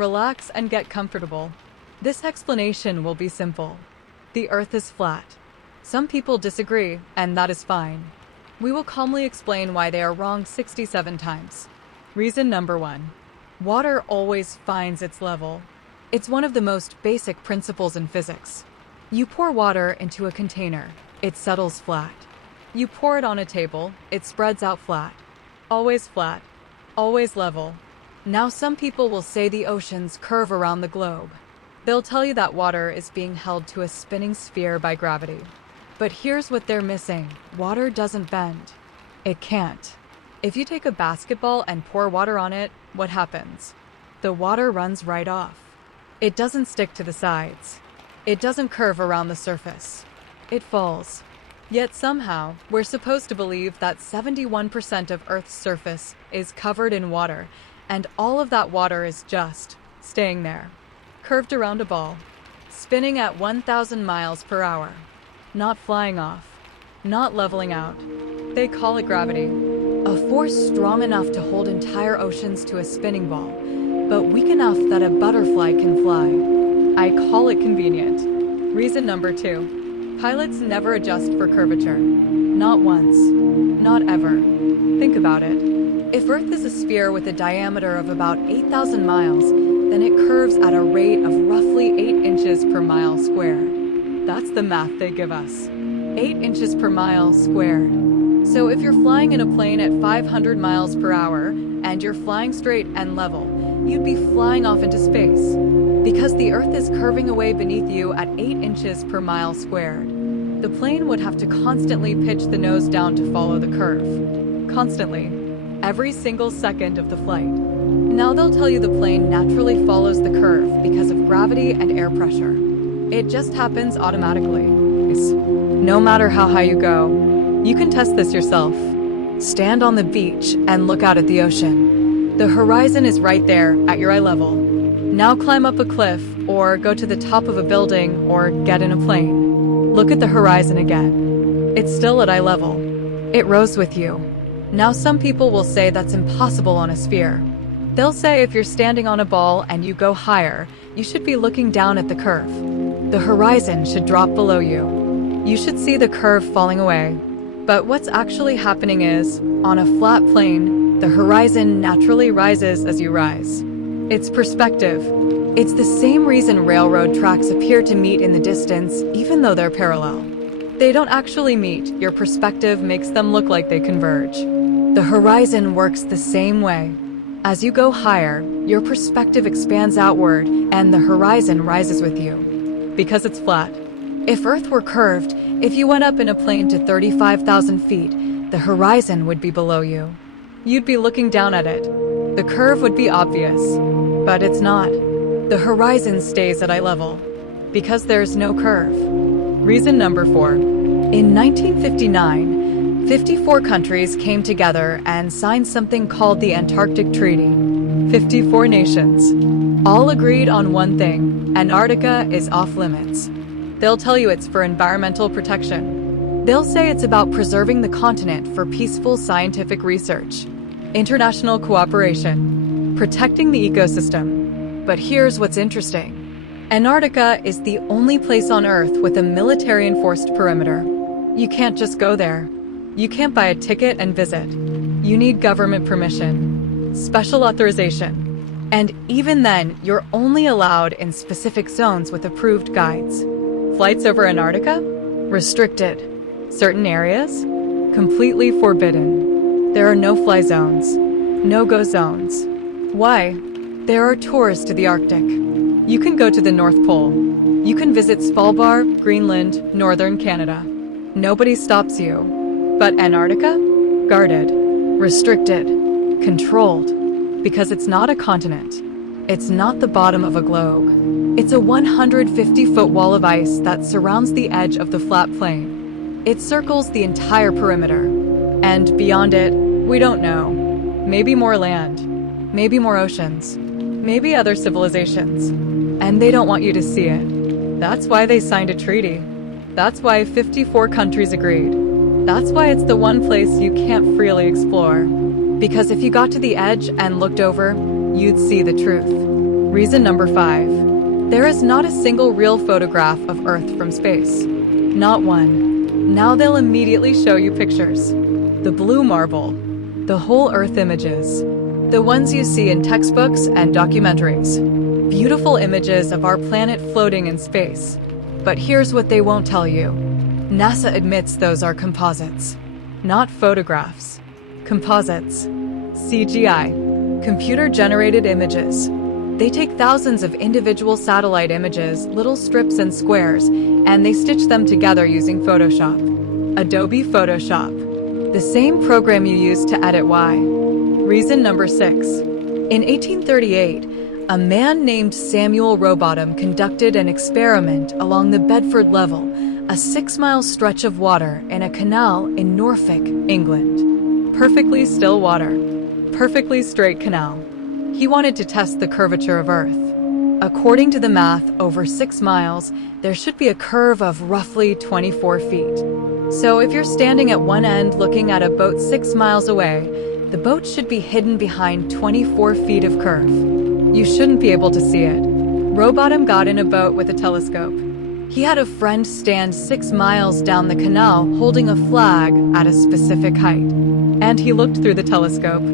Relax and get comfortable. This explanation will be simple. The Earth is flat. Some people disagree, and that is fine. We will calmly explain why they are wrong 67 times. Reason number 1. Water always finds its level. It's one of the most basic principles in physics. You pour water into a container, it settles flat. You pour it on a table, it spreads out flat. Always flat, always level. Now some people will say the oceans curve around the globe. They'll tell you that water is being held to a spinning sphere by gravity. But here's what they're missing. Water doesn't bend. It can't. If you take a basketball and pour water on it, what happens? The water runs right off. It doesn't stick to the sides. It doesn't curve around the surface. It falls. Yet somehow, we're supposed to believe that 71% of Earth's surface is covered in water, and all of that water is just staying there, curved around a ball, spinning at 1,000 miles per hour, not flying off, not leveling out. They call it gravity, a force strong enough to hold entire oceans to a spinning ball, but weak enough that a butterfly can fly. I call it convenient. Reason number 2. Pilots never adjust for curvature. Not once. Not ever. Think about it. If Earth is a sphere with a diameter of about 8,000 miles, then it curves at a rate of roughly 8 inches per mile squared. That's the math they give us. 8 inches per mile squared. So if you're flying in a plane at 500 miles per hour, and you're flying straight and level, you'd be flying off into space. Because the Earth is curving away beneath you at 8 inches per mile squared. The plane would have to constantly pitch the nose down to follow the curve. Constantly. Every single second of the flight. Now they'll tell you the plane naturally follows the curve because of gravity and air pressure. It just happens automatically. No matter how high you go, you can test this yourself. Stand on the beach and look out at the ocean. The horizon is right there at your eye level. Now climb up a cliff or go to the top of a building or get in a plane. Look at the horizon again. It's still at eye level. It rose with you. Now some people will say that's impossible on a sphere. They'll say if you're standing on a ball and you go higher, you should be looking down at the curve. The horizon should drop below you. You should see the curve falling away. But what's actually happening is, on a flat plane, the horizon naturally rises as you rise. It's perspective. It's the same reason railroad tracks appear to meet in the distance, even though they're parallel. They don't actually meet. Your perspective makes them look like they converge. The horizon works the same way. As you go higher, your perspective expands outward and the horizon rises with you. Because it's flat. If Earth were curved, if you went up in a plane to 35,000 feet, the horizon would be below you. You'd be looking down at it. The curve would be obvious. But it's not. The horizon stays at eye level. Because there's no curve. Reason number 4. In 1959, 54 countries came together and signed something called the Antarctic Treaty. 54 nations. All agreed on one thing: Antarctica is off limits. They'll tell you it's for environmental protection. They'll say it's about preserving the continent for peaceful scientific research, international cooperation, protecting the ecosystem. But here's what's interesting. Antarctica is the only place on Earth with a military-enforced perimeter. You can't just go there. You can't buy a ticket and visit. You need government permission, special authorization. And even then, you're only allowed in specific zones with approved guides. Flights over Antarctica? Restricted. Certain areas? Completely forbidden. There are no-fly zones, no-go zones. Why? There are tours to the Arctic. You can go to the North Pole. You can visit Svalbard, Greenland, northern Canada. Nobody stops you. But Antarctica? Guarded, restricted, controlled. Because it's not a continent. It's not the bottom of a globe. It's a 150-foot wall of ice that surrounds the edge of the flat plane. It circles the entire perimeter. And beyond it, we don't know. Maybe more land. Maybe more oceans. Maybe other civilizations. And they don't want you to see it. That's why they signed a treaty. That's why 54 countries agreed. That's why it's the one place you can't freely explore. Because if you got to the edge and looked over, you'd see the truth. Reason number 5. There is not a single real photograph of Earth from space. Not one. Now they'll immediately show you pictures. The blue marble. The whole Earth images. The ones you see in textbooks and documentaries. Beautiful images of our planet floating in space. But here's what they won't tell you. NASA admits those are composites. Not photographs. Composites. CGI. Computer-generated images. They take thousands of individual satellite images, little strips and squares, and they stitch them together using Photoshop. Adobe Photoshop. The same program you use to edit Y. Reason number 6. In 1838, a man named Samuel Rowbottom conducted an experiment along the Bedford Level, a 6-mile stretch of water in a canal in Norfolk, England. Perfectly still water. Perfectly straight canal. He wanted to test the curvature of Earth. According to the math, over 6 miles, there should be a curve of roughly 24 feet. So if you're standing at one end looking at a boat 6 miles away, the boat should be hidden behind 24 feet of curve. You shouldn't be able to see it. Rowbottom got in a boat with a telescope. He had a friend stand 6 miles down the canal holding a flag at a specific height. And he looked through the telescope.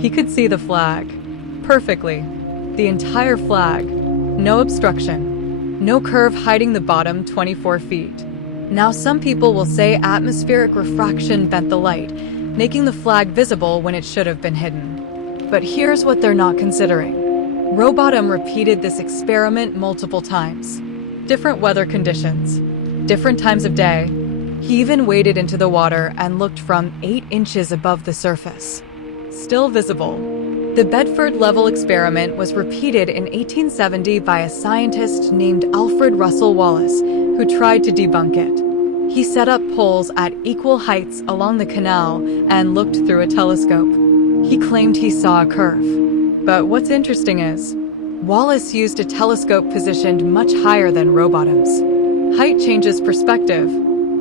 He could see the flag. Perfectly. The entire flag. No obstruction. No curve hiding the bottom 24 feet. Now some people will say atmospheric refraction bent the light, making the flag visible when it should have been hidden. But here's what they're not considering. Rowbottom repeated this experiment multiple times. Different weather conditions. Different times of day. He even waded into the water and looked from 8 inches above the surface. Still visible. The Bedford Level experiment was repeated in 1870 by a scientist named Alfred Russel Wallace, who tried to debunk it. He set up poles at equal heights along the canal and looked through a telescope. He claimed he saw a curve. But what's interesting is, Wallace used a telescope positioned much higher than Rowbottom's. Height changes perspective,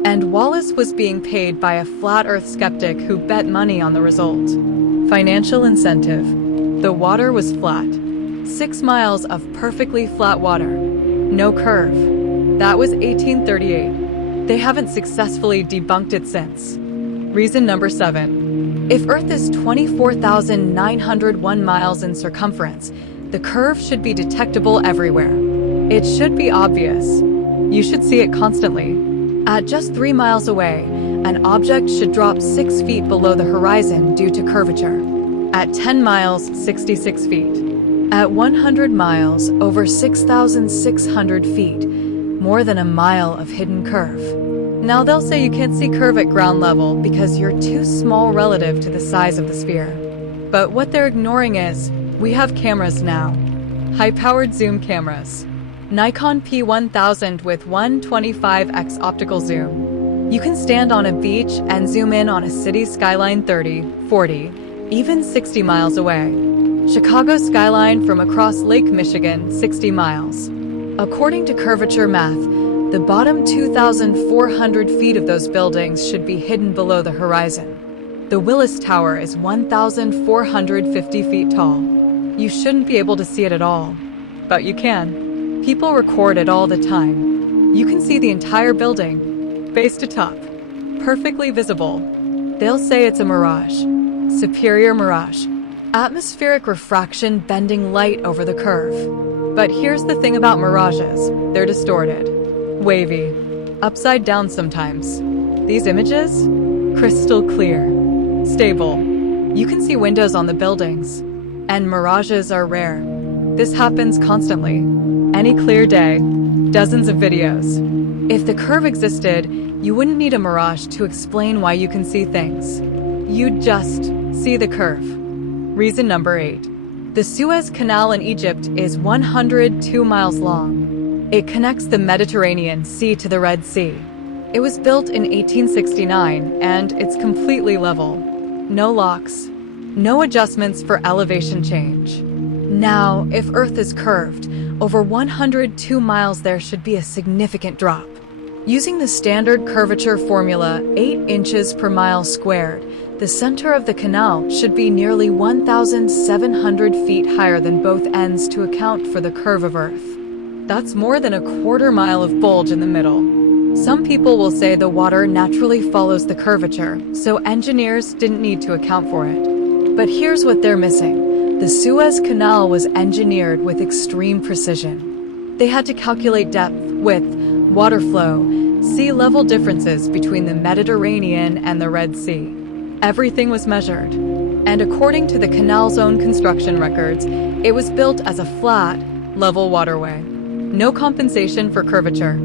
and Wallace was being paid by a flat Earth skeptic who bet money on the result. Financial incentive. The water was flat. 6 miles of perfectly flat water. No curve. That was 1838. They haven't successfully debunked it since. Reason number 7. If Earth is 24,901 miles in circumference, the curve should be detectable everywhere. It should be obvious. You should see it constantly. At just 3 miles away, an object should drop 6 feet below the horizon due to curvature. At 10 miles, 66 feet. At 100 miles, over 6,600 feet, more than a mile of hidden curve. Now they'll say you can't see curve at ground level because you're too small relative to the size of the sphere. But what they're ignoring is, we have cameras now. High-powered zoom cameras. Nikon P1000 with 125x optical zoom. You can stand on a beach and zoom in on a city skyline 30, 40, even 60 miles away. Chicago skyline from across Lake Michigan, 60 miles. According to curvature math, the bottom 2,400 feet of those buildings should be hidden below the horizon. The Willis Tower is 1,450 feet tall. You shouldn't be able to see it at all. But you can. People record it all the time. You can see the entire building, base to top. Perfectly visible. They'll say it's a mirage. Superior mirage. Atmospheric refraction bending light over the curve. But here's the thing about mirages. They're distorted. Wavy. Upside down sometimes. These images? Crystal clear. Stable. You can see windows on the buildings. And mirages are rare. This happens constantly. Any clear day. Dozens of videos. If the curve existed, you wouldn't need a mirage to explain why you can see things. You'd just see the curve. Reason number 8. The Suez Canal in Egypt is 102 miles long. It connects the Mediterranean Sea to the Red Sea. It was built in 1869, and it's completely level. No locks. No adjustments for elevation change. Now, if Earth is curved, over 102 miles there should be a significant drop. Using the standard curvature formula, 8 inches per mile squared, The center of the canal should be nearly 1,700 feet higher than both ends to account for the curve of Earth. That's more than a quarter mile of bulge in the middle. Some people will say the water naturally follows the curvature, so engineers didn't need to account for it. But here's what they're missing. The Suez Canal was engineered with extreme precision. They had to calculate depth, width, water flow, sea level differences between the Mediterranean and the Red Sea. Everything was measured. And according to the canal's own construction records, it was built as a flat, level waterway. No compensation for curvature.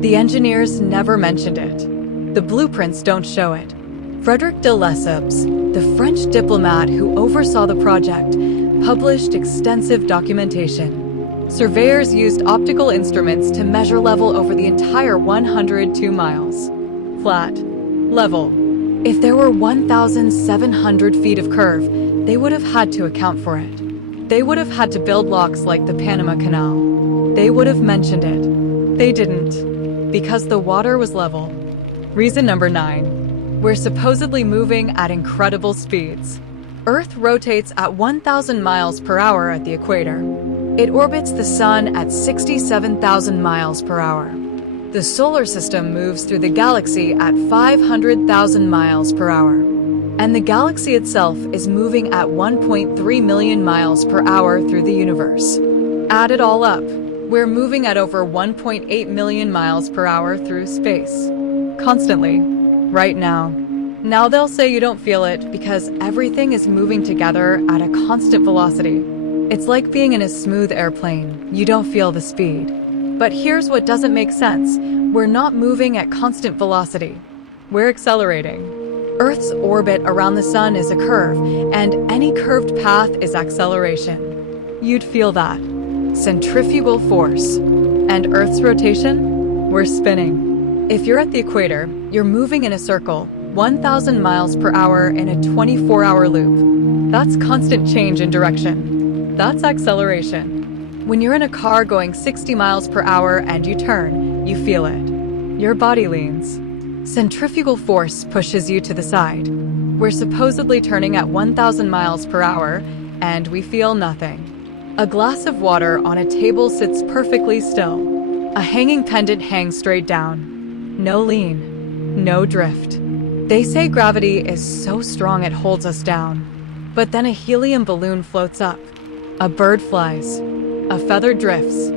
The engineers never mentioned it. The blueprints don't show it. Frederic de Lesseps, the French diplomat who oversaw the project, published extensive documentation. Surveyors used optical instruments to measure level over the entire 102 miles. Flat. Level. If there were 1,700 feet of curve, they would have had to account for it. They would have had to build locks like the Panama Canal. They would have mentioned it. They didn't, because the water was level. Reason number 9. We're supposedly moving at incredible speeds. Earth rotates at 1,000 miles per hour at the equator. It orbits the sun at 67,000 miles per hour. The solar system moves through the galaxy at 500,000 miles per hour. And the galaxy itself is moving at 1.3 million miles per hour through the universe. Add it all up, we're moving at over 1.8 million miles per hour through space. Constantly. Right now. Now they'll say you don't feel it because everything is moving together at a constant velocity. It's like being in a smooth airplane. You don't feel the speed. But here's what doesn't make sense. We're not moving at constant velocity. We're accelerating. Earth's orbit around the sun is a curve, and any curved path is acceleration. You'd feel that. Centrifugal force. And Earth's rotation? We're spinning. If you're at the equator, you're moving in a circle, 1,000 miles per hour in a 24-hour loop. That's constant change in direction. That's acceleration. When you're in a car going 60 miles per hour and you turn, you feel it. Your body leans. Centrifugal force pushes you to the side. We're supposedly turning at 1,000 miles per hour, and we feel nothing. A glass of water on a table sits perfectly still. A hanging pendant hangs straight down. No lean. No drift. They say gravity is so strong it holds us down. But then a helium balloon floats up. A bird flies. A feather drifts.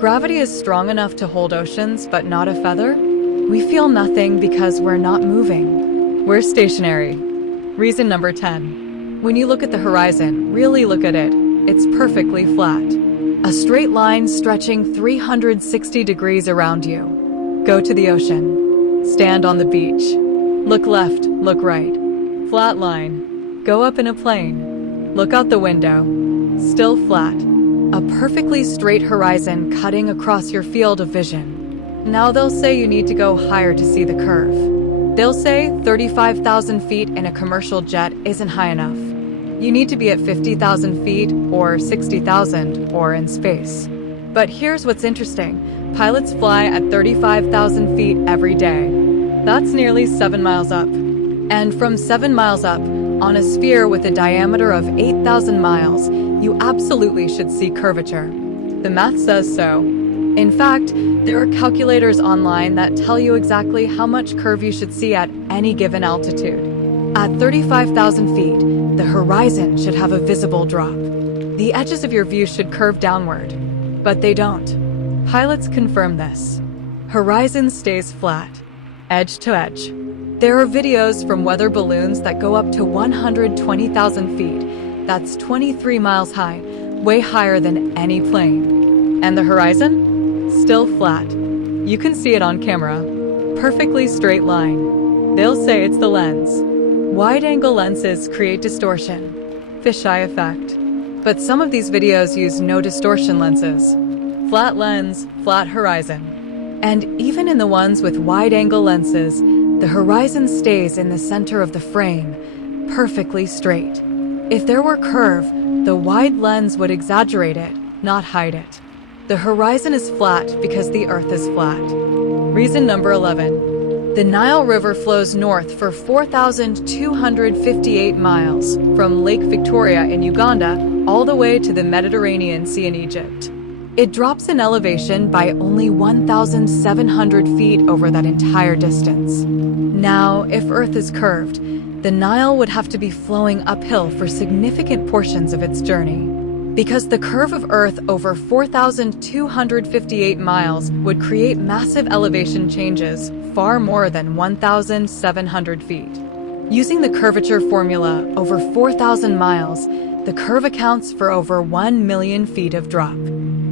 Gravity is strong enough to hold oceans, but not a feather? We feel nothing because we're not moving. We're stationary. Reason number 10. When you look at the horizon, really look at it, it's perfectly flat. A straight line stretching 360 degrees around you. Go to the ocean. Stand on the beach. Look left, look right. Flat line. Go up in a plane. Look out the window. Still flat. A perfectly straight horizon cutting across your field of vision. Now they'll say you need to go higher to see the curve. They'll say 35,000 feet in a commercial jet isn't high enough. You need to be at 50,000 feet or 60,000 or in space. But here's what's interesting. Pilots fly at 35,000 feet every day. That's nearly 7 miles up. And from 7 miles up, on a sphere with a diameter of 8,000 miles, you absolutely should see curvature. The math says so. In fact, there are calculators online that tell you exactly how much curve you should see at any given altitude. At 35,000 feet, the horizon should have a visible drop. The edges of your view should curve downward, but they don't. Pilots confirm this. Horizon stays flat, edge to edge. There are videos from weather balloons that go up to 120,000 feet. That's 23 miles high, way higher than any plane. And the horizon? Still flat. You can see it on camera. Perfectly straight line. They'll say it's the lens. Wide-angle lenses create distortion. Fisheye effect. But some of these videos use no distortion lenses. Flat lens, flat horizon. And even in the ones with wide-angle lenses, the horizon stays in the center of the frame, perfectly straight. If there were curve, the wide lens would exaggerate it, not hide it. The horizon is flat because the Earth is flat. Reason number 11. The Nile River flows north for 4,258 miles, from Lake Victoria in Uganda all the way to the Mediterranean Sea in Egypt. It drops in elevation by only 1,700 feet over that entire distance. Now, if Earth is curved, the Nile would have to be flowing uphill for significant portions of its journey. Because the curve of Earth over 4,258 miles would create massive elevation changes, far more than 1,700 feet. Using the curvature formula over 4,000 miles, the curve accounts for over 1 million feet of drop.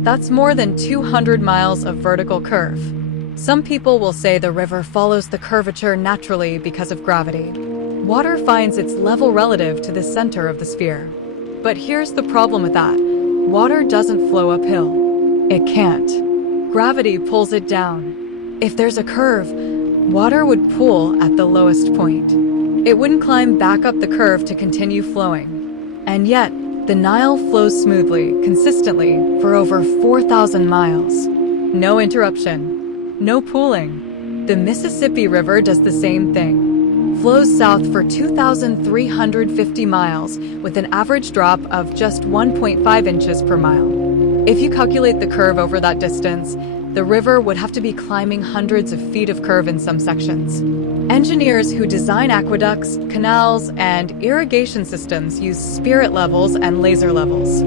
That's more than 200 miles of vertical curve. Some people will say the river follows the curvature naturally because of gravity. Water finds its level relative to the center of the sphere. But here's the problem with that. Water doesn't flow uphill. It can't. Gravity pulls it down. If there's a curve, water would pool at the lowest point. It wouldn't climb back up the curve to continue flowing. And yet, the Nile flows smoothly, consistently, for over 4,000 miles. No interruption. No pooling. The Mississippi River does the same thing. Flows south for 2,350 miles with an average drop of just 1.5 inches per mile. If you calculate the curve over that distance, the river would have to be climbing hundreds of feet of curve in some sections. Engineers who design aqueducts, canals, and irrigation systems use spirit levels and laser levels.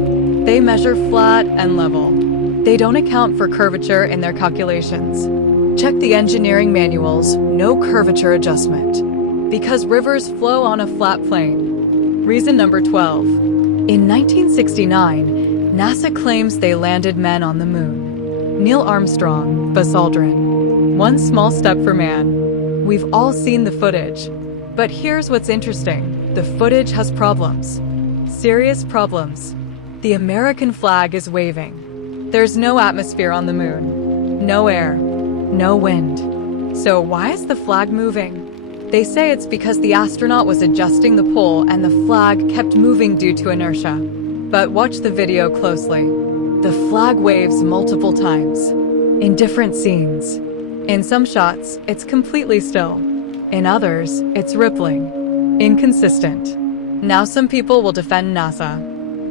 They measure flat and level. They don't account for curvature in their calculations. Check the engineering manuals, no curvature adjustment. Because rivers flow on a flat plane. Reason number 12. In 1969, NASA claims they landed men on the moon. Neil Armstrong, Buzz Aldrin. One small step for man. We've all seen the footage. But here's what's interesting. The footage has problems. Serious problems. The American flag is waving. There's no atmosphere on the moon. No air. No wind. So why is the flag moving? They say it's because the astronaut was adjusting the pole and the flag kept moving due to inertia. But watch the video closely. The flag waves multiple times, in different scenes. In some shots, it's completely still. In others, it's rippling. Inconsistent. Now some people will defend NASA.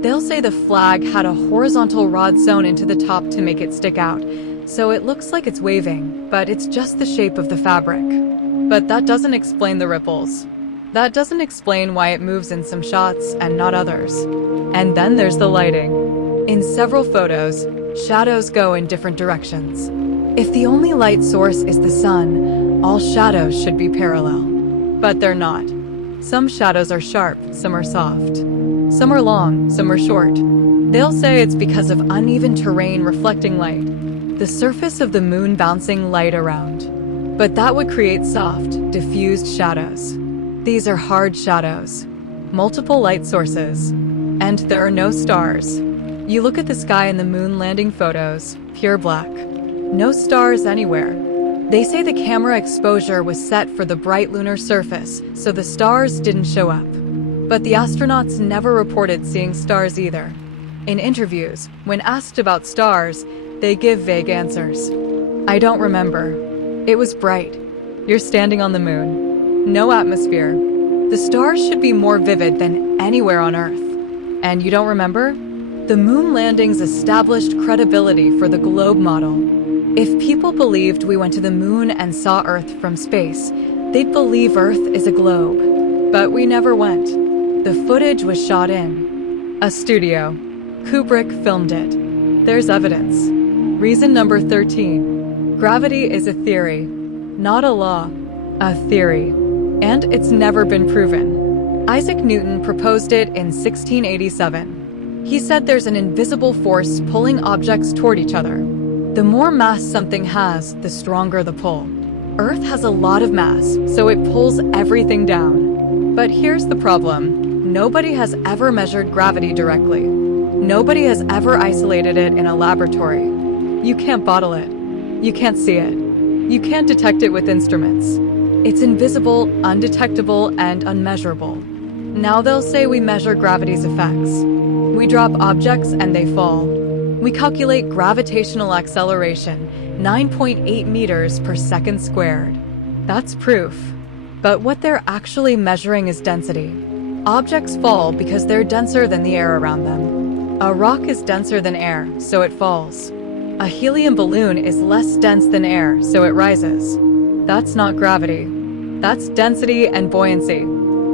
They'll say the flag had a horizontal rod sewn into the top to make it stick out, so it looks like it's waving, but it's just the shape of the fabric. But that doesn't explain the ripples. That doesn't explain why it moves in some shots and not others. And then there's the lighting. In several photos, shadows go in different directions. If the only light source is the sun, all shadows should be parallel. But they're not. Some shadows are sharp, some are soft. Some are long, some are short. They'll say it's because of uneven terrain reflecting light. The surface of the moon bouncing light around. But that would create soft, diffused shadows. These are hard shadows. Multiple light sources. And there are no stars. You look at the sky in the moon landing photos, pure black. No stars anywhere. They say the camera exposure was set for the bright lunar surface, so the stars didn't show up. But the astronauts never reported seeing stars either. In interviews, when asked about stars, they give vague answers. I don't remember. It was bright. You're standing on the moon. No atmosphere. The stars should be more vivid than anywhere on Earth. And you don't remember? The moon landings established credibility for the globe model. If people believed we went to the moon and saw Earth from space, they'd believe Earth is a globe. But we never went. The footage was shot in a studio. Kubrick filmed it. There's evidence. Reason number 13. Gravity is a theory, not a law. A theory. And it's never been proven. Isaac Newton proposed it in 1687. He said there's an invisible force pulling objects toward each other. The more mass something has, the stronger the pull. Earth has a lot of mass, so it pulls everything down. But here's the problem. Nobody has ever measured gravity directly. Nobody has ever isolated it in a laboratory. You can't bottle it. You can't see it. You can't detect it with instruments. It's invisible, undetectable, and unmeasurable. Now they'll say we measure gravity's effects. We drop objects and they fall. We calculate gravitational acceleration, 9.8 meters per second squared. That's proof. But what they're actually measuring is density. Objects fall because they're denser than the air around them. A rock is denser than air, so it falls. A helium balloon is less dense than air, so it rises. That's not gravity. That's density and buoyancy.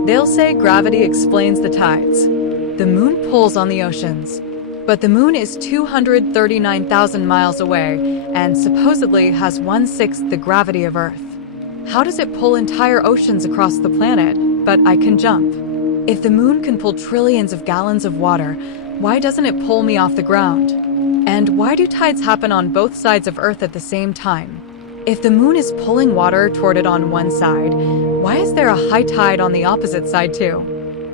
They'll say gravity explains the tides. The moon pulls on the oceans. But the moon is 239,000 miles away and supposedly has 1/6 the gravity of Earth. How does it pull entire oceans across the planet, but I can jump? If the moon can pull trillions of gallons of water, why doesn't it pull me off the ground? And why do tides happen on both sides of Earth at the same time? If the moon is pulling water toward it on one side, why is there a high tide on the opposite side too?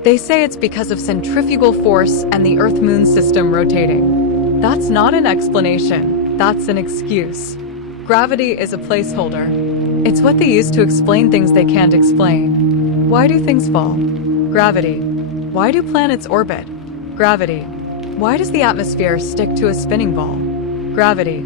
They say it's because of centrifugal force and the Earth-Moon system rotating. That's not an explanation, that's an excuse. Gravity is a placeholder. It's what they use to explain things they can't explain. Why do things fall? Gravity. Why do planets orbit? Gravity. Why does the atmosphere stick to a spinning ball? Gravity.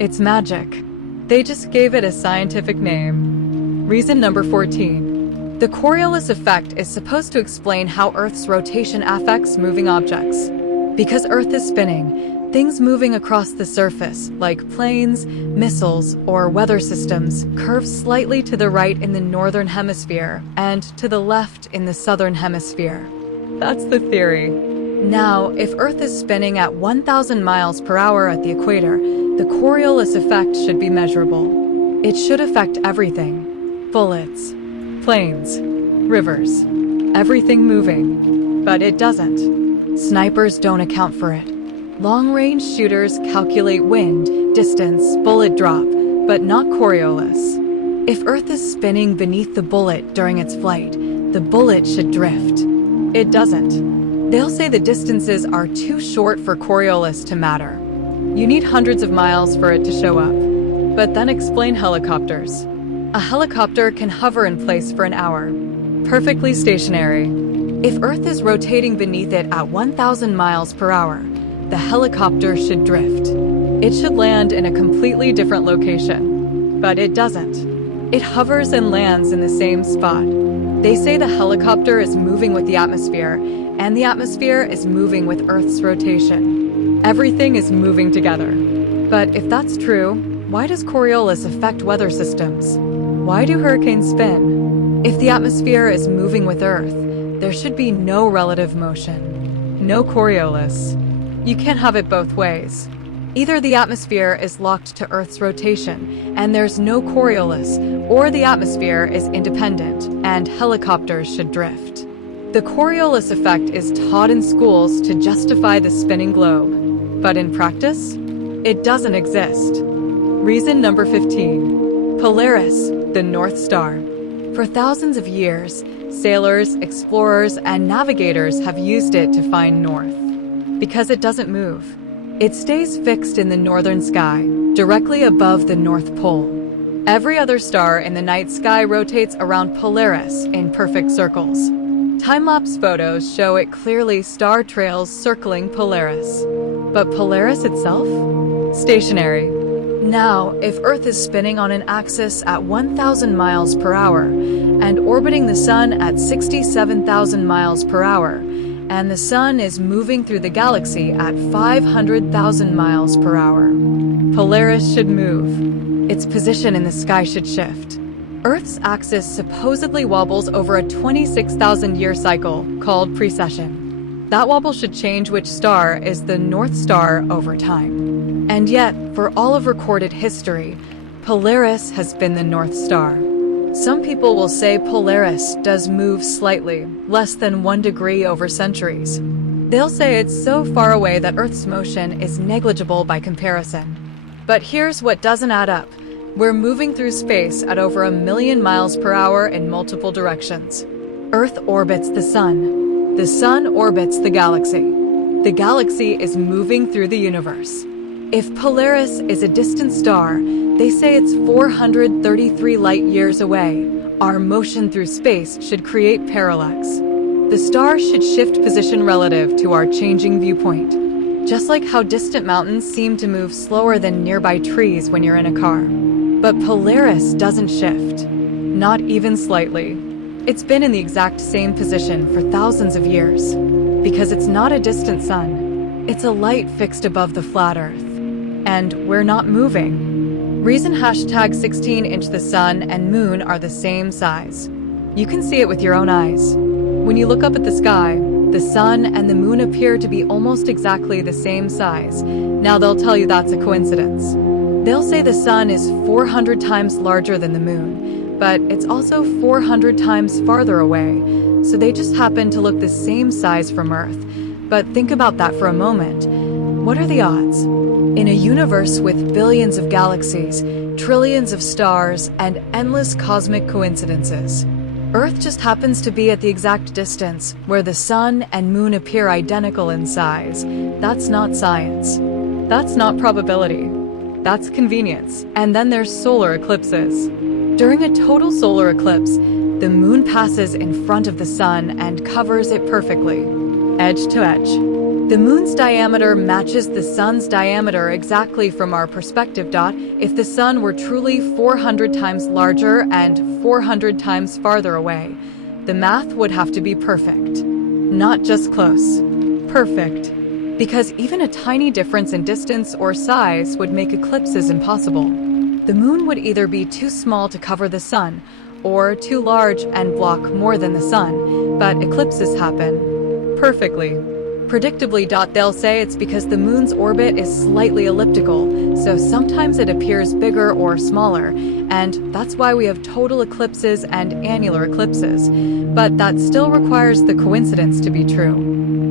It's magic. They just gave it a scientific name. Reason number 14. The Coriolis effect is supposed to explain how Earth's rotation affects moving objects. Because Earth is spinning, things moving across the surface, like planes, missiles, or weather systems, curve slightly to the right in the northern hemisphere and to the left in the southern hemisphere. That's the theory. Now, if Earth is spinning at 1,000 miles per hour at the equator, the Coriolis effect should be measurable. It should affect everything. Bullets, planes, rivers, everything moving. But it doesn't. Snipers don't account for it. Long-range shooters calculate wind, distance, bullet drop, but not Coriolis. If Earth is spinning beneath the bullet during its flight, the bullet should drift. It doesn't. They'll say the distances are too short for Coriolis to matter. You need hundreds of miles for it to show up. But then explain helicopters. A helicopter can hover in place for an hour, perfectly stationary. If Earth is rotating beneath it at 1,000 miles per hour, the helicopter should drift. It should land in a completely different location. But it doesn't. It hovers and lands in the same spot. They say the helicopter is moving with the atmosphere, and the atmosphere is moving with Earth's rotation. Everything is moving together. But if that's true, why does Coriolis affect weather systems? Why do hurricanes spin? If the atmosphere is moving with Earth, there should be no relative motion. No Coriolis. You can't have it both ways. Either the atmosphere is locked to Earth's rotation, and there's no Coriolis, or the atmosphere is independent, and helicopters should drift. The Coriolis effect is taught in schools to justify the spinning globe. But in practice, it doesn't exist. Reason number 15. Polaris, the North Star. For thousands of years, sailors, explorers, and navigators have used it to find north. Because it doesn't move. It stays fixed in the northern sky, directly above the North Pole. Every other star in the night sky rotates around Polaris in perfect circles. Time-lapse photos show it clearly star trails circling Polaris. But Polaris itself? Stationary. Now, if Earth is spinning on an axis at 1,000 miles per hour and orbiting the Sun at 67,000 miles per hour, and the Sun is moving through the galaxy at 500,000 miles per hour, Polaris should move. Its position in the sky should shift. Earth's axis supposedly wobbles over a 26,000-year cycle called precession. That wobble should change which star is the North Star over time. And yet, for all of recorded history, Polaris has been the North Star. Some people will say Polaris does move slightly, less than 1 degree over centuries. They'll say it's so far away that Earth's motion is negligible by comparison. But here's what doesn't add up. We're moving through space at over 1 million miles per hour in multiple directions. Earth orbits the Sun. The Sun orbits the galaxy. The galaxy is moving through the universe. If Polaris is a distant star, they say it's 433 light-years away. Our motion through space should create parallax. The star should shift position relative to our changing viewpoint, just like how distant mountains seem to move slower than nearby trees when you're in a car. But Polaris doesn't shift. Not even slightly. It's been in the exact same position for thousands of years. Because it's not a distant sun. It's a light fixed above the flat Earth. And we're not moving. Reason hashtag 16-inch the sun and moon are the same size. You can see it with your own eyes. When you look up at the sky, the sun and the moon appear to be almost exactly the same size. Now they'll tell you that's a coincidence. They'll say the sun is 400 times larger than the moon, but it's also 400 times farther away, so they just happen to look the same size from Earth. But think about that for a moment. What are the odds? In a universe with billions of galaxies, trillions of stars, and endless cosmic coincidences, Earth just happens to be at the exact distance where the sun and moon appear identical in size. That's not science. That's not probability. That's convenience. And then there's solar eclipses. During a total solar eclipse, the moon passes in front of the sun and covers it perfectly, edge to edge. The moon's diameter matches the sun's diameter exactly from our perspective. If the sun were truly 400 times larger and 400 times farther away, the math would have to be perfect. Not just close. Perfect. Because even a tiny difference in distance or size would make eclipses impossible. The moon would either be too small to cover the sun, or too large and block more than the sun, but eclipses happen perfectly. Predictably, they'll say it's because the moon's orbit is slightly elliptical, so sometimes it appears bigger or smaller, and that's why we have total eclipses and annular eclipses. But that still requires the coincidence to be true.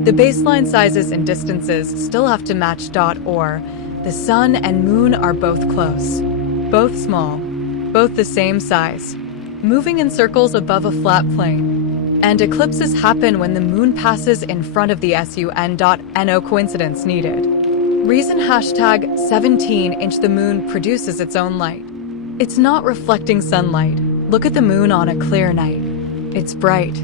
The baseline sizes and distances still have to match. Or the sun and moon are both close, both small, both the same size, moving in circles above a flat plane. And eclipses happen when the moon passes in front of the sun. No coincidence needed. Reason hashtag 17-inch the moon produces its own light. It's not reflecting sunlight. Look at the moon on a clear night. It's bright.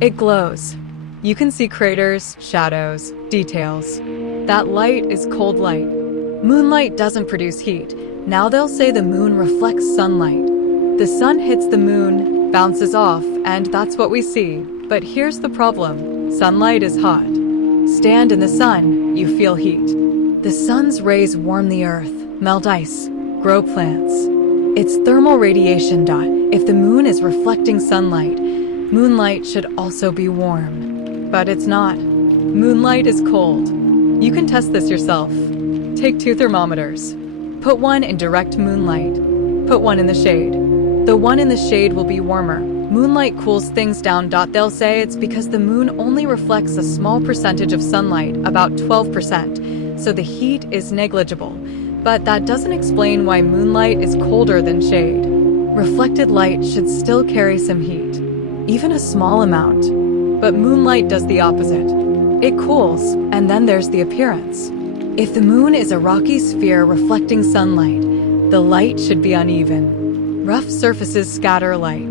It glows. You can see craters, shadows, details. That light is cold light. Moonlight doesn't produce heat. Now they'll say the moon reflects sunlight. The sun hits the moon, bounces off, and that's what we see. But here's the problem. Sunlight is hot. Stand in the sun, you feel heat. The sun's rays warm the earth, melt ice, grow plants. It's thermal radiation. If the moon is reflecting sunlight, moonlight should also be warm. But it's not. Moonlight is cold. You can test this yourself. Take 2 thermometers. Put one in direct moonlight. Put one in the shade. The one in the shade will be warmer. Moonlight cools things down. They'll say it's because the moon only reflects a small percentage of sunlight, about 12%, so the heat is negligible. But that doesn't explain why moonlight is colder than shade. Reflected light should still carry some heat, even a small amount. But moonlight does the opposite. It cools, and then there's the appearance. If the moon is a rocky sphere reflecting sunlight, the light should be uneven. Rough surfaces scatter light,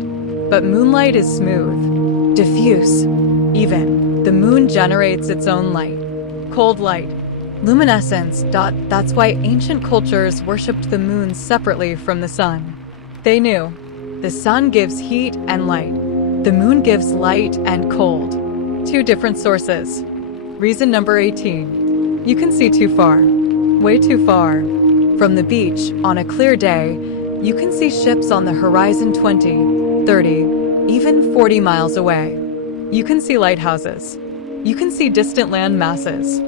but moonlight is smooth, diffuse, even. The moon generates its own light, cold light, luminescence. That's why ancient cultures worshipped the moon separately from the sun. They knew the sun gives heat and light. The moon gives light and cold. 2 different sources. Reason number 18. You can see too far, way too far. From the beach, on a clear day, you can see ships on the horizon 20, 30, even 40 miles away. You can see lighthouses. You can see distant land masses.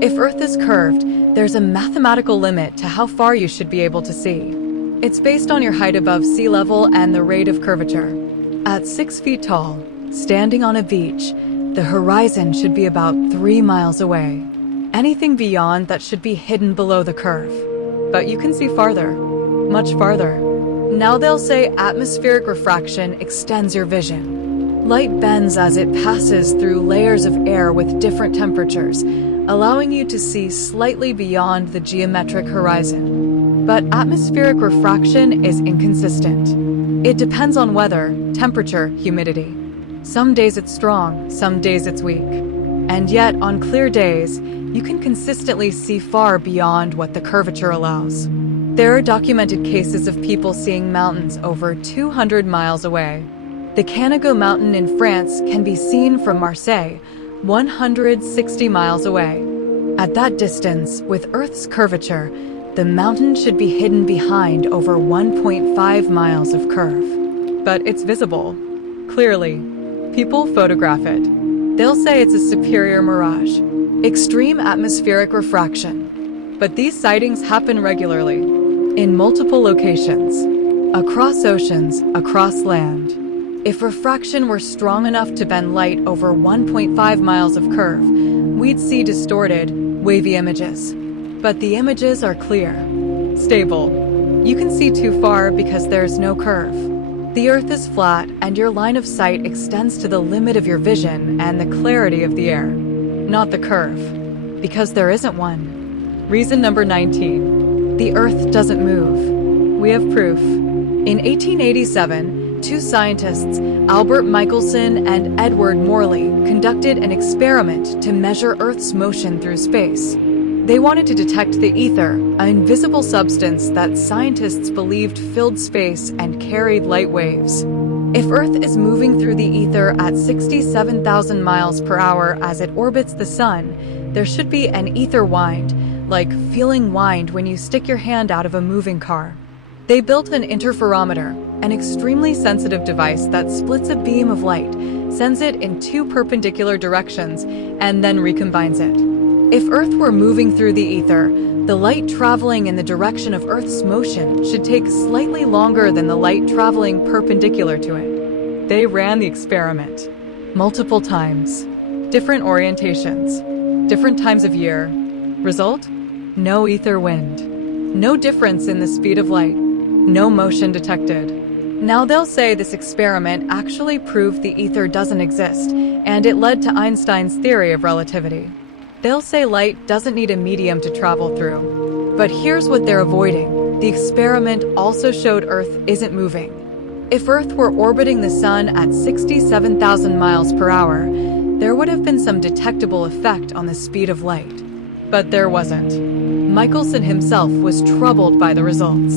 If Earth is curved, there's a mathematical limit to how far you should be able to see. It's based on your height above sea level and the rate of curvature. At 6 feet tall, standing on a beach, the horizon should be about 3 miles away. Anything beyond that should be hidden below the curve. But you can see farther, much farther. Now they'll say atmospheric refraction extends your vision. Light bends as it passes through layers of air with different temperatures, allowing you to see slightly beyond the geometric horizon. But atmospheric refraction is inconsistent. It depends on weather, temperature, humidity. Some days it's strong, some days it's weak. And yet, on clear days, you can consistently see far beyond what the curvature allows. There are documented cases of people seeing mountains over 200 miles away. The Canigou Mountain in France can be seen from Marseille, 160 miles away. At that distance, with Earth's curvature, the mountain should be hidden behind over 1.5 miles of curve. But it's visible. Clearly. People photograph it. They'll say it's a superior mirage, extreme atmospheric refraction. But these sightings happen regularly, in multiple locations, across oceans, across land. If refraction were strong enough to bend light over 1.5 miles of curve, we'd see distorted, wavy images. But the images are clear, stable. You can see too far because there's no curve. The Earth is flat, and your line of sight extends to the limit of your vision and the clarity of the air, not the curve, because there isn't one. Reason number 19. The Earth doesn't move. We have proof. In 1887, two scientists, Albert Michelson and Edward Morley, conducted an experiment to measure Earth's motion through space. They wanted to detect the ether, an invisible substance that scientists believed filled space and carried light waves. If Earth is moving through the ether at 67,000 miles per hour as it orbits the sun, there should be an ether wind, like feeling wind when you stick your hand out of a moving car. They built an interferometer, an extremely sensitive device that splits a beam of light, sends it in two perpendicular directions, and then recombines it. If Earth were moving through the ether, the light traveling in the direction of Earth's motion should take slightly longer than the light traveling perpendicular to it. They ran the experiment multiple times, different orientations, different times of year. Result? No ether wind. No difference in the speed of light. No motion detected. Now they'll say this experiment actually proved the ether doesn't exist, and it led to Einstein's theory of relativity. They'll say light doesn't need a medium to travel through. But here's what they're avoiding. The experiment also showed Earth isn't moving. If Earth were orbiting the sun at 67,000 miles per hour, there would have been some detectable effect on the speed of light. But there wasn't. Michelson himself was troubled by the results.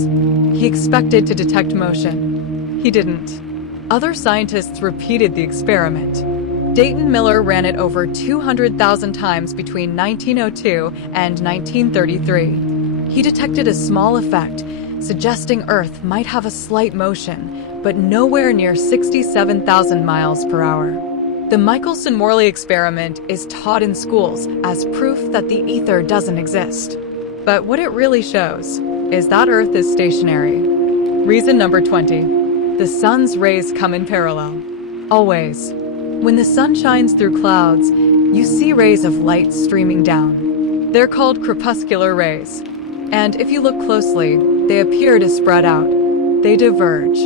He expected to detect motion. He didn't. Other scientists repeated the experiment. Dayton Miller ran it over 200,000 times between 1902 and 1933. He detected a small effect, suggesting Earth might have a slight motion, but nowhere near 67,000 miles per hour. The Michelson-Morley experiment is taught in schools as proof that the ether doesn't exist. But what it really shows is that Earth is stationary. Reason number 20. The sun's rays come in parallel. Always. When the sun shines through clouds, you see rays of light streaming down. They're called crepuscular rays. And if you look closely, they appear to spread out. They diverge,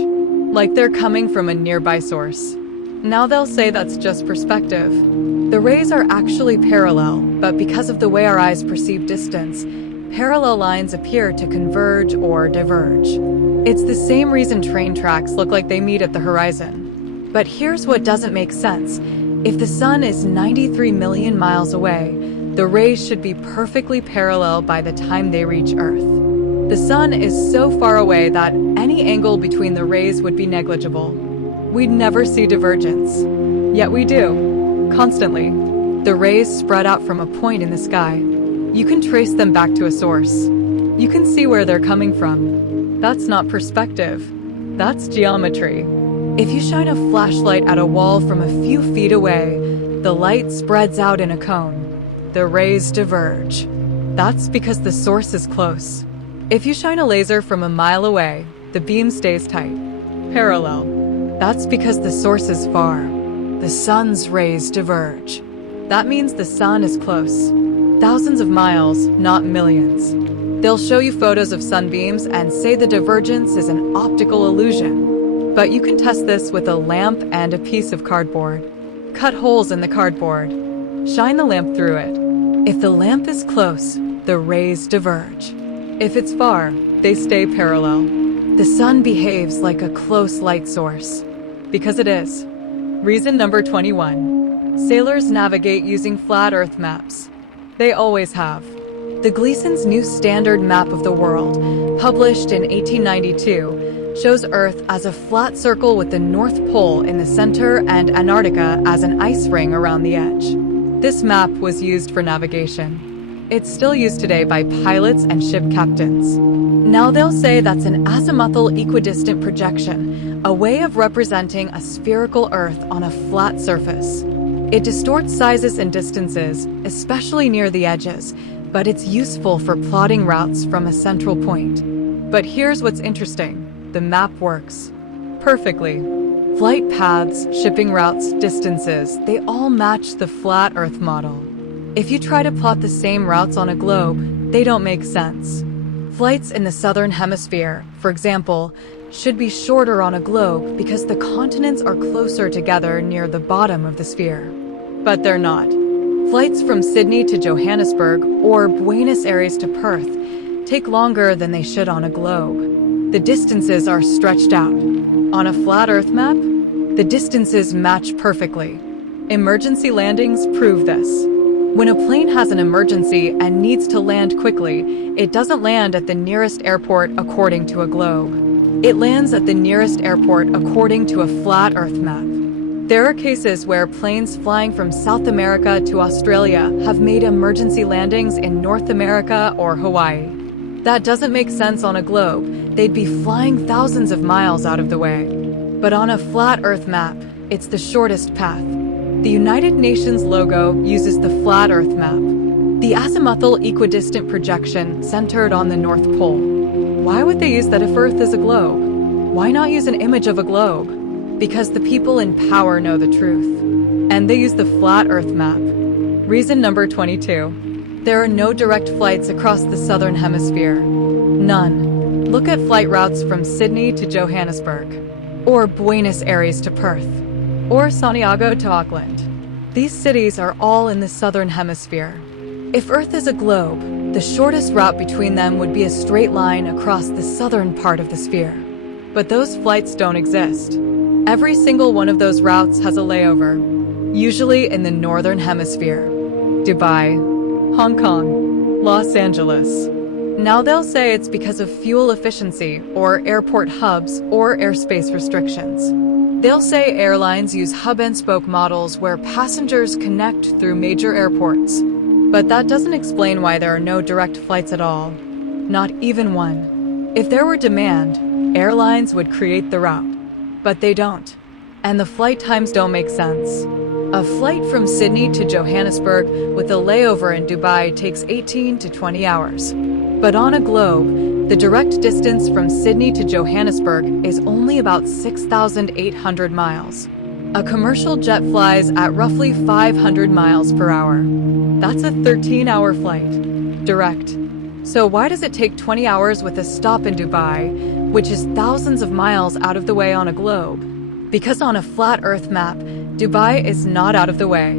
like they're coming from a nearby source. Now they'll say that's just perspective. The rays are actually parallel, but because of the way our eyes perceive distance, parallel lines appear to converge or diverge. It's the same reason train tracks look like they meet at the horizon. But here's what doesn't make sense. If the sun is 93 million miles away, the rays should be perfectly parallel by the time they reach Earth. The sun is so far away that any angle between the rays would be negligible. We'd never see divergence. Yet we do, constantly. The rays spread out from a point in the sky. You can trace them back to a source. You can see where they're coming from. That's not perspective. That's geometry. If you shine a flashlight at a wall from a few feet away, the light spreads out in a cone. The rays diverge. That's because the source is close. If you shine a laser from a mile away, the beam stays tight. Parallel. That's because the source is far. The sun's rays diverge. That means the sun is close. Thousands of miles, not millions. They'll show you photos of sunbeams and say the divergence is an optical illusion. But you can test this with a lamp and a piece of cardboard. Cut holes in the cardboard. Shine the lamp through it. If the lamp is close, the rays diverge. If it's far, they stay parallel. The sun behaves like a close light source. Because it is. Reason number 21. Sailors navigate using flat Earth maps. They always have. The Gleason's New Standard Map of the World, published in 1892, shows Earth as a flat circle with the North Pole in the center and Antarctica as an ice ring around the edge. This map was used for navigation. It's still used today by pilots and ship captains. Now they'll say that's an azimuthal equidistant projection, a way of representing a spherical Earth on a flat surface. It distorts sizes and distances, especially near the edges, but it's useful for plotting routes from a central point. But here's what's interesting. The map works perfectly. Flight paths, shipping routes, distances, they all match the flat Earth model. If you try to plot the same routes on a globe, they don't make sense. Flights in the southern hemisphere, for example, should be shorter on a globe because the continents are closer together near the bottom of the sphere. But they're not. Flights from Sydney to Johannesburg or Buenos Aires to Perth take longer than they should on a globe. The distances are stretched out. On a flat Earth map, the distances match perfectly. Emergency landings prove this. When a plane has an emergency and needs to land quickly, it doesn't land at the nearest airport according to a globe. It lands at the nearest airport according to a flat Earth map. There are cases where planes flying from South America to Australia have made emergency landings in North America or Hawaii. That doesn't make sense on a globe. They'd be flying thousands of miles out of the way. But on a flat Earth map, it's the shortest path. The United Nations logo uses the flat Earth map, the azimuthal equidistant projection centered on the North Pole. Why would they use that if Earth is a globe? Why not use an image of a globe? Because the people in power know the truth. And they use the flat Earth map. Reason number 22. There are no direct flights across the southern hemisphere. None. Look at flight routes from Sydney to Johannesburg, or Buenos Aires to Perth, or Santiago to Auckland. These cities are all in the southern hemisphere. If Earth is a globe, the shortest route between them would be a straight line across the southern part of the sphere. But those flights don't exist. Every single one of those routes has a layover, usually in the northern hemisphere. Dubai, Hong Kong, Los Angeles. Now they'll say it's because of fuel efficiency, or airport hubs, or airspace restrictions. They'll say airlines use hub-and-spoke models where passengers connect through major airports. But that doesn't explain why there are no direct flights at all. Not even one. If there were demand, airlines would create the route. But they don't. And the flight times don't make sense. A flight from Sydney to Johannesburg with a layover in Dubai takes 18 to 20 hours. But on a globe, the direct distance from Sydney to Johannesburg is only about 6,800 miles. A commercial jet flies at roughly 500 miles per hour. That's a 13-hour flight, direct. So why does it take 20 hours with a stop in Dubai, which is thousands of miles out of the way on a globe? Because on a flat Earth map, Dubai is not out of the way.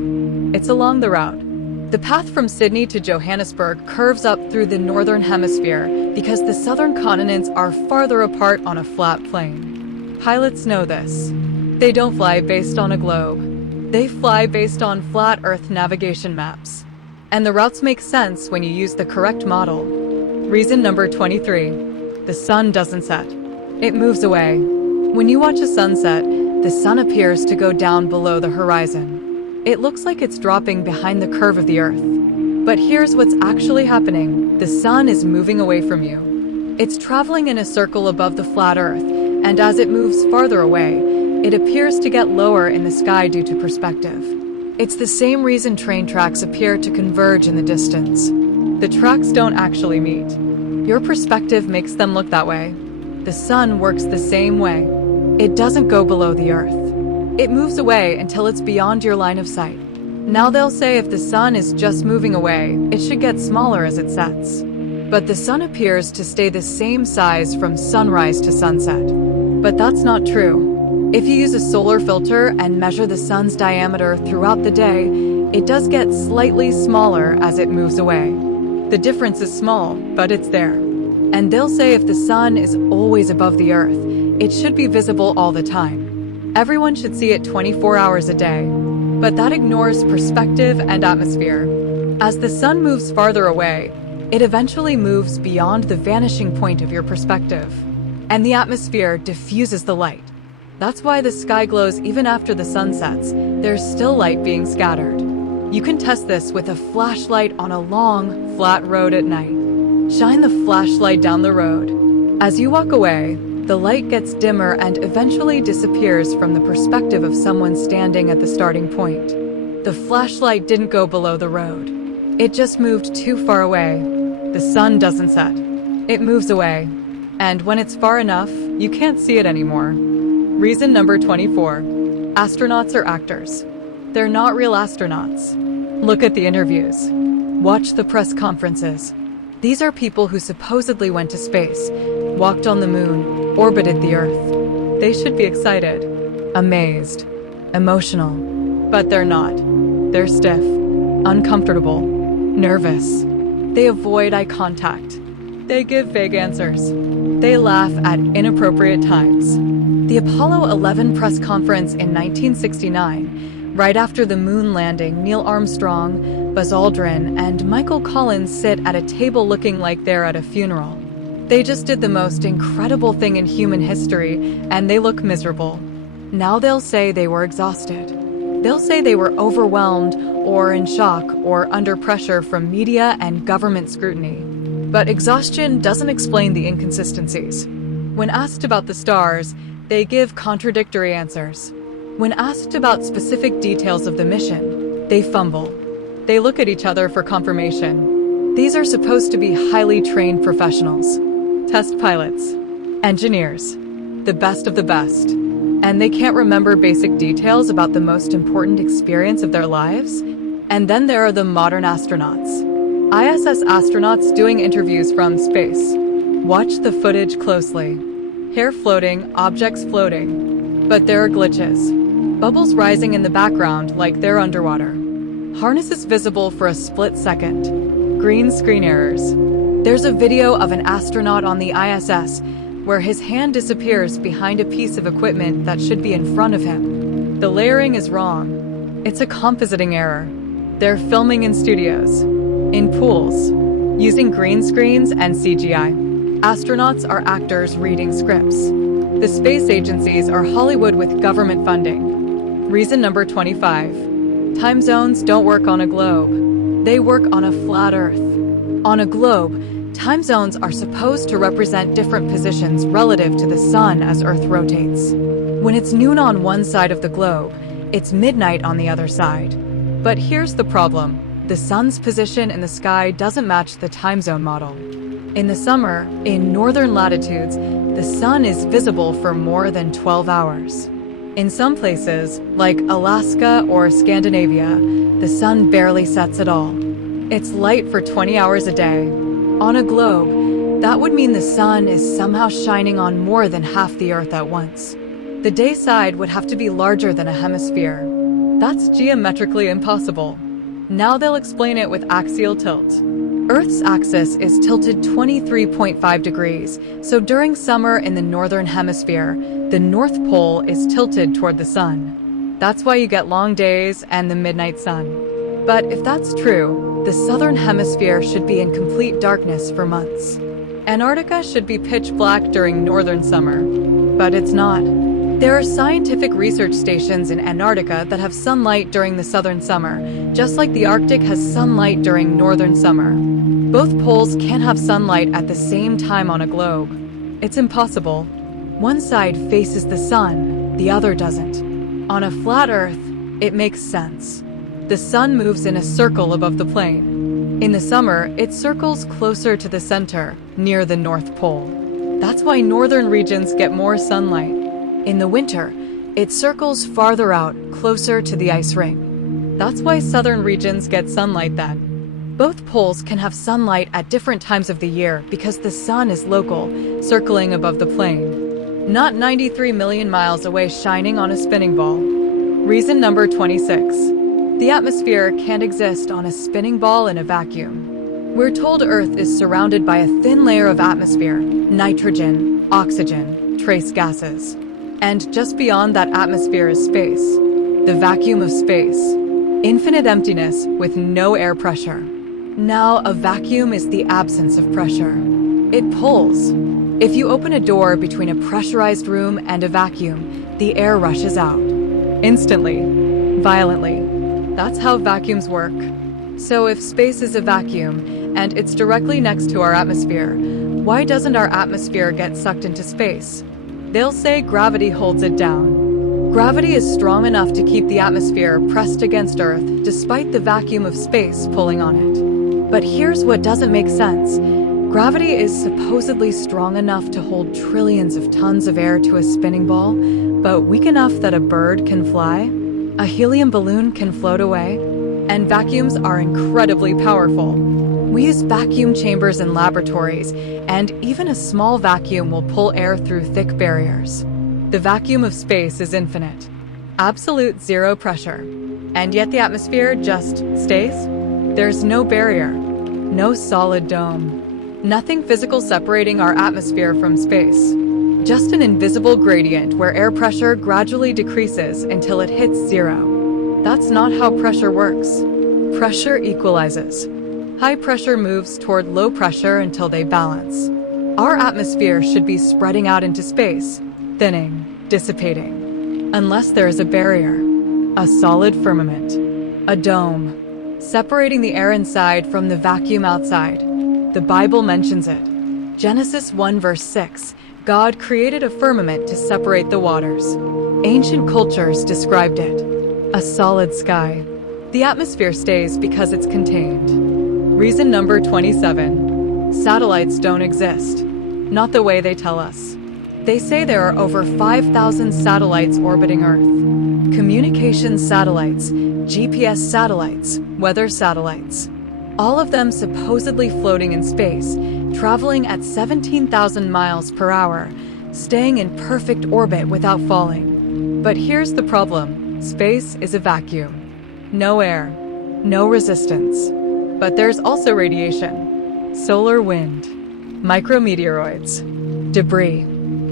It's along the route. The path from Sydney to Johannesburg curves up through the northern hemisphere because the southern continents are farther apart on a flat plane. Pilots know this. They don't fly based on a globe. They fly based on flat Earth navigation maps. And the routes make sense when you use the correct model. Reason number 23. The sun doesn't set. It moves away. When you watch a sunset, the sun appears to go down below the horizon. It looks like it's dropping behind the curve of the Earth. But here's what's actually happening. The sun is moving away from you. It's traveling in a circle above the flat Earth, and as it moves farther away, it appears to get lower in the sky due to perspective. It's the same reason train tracks appear to converge in the distance. The tracks don't actually meet. Your perspective makes them look that way. The sun works the same way. It doesn't go below the Earth. It moves away until it's beyond your line of sight. Now they'll say if the sun is just moving away, it should get smaller as it sets. But the sun appears to stay the same size from sunrise to sunset. But that's not true. If you use a solar filter and measure the sun's diameter throughout the day, it does get slightly smaller as it moves away. The difference is small, but it's there. And they'll say if the sun is always above the Earth, it should be visible all the time. Everyone should see it 24 hours a day. But that ignores perspective and atmosphere. As the sun moves farther away, It eventually moves beyond the vanishing point of your perspective, and the atmosphere diffuses the light. That's why the sky glows even after the sun sets. There's still light being scattered. You can test this with a flashlight on a long, flat road at night. Shine the flashlight down the road. As you walk away, the light gets dimmer and eventually disappears from the perspective of someone standing at the starting point. The flashlight didn't go below the road. It just moved too far away. The sun doesn't set. It moves away. And when it's far enough, you can't see it anymore. Reason number 24. Astronauts are actors. They're not real astronauts. Look at the interviews. Watch the press conferences. These are people who supposedly went to space, walked on the moon, orbited the Earth. They should be excited, amazed, emotional. But they're not. They're stiff, uncomfortable, nervous. They avoid eye contact. They give vague answers. They laugh at inappropriate times. The Apollo 11 press conference in 1969, right after the moon landing, Neil Armstrong, Buzz Aldrin, and Michael Collins sit at a table looking like they're at a funeral. They just did the most incredible thing in human history, and they look miserable. Now they'll say they were exhausted. They'll say they were overwhelmed or in shock or under pressure from media and government scrutiny. But exhaustion doesn't explain the inconsistencies. When asked about the stars, they give contradictory answers. When asked about specific details of the mission, they fumble. They look at each other for confirmation. These are supposed to be highly trained professionals, test pilots, engineers, the best of the best. And they can't remember basic details about the most important experience of their lives? And then there are the modern astronauts. ISS astronauts doing interviews from space. Watch the footage closely. Hair floating, objects floating. But there are glitches. Bubbles rising in the background like they're underwater. Harnesses visible for a split second. Green screen errors. There's a video of an astronaut on the ISS where his hand disappears behind a piece of equipment that should be in front of him. The layering is wrong. It's a compositing error. They're filming in studios, in pools, using green screens and CGI. Astronauts are actors reading scripts. The space agencies are Hollywood with government funding. Reason number 25. Time zones don't work on a globe. They work on a flat Earth. On a globe, time zones are supposed to represent different positions relative to the sun as Earth rotates. When it's noon on one side of the globe, it's midnight on the other side. But here's the problem. The sun's position in the sky doesn't match the time zone model. In the summer, in northern latitudes, the sun is visible for more than 12 hours. In some places, like Alaska or Scandinavia, the sun barely sets at all. It's light for 20 hours a day. On a globe, that would mean the sun is somehow shining on more than half the Earth at once. The day side would have to be larger than a hemisphere. That's geometrically impossible. Now they'll explain it with axial tilt. Earth's axis is tilted 23.5 degrees, so during summer in the northern hemisphere, the North Pole is tilted toward the sun. That's why you get long days and the midnight sun. But if that's true, the southern hemisphere should be in complete darkness for months. Antarctica should be pitch black during northern summer, but it's not. There are scientific research stations in Antarctica that have sunlight during the southern summer, just like the Arctic has sunlight during northern summer. Both poles can't have sunlight at the same time on a globe. It's impossible. One side faces the sun, the other doesn't. On a flat Earth, it makes sense. The sun moves in a circle above the plane. In the summer, it circles closer to the center, near the North Pole. That's why northern regions get more sunlight. In the winter, it circles farther out, closer to the ice ring. That's why southern regions get sunlight then. Both poles can have sunlight at different times of the year because the sun is local, circling above the plane. Not 93 million miles away shining on a spinning ball. Reason number 26. The atmosphere can't exist on a spinning ball in a vacuum. We're told Earth is surrounded by a thin layer of atmosphere, nitrogen, oxygen, trace gases. And just beyond that atmosphere is space, the vacuum of space. Infinite emptiness with no air pressure. Now, a vacuum is the absence of pressure. It pulls. If you open a door between a pressurized room and a vacuum, the air rushes out. Instantly. Violently. That's how vacuums work. So if space is a vacuum, and it's directly next to our atmosphere, why doesn't our atmosphere get sucked into space? They'll say gravity holds it down. Gravity is strong enough to keep the atmosphere pressed against Earth despite the vacuum of space pulling on it. But here's what doesn't make sense. Gravity is supposedly strong enough to hold trillions of tons of air to a spinning ball, but weak enough that a bird can fly, a helium balloon can float away, and vacuums are incredibly powerful. We use vacuum chambers in laboratories, and even a small vacuum will pull air through thick barriers. The vacuum of space is infinite. Absolute zero pressure. And yet the atmosphere just stays? There's no barrier, no solid dome. Nothing physical separating our atmosphere from space. Just an invisible gradient where air pressure gradually decreases until it hits zero. That's not how pressure works. Pressure equalizes. High pressure moves toward low pressure until they balance. Our atmosphere should be spreading out into space, thinning, dissipating. Unless there is a barrier, a solid firmament, a dome, separating the air inside from the vacuum outside. The Bible mentions it. Genesis 1 verse 6, God created a firmament to separate the waters. Ancient cultures described it. A solid sky. The atmosphere stays because it's contained. Reason number 27. Satellites don't exist. Not the way they tell us. They say there are over 5,000 satellites orbiting Earth. Communications satellites, GPS satellites, weather satellites. All of them supposedly floating in space, traveling at 17,000 miles per hour, staying in perfect orbit without falling. But here's the problem. Space is a vacuum. No air, no resistance. But there's also radiation, solar wind, micrometeoroids, debris.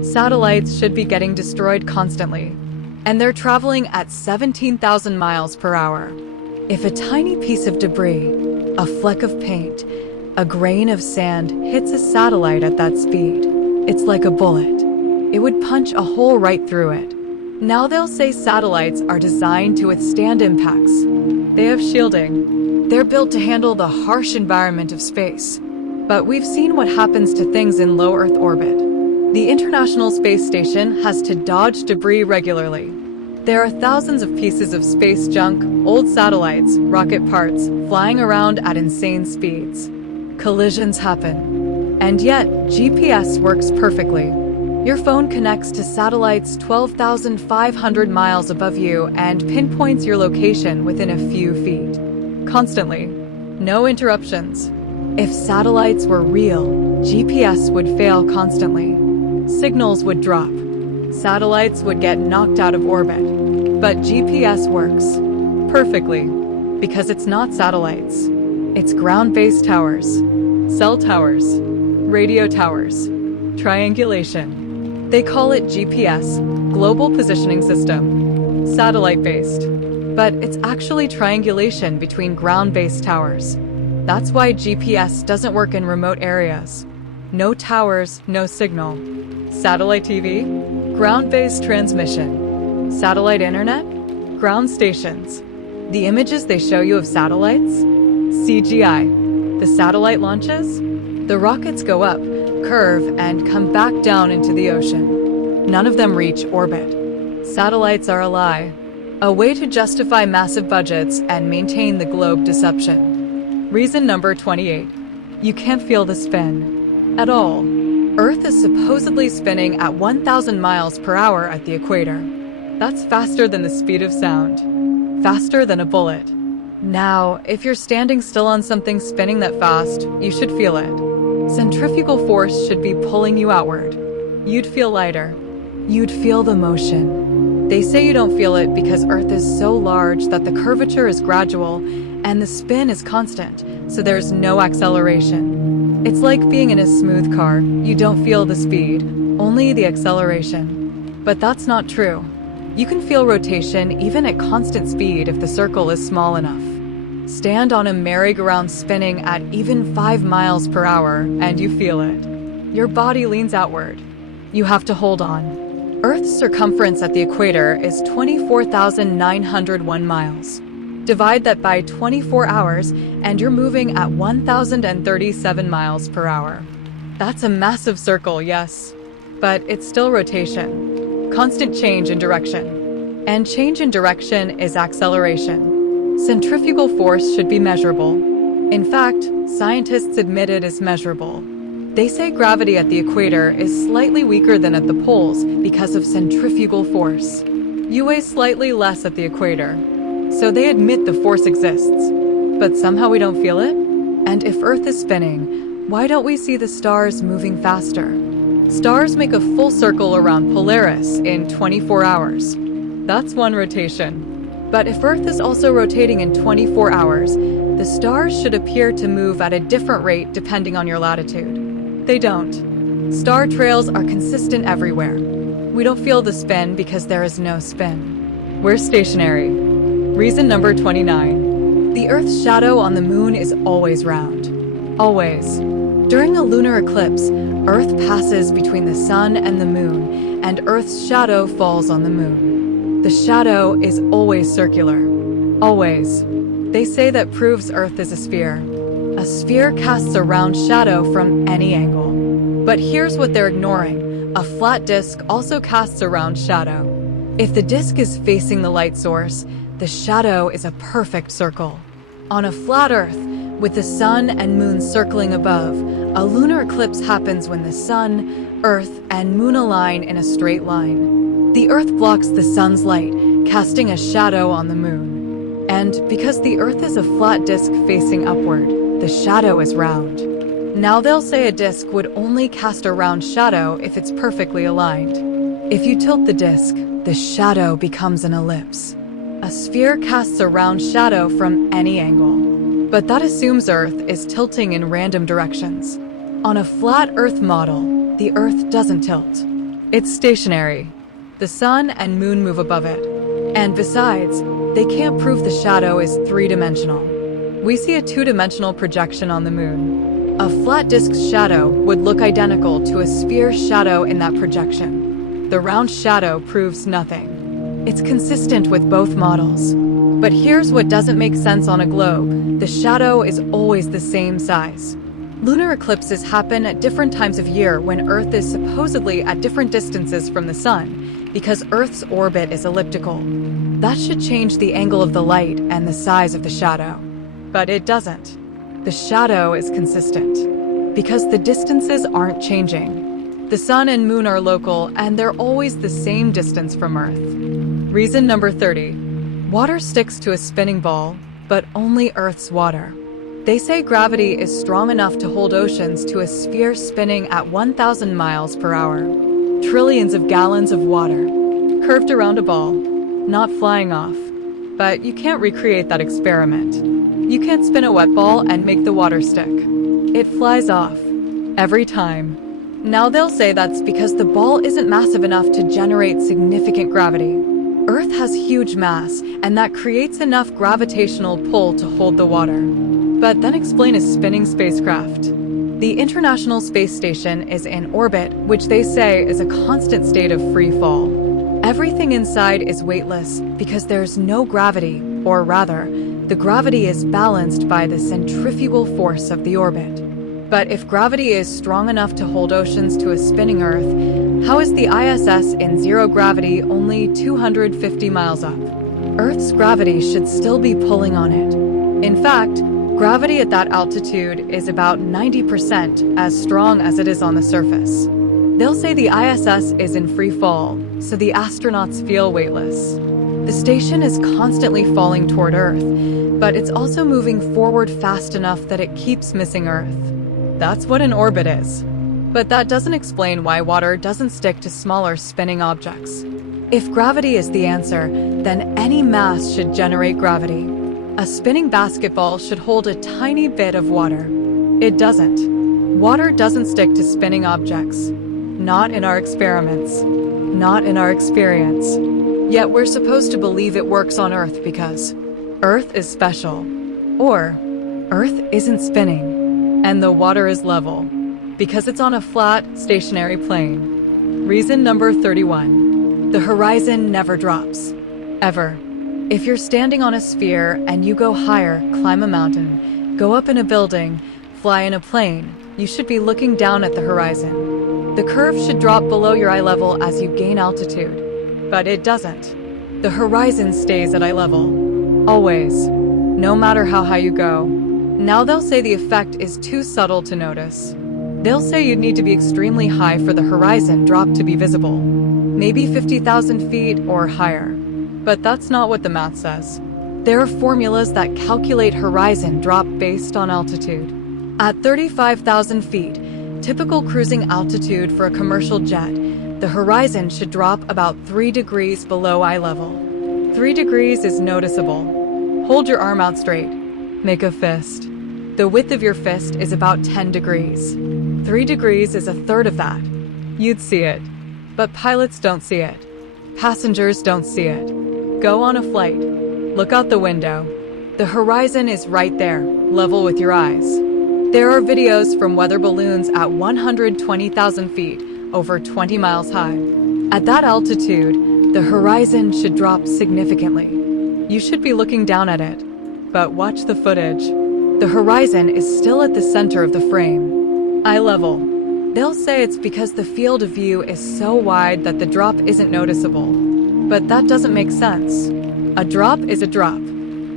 Satellites should be getting destroyed constantly, and they're traveling at 17,000 miles per hour. If a tiny piece of debris, a fleck of paint, a grain of sand hits a satellite at that speed, it's like a bullet. It would punch a hole right through it. Now they'll say satellites are designed to withstand impacts. They have shielding. They're built to handle the harsh environment of space. But we've seen what happens to things in low Earth orbit. The International Space Station has to dodge debris regularly. There are thousands of pieces of space junk, old satellites, rocket parts, flying around at insane speeds. Collisions happen. And yet, GPS works perfectly. Your phone connects to satellites 12,500 miles above you and pinpoints your location within a few feet. Constantly. No interruptions. If satellites were real, GPS would fail constantly. Signals would drop. Satellites would get knocked out of orbit. But GPS works perfectly because it's not satellites. It's ground-based towers, cell towers, radio towers, triangulation. They call it GPS, Global Positioning System, satellite-based. But it's actually triangulation between ground-based towers. That's why GPS doesn't work in remote areas. No towers, no signal. Satellite TV, ground-based transmission. Satellite internet, ground stations. The images they show you of satellites? CGI. The satellite launches? The rockets go up, curve, and come back down into the ocean. None of them reach orbit. Satellites are a lie. A way to justify massive budgets and maintain the globe deception. Reason number 28. You can't feel the spin. At all. Earth is supposedly spinning at 1,000 miles per hour at the equator. That's faster than the speed of sound. Faster than a bullet. Now, if you're standing still on something spinning that fast, you should feel it. Centrifugal force should be pulling you outward. You'd feel lighter. You'd feel the motion. They say you don't feel it because Earth is so large that the curvature is gradual and the spin is constant, so there's no acceleration. It's like being in a smooth car. You don't feel the speed, only the acceleration. But that's not true. You can feel rotation even at constant speed if the circle is small enough. Stand on a merry-go-round spinning at even 5 miles per hour, and you feel it. Your body leans outward. You have to hold on. Earth's circumference at the equator is 24,901 miles. Divide that by 24 hours, and you're moving at 1,037 miles per hour. That's a massive circle, yes. But it's still rotation. Constant change in direction. And change in direction is acceleration. Centrifugal force should be measurable. In fact, scientists admit it is measurable. They say gravity at the equator is slightly weaker than at the poles because of centrifugal force. You weigh slightly less at the equator. So they admit the force exists. But somehow we don't feel it? And if Earth is spinning, why don't we see the stars moving faster? Stars make a full circle around Polaris in 24 hours. That's one rotation. But if Earth is also rotating in 24 hours, the stars should appear to move at a different rate depending on your latitude. They don't. Star trails are consistent everywhere. We don't feel the spin because there is no spin. We're stationary. Reason number 29. The Earth's shadow on the moon is always round. Always. During a lunar eclipse, Earth passes between the sun and the moon, and Earth's shadow falls on the moon. The shadow is always circular. Always. They say that proves Earth is a sphere. A sphere casts a round shadow from any angle. But here's what they're ignoring. A flat disk also casts a round shadow. If the disk is facing the light source, the shadow is a perfect circle. On a flat Earth, with the sun and moon circling above, a lunar eclipse happens when the sun, Earth, and moon align in a straight line. The Earth blocks the sun's light, casting a shadow on the moon. And because the Earth is a flat disk facing upward, the shadow is round. Now they'll say a disk would only cast a round shadow if it's perfectly aligned. If you tilt the disk, the shadow becomes an ellipse. A sphere casts a round shadow from any angle. But that assumes Earth is tilting in random directions. On a flat Earth model, the Earth doesn't tilt. It's stationary. The sun and moon move above it. And besides, they can't prove the shadow is three-dimensional. We see a two-dimensional projection on the moon. A flat disk's shadow would look identical to a sphere's shadow in that projection. The round shadow proves nothing. It's consistent with both models. But here's what doesn't make sense on a globe. The shadow is always the same size. Lunar eclipses happen at different times of year when Earth is supposedly at different distances from the sun, because Earth's orbit is elliptical. That should change the angle of the light and the size of the shadow. But it doesn't. The shadow is consistent, because the distances aren't changing. The sun and moon are local, and they're always the same distance from Earth. Reason number 30. Water sticks to a spinning ball, but only Earth's water. They say gravity is strong enough to hold oceans to a sphere spinning at 1,000 miles per hour. Trillions of gallons of water, curved around a ball, not flying off. But you can't recreate that experiment. You can't spin a wet ball and make the water stick. It flies off. Every time. Now they'll say that's because the ball isn't massive enough to generate significant gravity. Earth has huge mass, and that creates enough gravitational pull to hold the water. But then explain a spinning spacecraft. The International Space Station is in orbit, which they say is a constant state of free fall. Everything inside is weightless because there's no gravity, or rather, the gravity is balanced by the centrifugal force of the orbit. But if gravity is strong enough to hold oceans to a spinning Earth, how is the ISS in zero gravity only 250 miles up? Earth's gravity should still be pulling on it. In fact, gravity at that altitude is about 90% as strong as it is on the surface. They'll say the ISS is in free fall, so the astronauts feel weightless. The station is constantly falling toward Earth, but it's also moving forward fast enough that it keeps missing Earth. That's what an orbit is. But that doesn't explain why water doesn't stick to smaller spinning objects. If gravity is the answer, then any mass should generate gravity. A spinning basketball should hold a tiny bit of water. It doesn't. Water doesn't stick to spinning objects. Not in our experiments. Not in our experience. Yet we're supposed to believe it works on Earth because Earth is special. Or, Earth isn't spinning, and the water is level, because it's on a flat, stationary plane. Reason number 31. The horizon never drops. Ever. If you're standing on a sphere and you go higher, climb a mountain, go up in a building, fly in a plane, you should be looking down at the horizon. The curve should drop below your eye level as you gain altitude. But it doesn't. The horizon stays at eye level. Always. No matter how high you go. Now they'll say the effect is too subtle to notice. They'll say you'd need to be extremely high for the horizon drop to be visible. Maybe 50,000 feet or higher. But that's not what the math says. There are formulas that calculate horizon drop based on altitude. At 35,000 feet, typical cruising altitude for a commercial jet, the horizon should drop about 3 degrees below eye level. 3 degrees is noticeable. Hold your arm out straight. Make a fist. The width of your fist is about 10 degrees. 3 degrees is a third of that. You'd see it. But pilots don't see it. Passengers don't see it. Go on a flight. Look out the window. The horizon is right there, level with your eyes. There are videos from weather balloons at 120,000 feet, over 20 miles high. At that altitude, the horizon should drop significantly. You should be looking down at it. But watch the footage. The horizon is still at the center of the frame. Eye level. They'll say it's because the field of view is so wide that the drop isn't noticeable. But that doesn't make sense. A drop is a drop.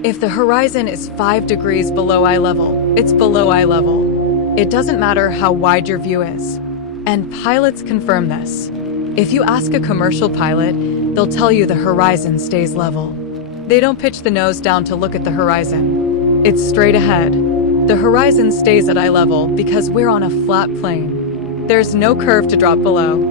If the horizon is 5 degrees below eye level, it's below eye level. It doesn't matter how wide your view is. And pilots confirm this. If you ask a commercial pilot, they'll tell you the horizon stays level. They don't pitch the nose down to look at the horizon. It's straight ahead. The horizon stays at eye level because we're on a flat plane. There's no curve to drop below.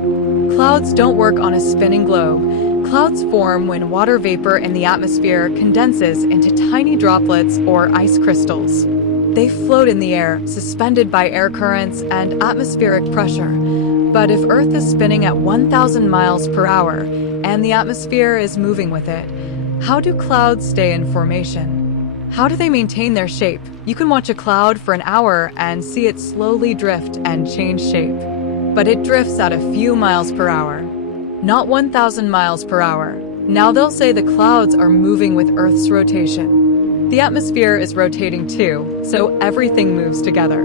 Clouds don't work on a spinning globe. Clouds form when water vapor in the atmosphere condenses into tiny droplets or ice crystals. They float in the air, suspended by air currents and atmospheric pressure. But if Earth is spinning at 1,000 miles per hour and the atmosphere is moving with it, how do clouds stay in formation? How do they maintain their shape? You can watch a cloud for an hour and see it slowly drift and change shape. But it drifts at a few miles per hour, not 1,000 miles per hour. Now they'll say the clouds are moving with Earth's rotation. The atmosphere is rotating too, so everything moves together.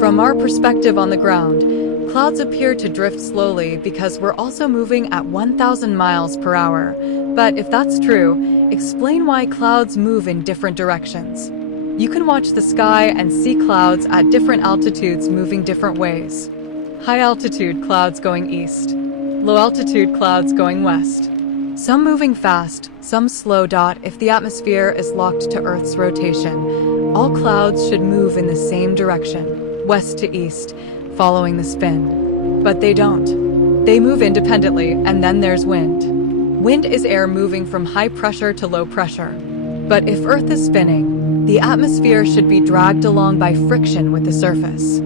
From our perspective on the ground, clouds appear to drift slowly because we're also moving at 1,000 miles per hour. But if that's true, explain why clouds move in different directions. You can watch the sky and see clouds at different altitudes moving different ways. High altitude clouds going east, low altitude clouds going west. Some moving fast, some slow. If the atmosphere is locked to Earth's rotation, all clouds should move in the same direction, west to east, following the spin. But they don't. They move independently, and then there's wind. Wind is air moving from high pressure to low pressure. But if Earth is spinning, the atmosphere should be dragged along by friction with the surface.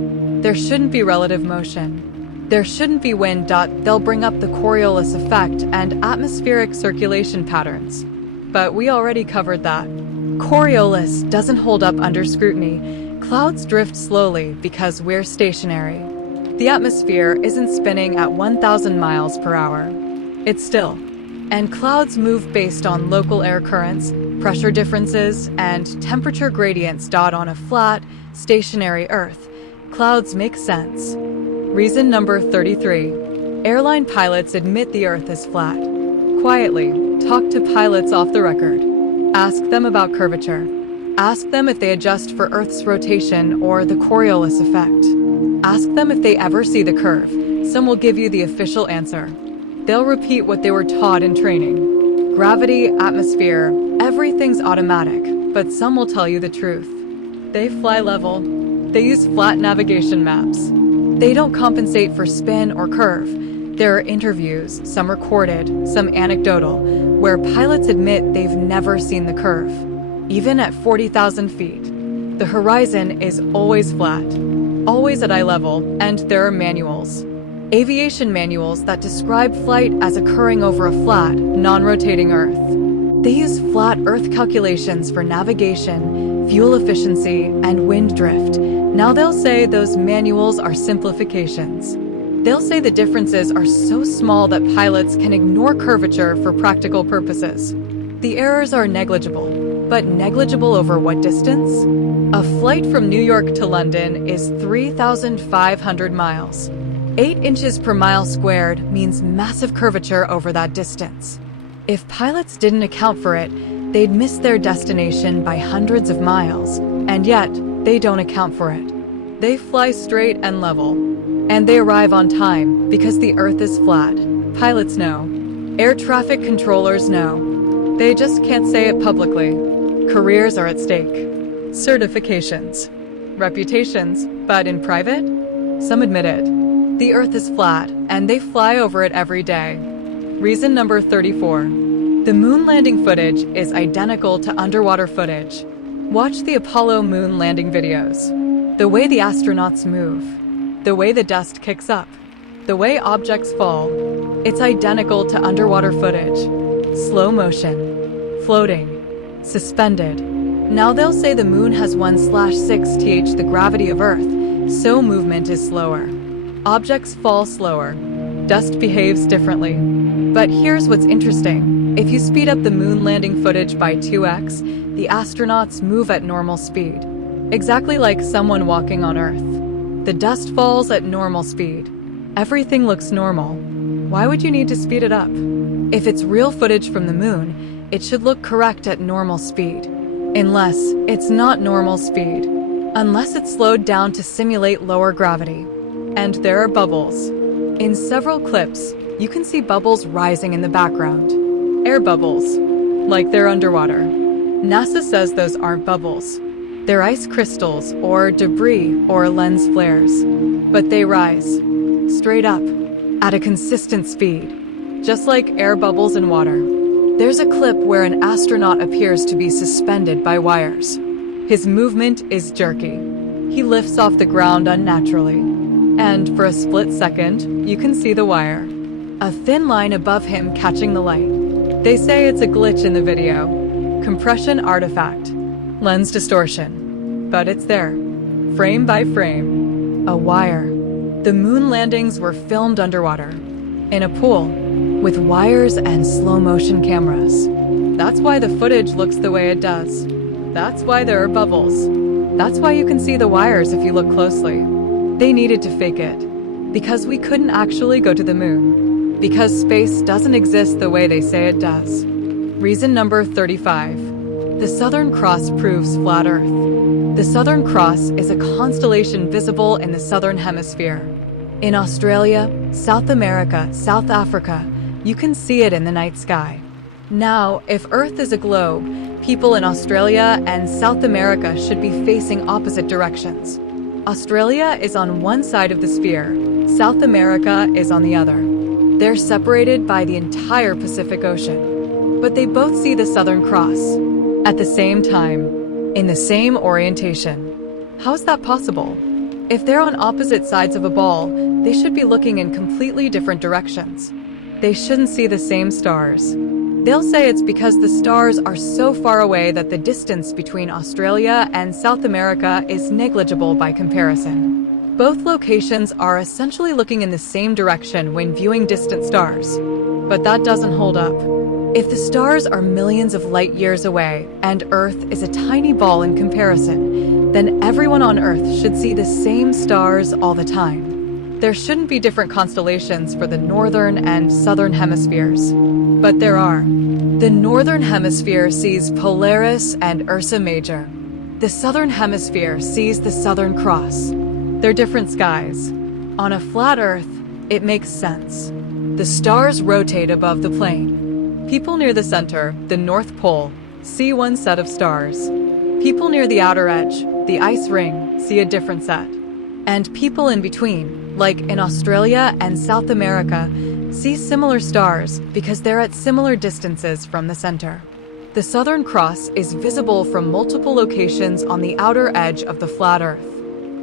There shouldn't be relative motion. There shouldn't be wind. They'll bring up the Coriolis effect and atmospheric circulation patterns. But we already covered that. Coriolis doesn't hold up under scrutiny. Clouds drift slowly because we're stationary. The atmosphere isn't spinning at 1,000 miles per hour. It's still. And clouds move based on local air currents, pressure differences, and temperature gradients. On a flat, stationary Earth, clouds make sense. Reason number 33. Airline pilots admit the Earth is flat. Quietly, talk to pilots off the record. Ask them about curvature. Ask them if they adjust for Earth's rotation or the Coriolis effect. Ask them if they ever see the curve. Some will give you the official answer. They'll repeat what they were taught in training. Gravity, atmosphere, everything's automatic, but some will tell you the truth. They fly level. They use flat navigation maps. They don't compensate for spin or curve. There are interviews, some recorded, some anecdotal, where pilots admit they've never seen the curve. Even at 40,000 feet, the horizon is always flat, always at eye level, and there are manuals. Aviation manuals that describe flight as occurring over a flat, non-rotating Earth. They use flat Earth calculations for navigation, fuel efficiency, and wind drift. Now they'll say those manuals are simplifications. They'll say the differences are so small that pilots can ignore curvature for practical purposes. The errors are negligible, but negligible over what distance? A flight from New York to London is 3,500 miles. 8 inches per mile squared means massive curvature over that distance. If pilots didn't account for it, they'd miss their destination by hundreds of miles, and yet they don't account for it. They fly straight and level, and they arrive on time because the Earth is flat. Pilots know. Air traffic controllers know. They just can't say it publicly. Careers are at stake. Certifications. Reputations, but in private? Some admit it. The Earth is flat, and they fly over it every day. Reason number 34. The moon landing footage is identical to underwater footage. Watch the Apollo moon landing videos. The way the astronauts move. The way the dust kicks up. The way objects fall. It's identical to underwater footage. Slow motion. Floating. Suspended. Now they'll say the moon has 1/6th the gravity of Earth, so movement is slower. Objects fall slower. Dust behaves differently. But here's what's interesting. If you speed up the moon landing footage by 2x, the astronauts move at normal speed. Exactly like someone walking on Earth. The dust falls at normal speed. Everything looks normal. Why would you need to speed it up? If it's real footage from the moon, it should look correct at normal speed. Unless it's not normal speed. Unless it's slowed down to simulate lower gravity. And there are bubbles. In several clips, you can see bubbles rising in the background. Air bubbles. Like they're underwater. NASA says those aren't bubbles. They're ice crystals, or debris, or lens flares. But they rise. Straight up. At a consistent speed. Just like air bubbles in water. There's a clip where an astronaut appears to be suspended by wires. His movement is jerky. He lifts off the ground unnaturally. And for a split second, you can see the wire. A thin line above him catching the light. They say it's a glitch in the video. Compression artifact. Lens distortion. But it's there. Frame by frame. A wire. The moon landings were filmed underwater. In a pool. With wires and slow-motion cameras. That's why the footage looks the way it does. That's why there are bubbles. That's why you can see the wires if you look closely. They needed to fake it. Because we couldn't actually go to the moon. Because space doesn't exist the way they say it does. Reason number 35. The Southern Cross proves flat Earth. The Southern Cross is a constellation visible in the Southern Hemisphere. In Australia, South America, South Africa, you can see it in the night sky. Now, if Earth is a globe, people in Australia and South America should be facing opposite directions. Australia is on one side of the sphere, South America is on the other. They're separated by the entire Pacific Ocean. But they both see the Southern Cross. At the same time, in the same orientation. How is that possible? If they're on opposite sides of a ball, they should be looking in completely different directions. They shouldn't see the same stars. They'll say it's because the stars are so far away that the distance between Australia and South America is negligible by comparison. Both locations are essentially looking in the same direction when viewing distant stars. But that doesn't hold up. If the stars are millions of light years away and Earth is a tiny ball in comparison, then everyone on Earth should see the same stars all the time. There shouldn't be different constellations for the northern and southern hemispheres. But there are. The northern hemisphere sees Polaris and Ursa Major. The southern hemisphere sees the Southern Cross. They're different skies. On a flat Earth, it makes sense. The stars rotate above the plane. People near the center, the North Pole, see one set of stars. People near the outer edge, the ice ring, see a different set. And people in between, like in Australia and South America, see similar stars because they're at similar distances from the center. The Southern Cross is visible from multiple locations on the outer edge of the flat Earth.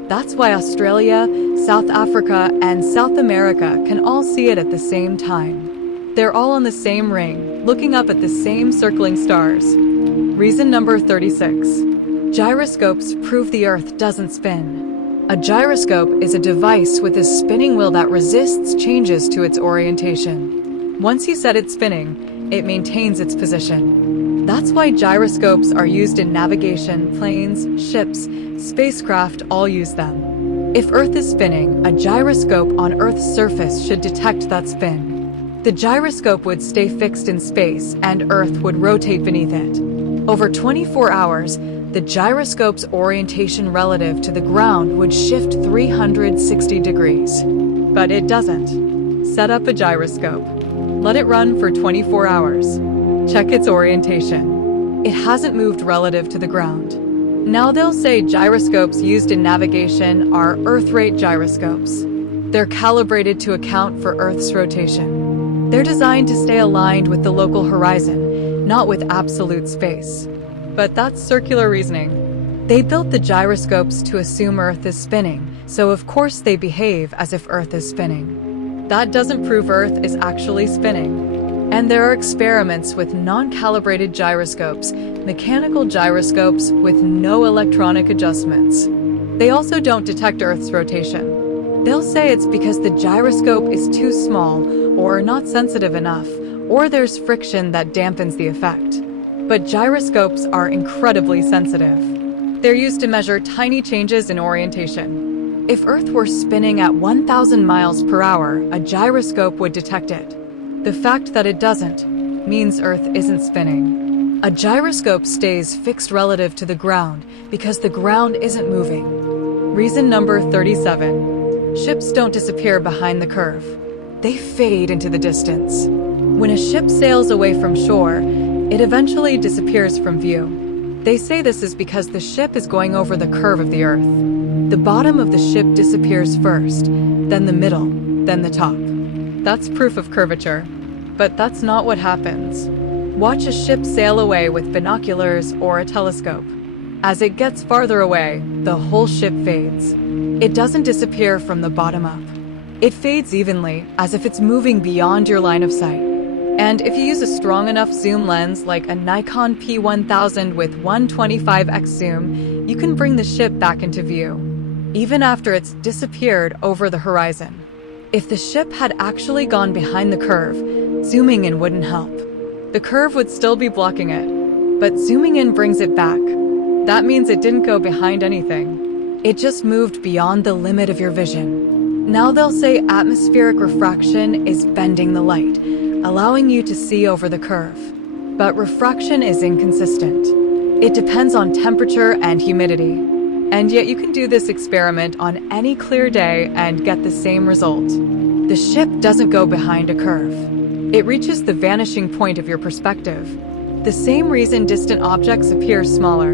That's why Australia, South Africa, and South America can all see it at the same time. They're all on the same ring, looking up at the same circling stars. Reason number 36. Gyroscopes prove the Earth doesn't spin. A gyroscope is a device with a spinning wheel that resists changes to its orientation. Once you set it spinning, it maintains its position. That's why gyroscopes are used in navigation, planes, ships, spacecraft all use them. If Earth is spinning, a gyroscope on Earth's surface should detect that spin. The gyroscope would stay fixed in space and Earth would rotate beneath it. Over 24 hours, the gyroscope's orientation relative to the ground would shift 360 degrees. But it doesn't. Set up a gyroscope. Let it run for 24 hours. Check its orientation. It hasn't moved relative to the ground. Now they'll say gyroscopes used in navigation are Earth rate gyroscopes. They're calibrated to account for Earth's rotation. They're designed to stay aligned with the local horizon, not with absolute space. But that's circular reasoning. They built the gyroscopes to assume Earth is spinning, so of course they behave as if Earth is spinning. That doesn't prove Earth is actually spinning. And there are experiments with non-calibrated gyroscopes, mechanical gyroscopes with no electronic adjustments. They also don't detect Earth's rotation. They'll say it's because the gyroscope is too small, or not sensitive enough, or there's friction that dampens the effect. But gyroscopes are incredibly sensitive. They're used to measure tiny changes in orientation. If Earth were spinning at 1,000 miles per hour, a gyroscope would detect it. The fact that it doesn't means Earth isn't spinning. A gyroscope stays fixed relative to the ground because the ground isn't moving. Reason number 37. Ships don't disappear behind the curve. They fade into the distance. When a ship sails away from shore, it eventually disappears from view. They say this is because the ship is going over the curve of the Earth. The bottom of the ship disappears first, then the middle, then the top. That's proof of curvature. But that's not what happens. Watch a ship sail away with binoculars or a telescope. As it gets farther away, the whole ship fades. It doesn't disappear from the bottom up. It fades evenly, as if it's moving beyond your line of sight. And if you use a strong enough zoom lens like a Nikon P1000 with 125x zoom, you can bring the ship back into view, even after it's disappeared over the horizon. If the ship had actually gone behind the curve, zooming in wouldn't help. The curve would still be blocking it, but zooming in brings it back. That means it didn't go behind anything. It just moved beyond the limit of your vision. Now they'll say atmospheric refraction is bending the light, allowing you to see over the curve. But refraction is inconsistent. It depends on temperature and humidity. And yet you can do this experiment on any clear day and get the same result. The ship doesn't go behind a curve. It reaches the vanishing point of your perspective. The same reason distant objects appear smaller.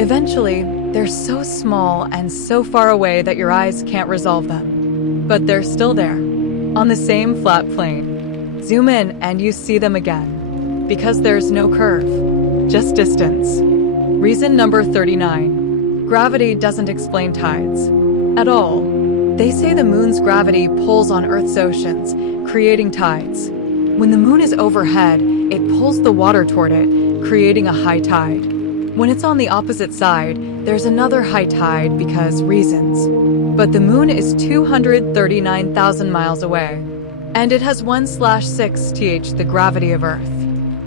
Eventually, they're so small and so far away that your eyes can't resolve them. But they're still there, on the same flat plane. Zoom in and you see them again, because there's no curve, just distance. Reason number 39. Gravity doesn't explain tides at all. They say the moon's gravity pulls on Earth's oceans, creating tides. When the moon is overhead, it pulls the water toward it, creating a high tide. When it's on the opposite side, there's another high tide because reasons. But the moon is 239,000 miles away. And it has 1/6th the gravity of Earth.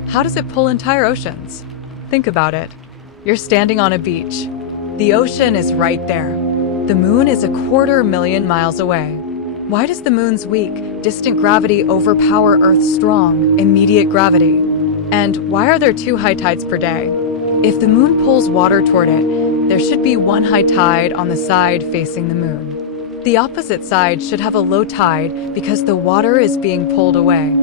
How does it pull entire oceans? Think about it. You're standing on a beach. The ocean is right there. The moon is 250,000 miles away. Why does the moon's weak, distant gravity overpower Earth's strong, immediate gravity? And why are there 2 high tides per day? If the moon pulls water toward it, there should be 1 high tide on the side facing the moon. The opposite side should have a low tide because the water is being pulled away.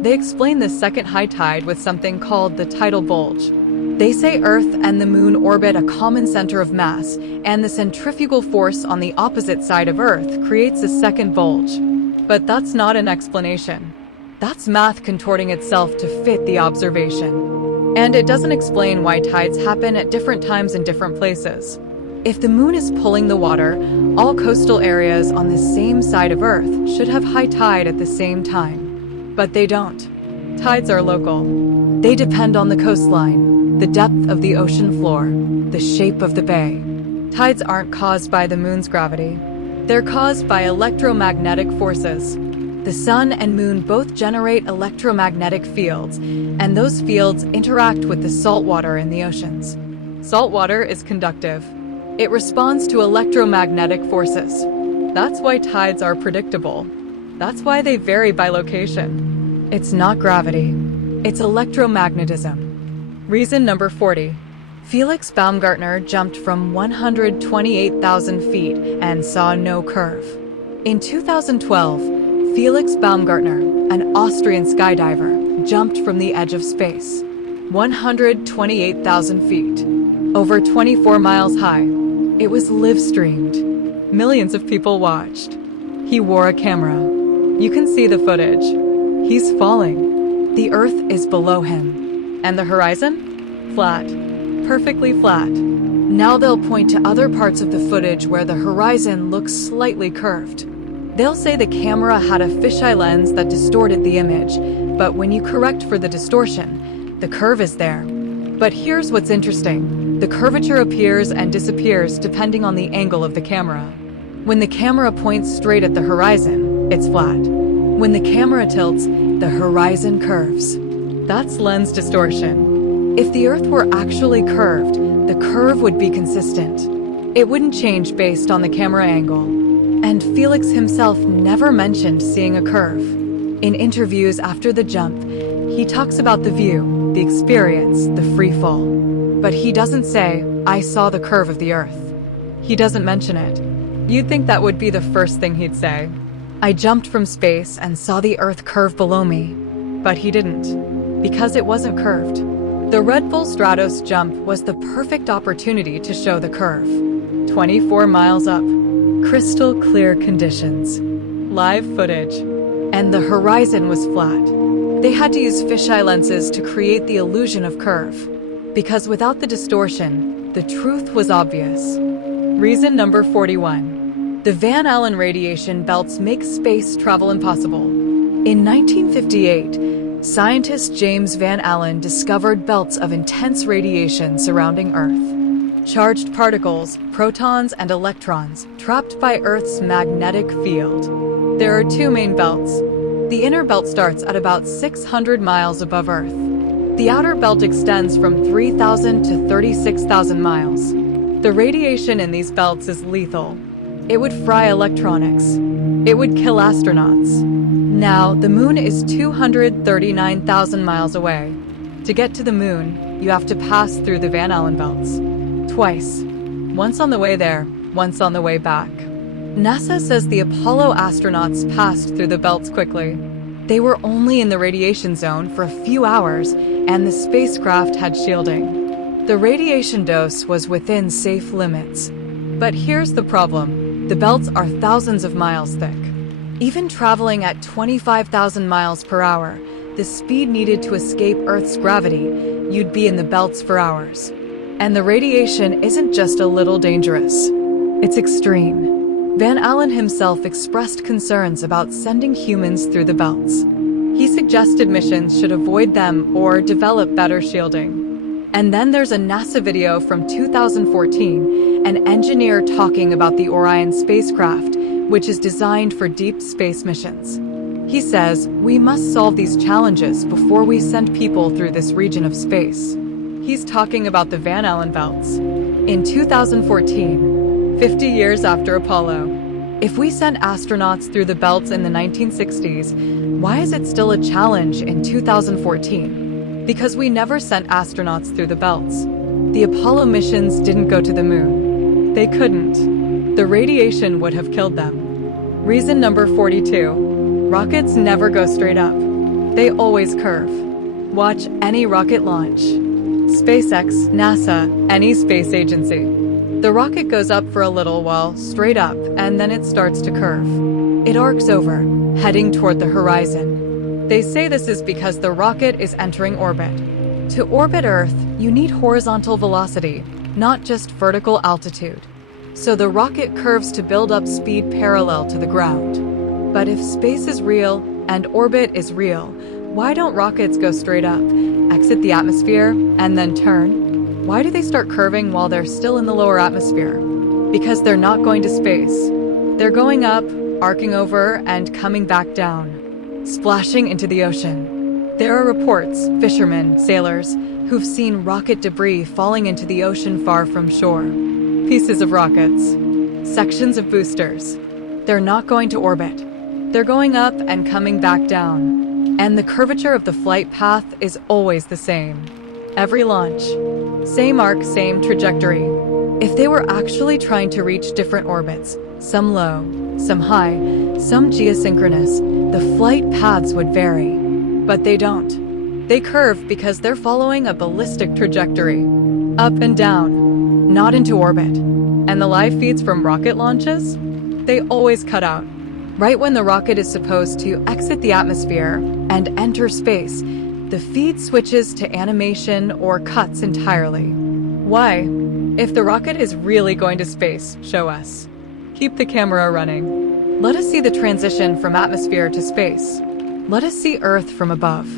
They explain the second high tide with something called the tidal bulge. They say Earth and the moon orbit a common center of mass, and the centrifugal force on the opposite side of Earth creates a second bulge. But that's not an explanation. That's math contorting itself to fit the observation. And it doesn't explain why tides happen at different times in different places. If the moon is pulling the water, all coastal areas on the same side of Earth should have high tide at the same time. But they don't. Tides are local. They depend on the coastline, the depth of the ocean floor, the shape of the bay. Tides aren't caused by the moon's gravity. They're caused by electromagnetic forces. The sun and moon both generate electromagnetic fields, and those fields interact with the salt water in the oceans. Salt water is conductive. It responds to electromagnetic forces. That's why tides are predictable. That's why they vary by location. It's not gravity. It's electromagnetism. Reason number 40. Felix Baumgartner jumped from 128,000 feet and saw no curve. In 2012, Felix Baumgartner, an Austrian skydiver, jumped from the edge of space, 128,000 feet, over 24 miles high. It was live-streamed. Millions of people watched. He wore a camera. You can see the footage. He's falling. The Earth is below him. And the horizon? Flat. Perfectly flat. Now they'll point to other parts of the footage where the horizon looks slightly curved. They'll say the camera had a fisheye lens that distorted the image, but when you correct for the distortion, the curve is there. But here's what's interesting. The curvature appears and disappears depending on the angle of the camera. When the camera points straight at the horizon, it's flat. When the camera tilts, the horizon curves. That's lens distortion. If the Earth were actually curved, the curve would be consistent. It wouldn't change based on the camera angle. And Felix himself never mentioned seeing a curve. In interviews after the jump, he talks about the view, the experience, the free fall. But he doesn't say, "I saw the curve of the Earth." He doesn't mention it. You'd think that would be the first thing he'd say. "I jumped from space and saw the Earth curve below me." But he didn't, because it wasn't curved. The Red Bull Stratos jump was the perfect opportunity to show the curve. 24 miles up, crystal clear conditions, live footage, and the horizon was flat. They had to use fisheye lenses to create the illusion of curve, because without the distortion, the truth was obvious. Reason number 41. The Van Allen radiation belts make space travel impossible. In 1958, scientist James Van Allen discovered belts of intense radiation surrounding Earth. Charged particles, protons and electrons, trapped by Earth's magnetic field. There are two main belts. The inner belt starts at about 600 miles above Earth. The outer belt extends from 3,000 to 36,000 miles. The radiation in these belts is lethal. It would fry electronics. It would kill astronauts. Now, the moon is 239,000 miles away. To get to the moon, you have to pass through the Van Allen belts. Twice. Once on the way there, once on the way back. NASA says the Apollo astronauts passed through the belts quickly. They were only in the radiation zone for a few hours, and the spacecraft had shielding. The radiation dose was within safe limits. But here's the problem. The belts are thousands of miles thick. Even traveling at 25,000 miles per hour, the speed needed to escape Earth's gravity, you'd be in the belts for hours. And the radiation isn't just a little dangerous. It's extreme. Van Allen himself expressed concerns about sending humans through the belts. He suggested missions should avoid them or develop better shielding. And then there's a NASA video from 2014, an engineer talking about the Orion spacecraft, which is designed for deep space missions. He says, "We must solve these challenges before we send people through this region of space." He's talking about the Van Allen belts. In 2014, 50 years after Apollo, if we sent astronauts through the belts in the 1960s, why is it still a challenge in 2014? Because we never sent astronauts through the belts. The Apollo missions didn't go to the moon. They couldn't. The radiation would have killed them. Reason number 42. Rockets never go straight up. They always curve. Watch any rocket launch. SpaceX, NASA, any space agency. The rocket goes up for a little while, straight up, and then it starts to curve. It arcs over, heading toward the horizon. They say this is because the rocket is entering orbit. To orbit Earth, you need horizontal velocity, not just vertical altitude. So the rocket curves to build up speed parallel to the ground. But if space is real and orbit is real, Why don't rockets go straight up, exit the atmosphere, and then turn? Why do they start curving while they're still in the lower atmosphere? Because they're not going to space. They're going up, arcing over, and coming back down, splashing into the ocean. There are reports, fishermen, sailors, who've seen rocket debris falling into the ocean far from shore. Pieces of rockets, sections of boosters. They're not going to orbit. They're going up and coming back down. And the curvature of the flight path is always the same. Every launch. Same arc, same trajectory. If they were actually trying to reach different orbits, some low, some high, some geosynchronous, the flight paths would vary. But they don't. They curve because they're following a ballistic trajectory. Up and down, not into orbit. And the live feeds from rocket launches? They always cut out. Right when the rocket is supposed to exit the atmosphere and enter space, the feed switches to animation or cuts entirely. Why? If the rocket is really going to space, show us. Keep the camera running. Let us see the transition from atmosphere to space. Let us see Earth from above.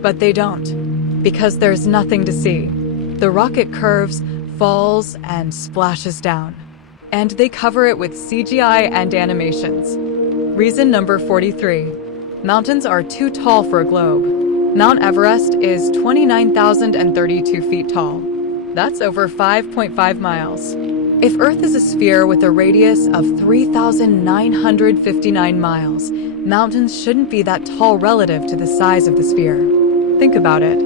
But they don't, because there's nothing to see. The rocket curves, falls, and splashes down. And they cover it with CGI and animations. Reason number 43. Mountains are too tall for a globe. Mount Everest is 29,032 feet tall. That's over 5.5 miles. If Earth is a sphere with a radius of 3,959 miles, mountains shouldn't be that tall relative to the size of the sphere. Think about it.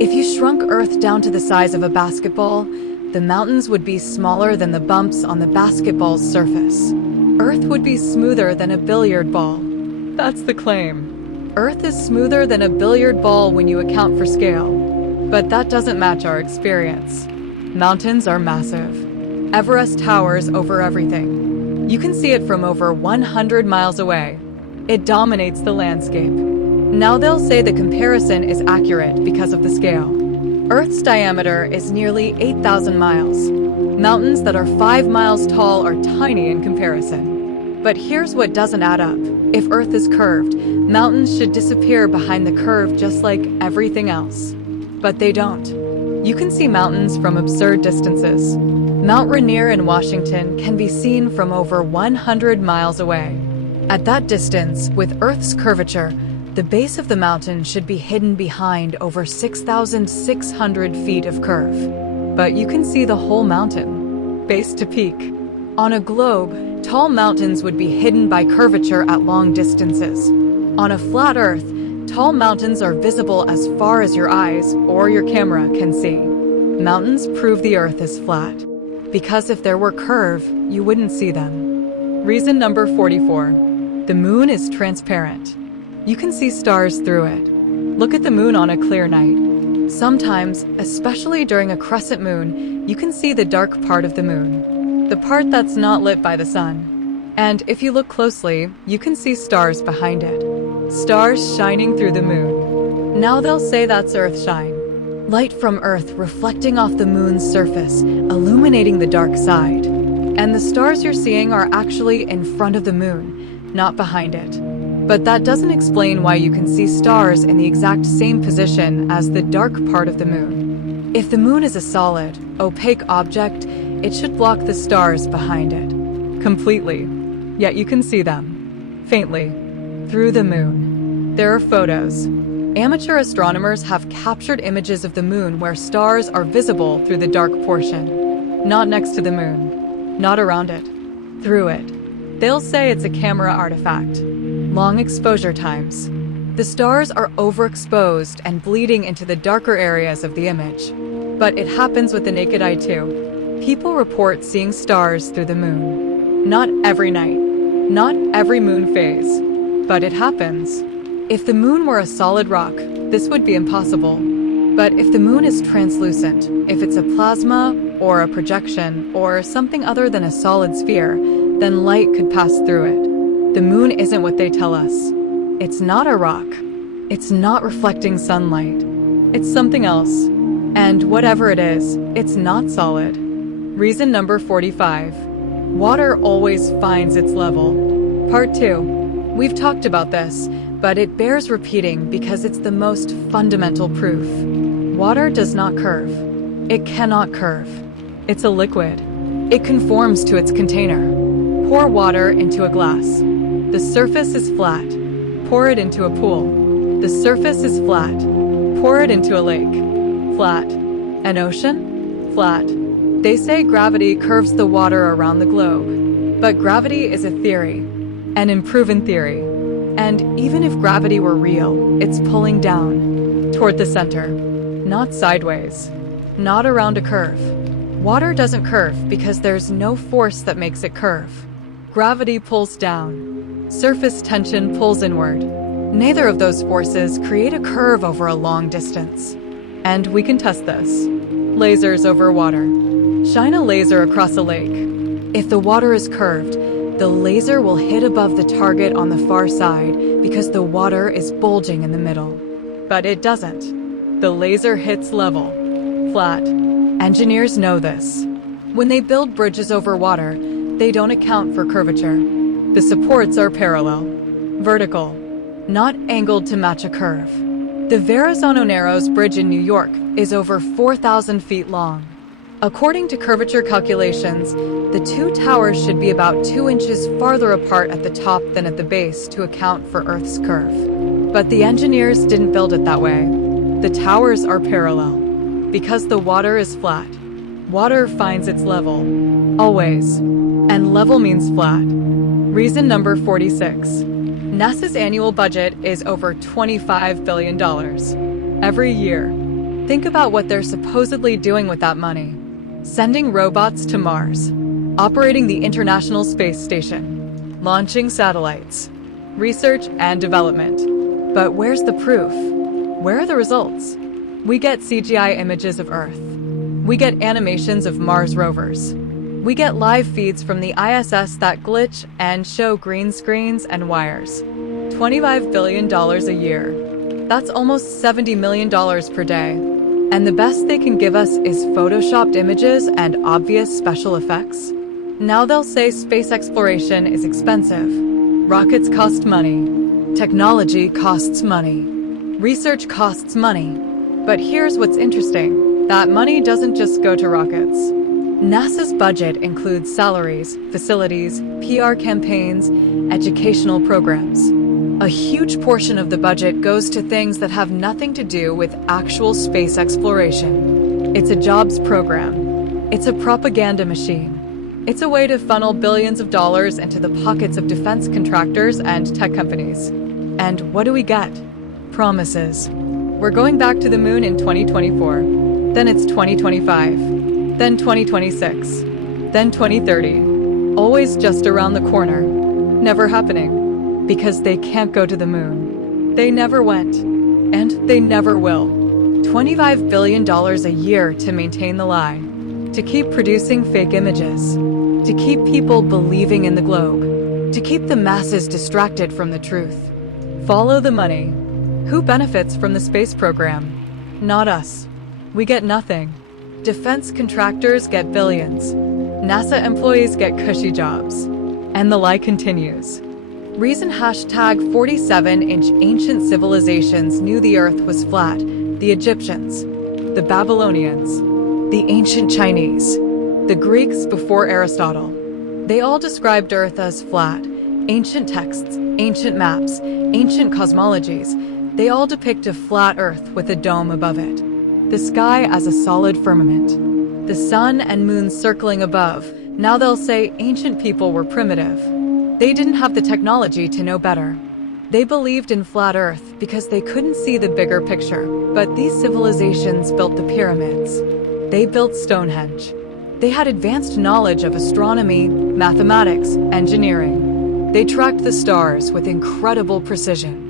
If you shrunk Earth down to the size of a basketball, the mountains would be smaller than the bumps on the basketball's surface. Earth would be smoother than a billiard ball. That's the claim. Earth is smoother than a billiard ball when you account for scale. But that doesn't match our experience. Mountains are massive. Everest towers over everything. You can see it from over 100 miles away. It dominates the landscape. Now they'll say the comparison is accurate because of the scale. Earth's diameter is nearly 8,000 miles. Mountains that are 5 miles tall are tiny in comparison. But here's what doesn't add up. If Earth is curved, mountains should disappear behind the curve just like everything else. But they don't. You can see mountains from absurd distances. Mount Rainier in Washington can be seen from over 100 miles away. At that distance, with Earth's curvature, the base of the mountain should be hidden behind over 6,600 feet of curve. But you can see the whole mountain, base to peak. On a globe, tall mountains would be hidden by curvature at long distances. On a flat Earth, tall mountains are visible as far as your eyes or your camera can see. Mountains prove the Earth is flat, because if there were curve, you wouldn't see them. Reason number 44. The moon is transparent. You can see stars through it. Look at the moon on a clear night. Sometimes, especially during a crescent moon, you can see the dark part of the moon, the part that's not lit by the sun. And if you look closely, you can see stars behind it, stars shining through the moon. Now they'll say that's Earthshine, light from Earth reflecting off the moon's surface, illuminating the dark side. And the stars you're seeing are actually in front of the moon, not behind it. But that doesn't explain why you can see stars in the exact same position as the dark part of the moon. If the moon is a solid, opaque object, it should block the stars behind it completely. Yet you can see them, faintly, through the moon. There are photos. Amateur astronomers have captured images of the moon where stars are visible through the dark portion. Not next to the moon, not around it, through it. They'll say it's a camera artifact. Long exposure times. The stars are overexposed and bleeding into the darker areas of the image. But it happens with the naked eye too. People report seeing stars through the moon. Not every night, not every moon phase, but it happens. If the moon were a solid rock, this would be impossible. But if the moon is translucent, if it's a plasma or a projection or something other than a solid sphere, then light could pass through it. The moon isn't what they tell us. It's not a rock. It's not reflecting sunlight. It's something else. And whatever it is, it's not solid. Reason number 45. Water always finds its level. Part 2. We've talked about this, But it bears repeating because it's the most fundamental proof. Water does not curve. It cannot curve. It's a liquid. It conforms to its container. Pour water into a glass. The surface is flat. Pour it into a pool. The surface is flat. Pour it into a lake. Flat. An ocean? Flat. They say gravity curves the water around the globe. But gravity is a theory, an unproven theory. And even if gravity were real, it's pulling down, toward the center, not sideways, not around a curve. Water doesn't curve because there's no force that makes it curve. Gravity pulls down. Surface tension pulls inward. Neither of those forces create a curve over a long distance. And we can test this. Lasers over water. Shine a laser across a lake. If the water is curved, the laser will hit above the target on the far side because the water is bulging in the middle. But it doesn't. The laser hits level, flat. Engineers know this. When they build bridges over water, they don't account for curvature. The supports are parallel, vertical, not angled to match a curve. The Verrazano Narrows Bridge in New York is over 4,000 feet long. According to curvature calculations, the two towers should be about 2 inches farther apart at the top than at the base to account for Earth's curve. But the engineers didn't build it that way. The towers are parallel. Because the water is flat. Water finds its level. Always. And level means flat. Reason number 46. NASA's annual budget is over $25 billion. Every year. Think about what they're supposedly doing with that money. Sending robots to Mars, operating the International Space Station, launching satellites, research and development. But where's the proof? Where are the results? We get CGI images of Earth. We get animations of Mars rovers. We get live feeds from the ISS that glitch and show green screens and wires. $25 billion a year. That's almost $70 million per day. And the best they can give us is photoshopped images and obvious special effects. Now they'll say space exploration is expensive. Rockets cost money. Technology costs money. Research costs money. But here's what's interesting. That money doesn't just go to rockets. NASA's budget includes salaries, facilities, PR campaigns, educational programs. A huge portion of the budget goes to things that have nothing to do with actual space exploration. It's a jobs program. It's a propaganda machine. It's a way to funnel billions of dollars into the pockets of defense contractors and tech companies. And what do we get? Promises. We're going back to the moon in 2024. Then it's 2025. Then 2026. Then 2030. Always just around the corner. Never happening. Because they can't go to the moon. They never went. And they never will. $25 billion a year to maintain the lie. To keep producing fake images. To keep people believing in the globe. To keep the masses distracted from the truth. Follow the money. Who benefits from the space program? Not us. We get nothing. Defense contractors get billions. NASA employees get cushy jobs. And the lie continues. Reason hashtag 47-inch ancient civilizations knew the Earth was flat. The Egyptians, the Babylonians, the ancient Chinese, the Greeks before Aristotle. They all described Earth as flat. Ancient texts, ancient maps, ancient cosmologies, they all depict a flat Earth with a dome above it. The sky as a solid firmament. The sun and moon circling above. Now they'll say ancient people were primitive. They didn't have the technology to know better. They believed in flat Earth because they couldn't see the bigger picture. But these civilizations built the pyramids. They built Stonehenge. They had advanced knowledge of astronomy, mathematics, engineering. They tracked the stars with incredible precision.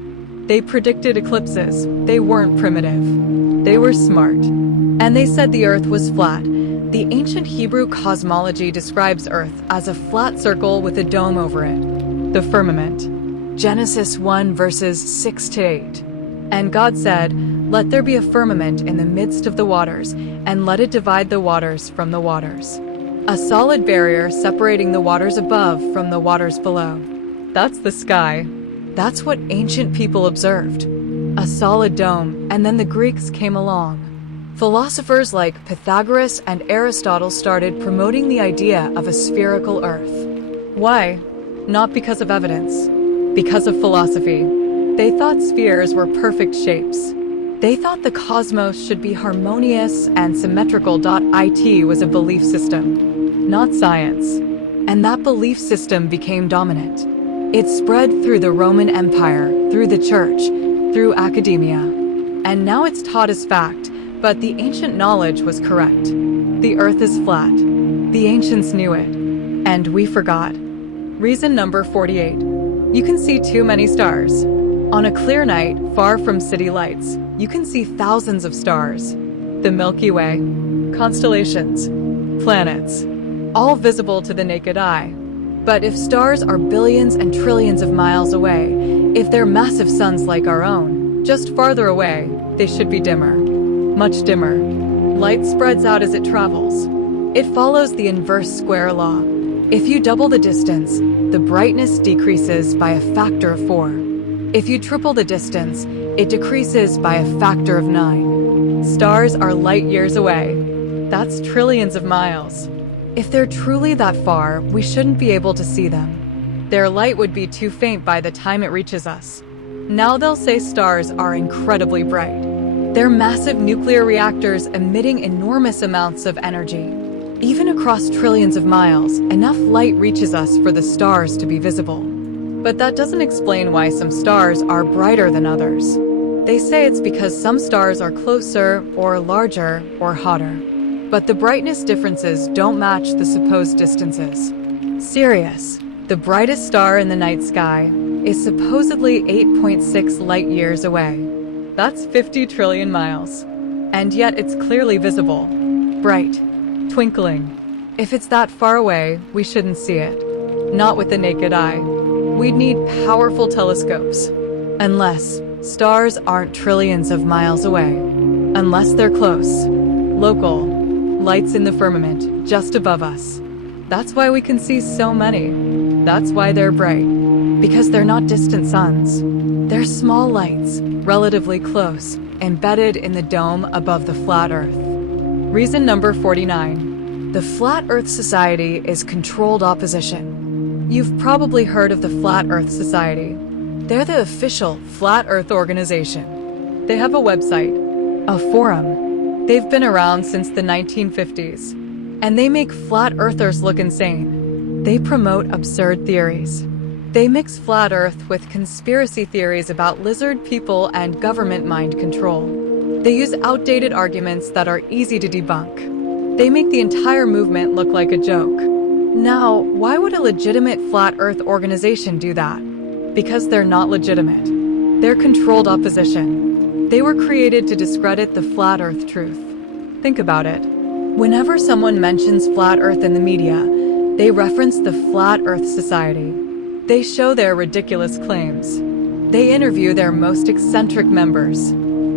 They predicted eclipses. They weren't primitive. They were smart. And they said the Earth was flat. The ancient Hebrew cosmology describes Earth as a flat circle with a dome over it. The firmament. Genesis 1 verses 6 to 8. And God said, "Let there be a firmament in the midst of the waters, and let it divide the waters from the waters." A solid barrier separating the waters above from the waters below. That's the sky. That's what ancient people observed. A solid dome, and then the Greeks came along. Philosophers like Pythagoras and Aristotle started promoting the idea of a spherical Earth. Why? Not because of evidence, because of philosophy. They thought spheres were perfect shapes. They thought the cosmos should be harmonious and symmetrical. It was a belief system, not science. And that belief system became dominant. It spread through the Roman Empire, through the church, through academia. And now it's taught as fact, but the ancient knowledge was correct. The Earth is flat. The ancients knew it, and we forgot. Reason number 48. You can see too many stars. On a clear night, far from city lights, you can see thousands of stars. The Milky Way, constellations, planets, all visible to the naked eye. But if stars are billions and trillions of miles away, if they're massive suns like our own, just farther away, they should be dimmer. Much dimmer. Light spreads out as it travels. It follows the inverse square law. If you double the distance, the brightness decreases by a factor of 4. If you triple the distance, it decreases by a factor of 9. Stars are light years away. That's trillions of miles. If they're truly that far, we shouldn't be able to see them. Their light would be too faint by the time it reaches us. Now they'll say stars are incredibly bright. They're massive nuclear reactors emitting enormous amounts of energy. Even across trillions of miles, enough light reaches us for the stars to be visible. But that doesn't explain why some stars are brighter than others. They say it's because some stars are closer, or larger, or hotter. But the brightness differences don't match the supposed distances. Sirius, the brightest star in the night sky, is supposedly 8.6 light years away. That's 50 trillion miles. And yet it's clearly visible. Bright. Twinkling. If it's that far away, we shouldn't see it. Not with the naked eye. We'd need powerful telescopes. Unless stars aren't trillions of miles away. Unless they're close. Local. Lights in the firmament, just above us. That's why we can see so many. That's why they're bright. Because they're not distant suns. They're small lights, relatively close, embedded in the dome above the flat Earth. Reason number 49. The Flat Earth Society is controlled opposition. You've probably heard of the Flat Earth Society. They're the official Flat Earth organization. They have a website, a forum. They've been around since the 1950s, and they make flat earthers look insane. They promote absurd theories. They mix flat Earth with conspiracy theories about lizard people and government mind control. They use outdated arguments that are easy to debunk. They make the entire movement look like a joke. Now, why would a legitimate flat Earth organization do that? Because they're not legitimate. They're controlled opposition. They were created to discredit the flat Earth truth. Think about it. Whenever someone mentions flat Earth in the media, they reference the Flat Earth Society. They show their ridiculous claims. They interview their most eccentric members.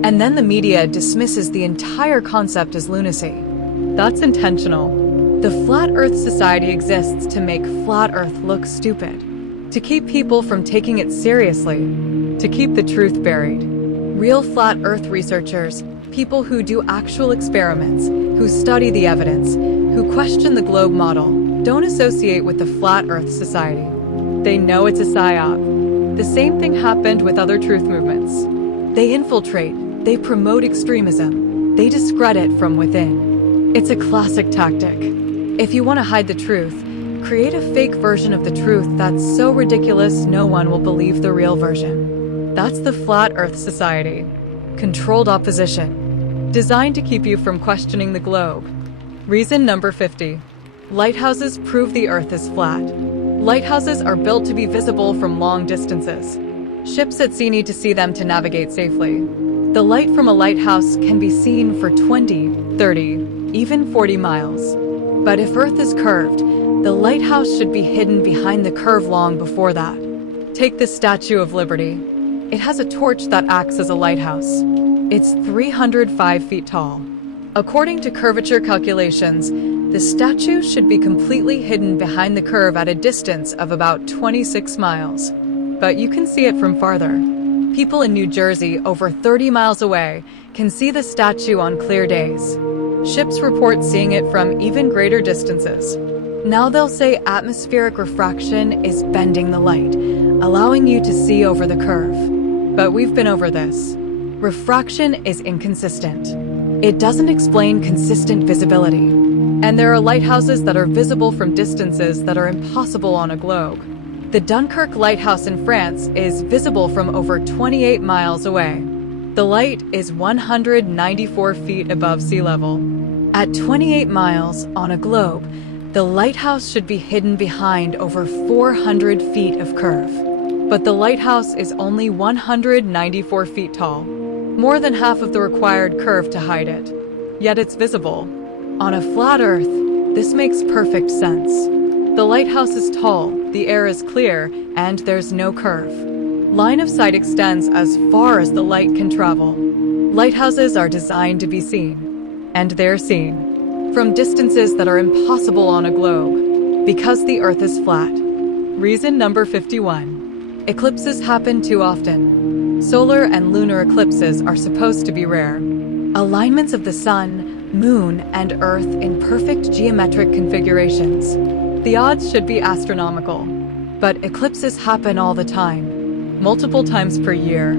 And then the media dismisses the entire concept as lunacy. That's intentional. The Flat Earth Society exists to make flat Earth look stupid. To keep people from taking it seriously. To keep the truth buried. Real flat Earth researchers, people who do actual experiments, who study the evidence, who question the globe model, don't associate with the Flat Earth Society. They know it's a psyop. The same thing happened with other truth movements. They infiltrate, they promote extremism, they discredit from within. It's a classic tactic. If you want to hide the truth, create a fake version of the truth that's so ridiculous no one will believe the real version. That's the Flat Earth Society. Controlled opposition. Designed to keep you from questioning the globe. Reason number 50. Lighthouses prove the Earth is flat. Lighthouses are built to be visible from long distances. Ships at sea need to see them to navigate safely. The light from a lighthouse can be seen for 20, 30, even 40 miles. But if Earth is curved, the lighthouse should be hidden behind the curve long before that. Take the Statue of Liberty. It has a torch that acts as a lighthouse. It's 305 feet tall. According to curvature calculations, the statue should be completely hidden behind the curve at a distance of about 26 miles. but you can see it from farther. People in New Jersey, over 30 miles away, can see the statue on clear days. Ships report seeing it from even greater distances. Now they'll say atmospheric refraction is bending the light, allowing you to see over the curve. But we've been over this. Refraction is inconsistent. It doesn't explain consistent visibility. And there are lighthouses that are visible from distances that are impossible on a globe. The Dunkirk lighthouse in France is visible from over 28 miles away. The light is 194 feet above sea level. At 28 miles on a globe, the lighthouse should be hidden behind over 400 feet of curve. But the lighthouse is only 194 feet tall, more than half of the required curve to hide it. Yet it's visible. On a flat Earth, this makes perfect sense. The lighthouse is tall, the air is clear, and there's no curve. Line of sight extends as far as the light can travel. Lighthouses are designed to be seen, and they're seen from distances that are impossible on a globe, because the Earth is flat. Reason number 51. Eclipses happen too often. Solar and lunar eclipses are supposed to be rare. Alignments of the Sun, Moon, and Earth in perfect geometric configurations. The odds should be astronomical. But eclipses happen all the time, multiple times per year.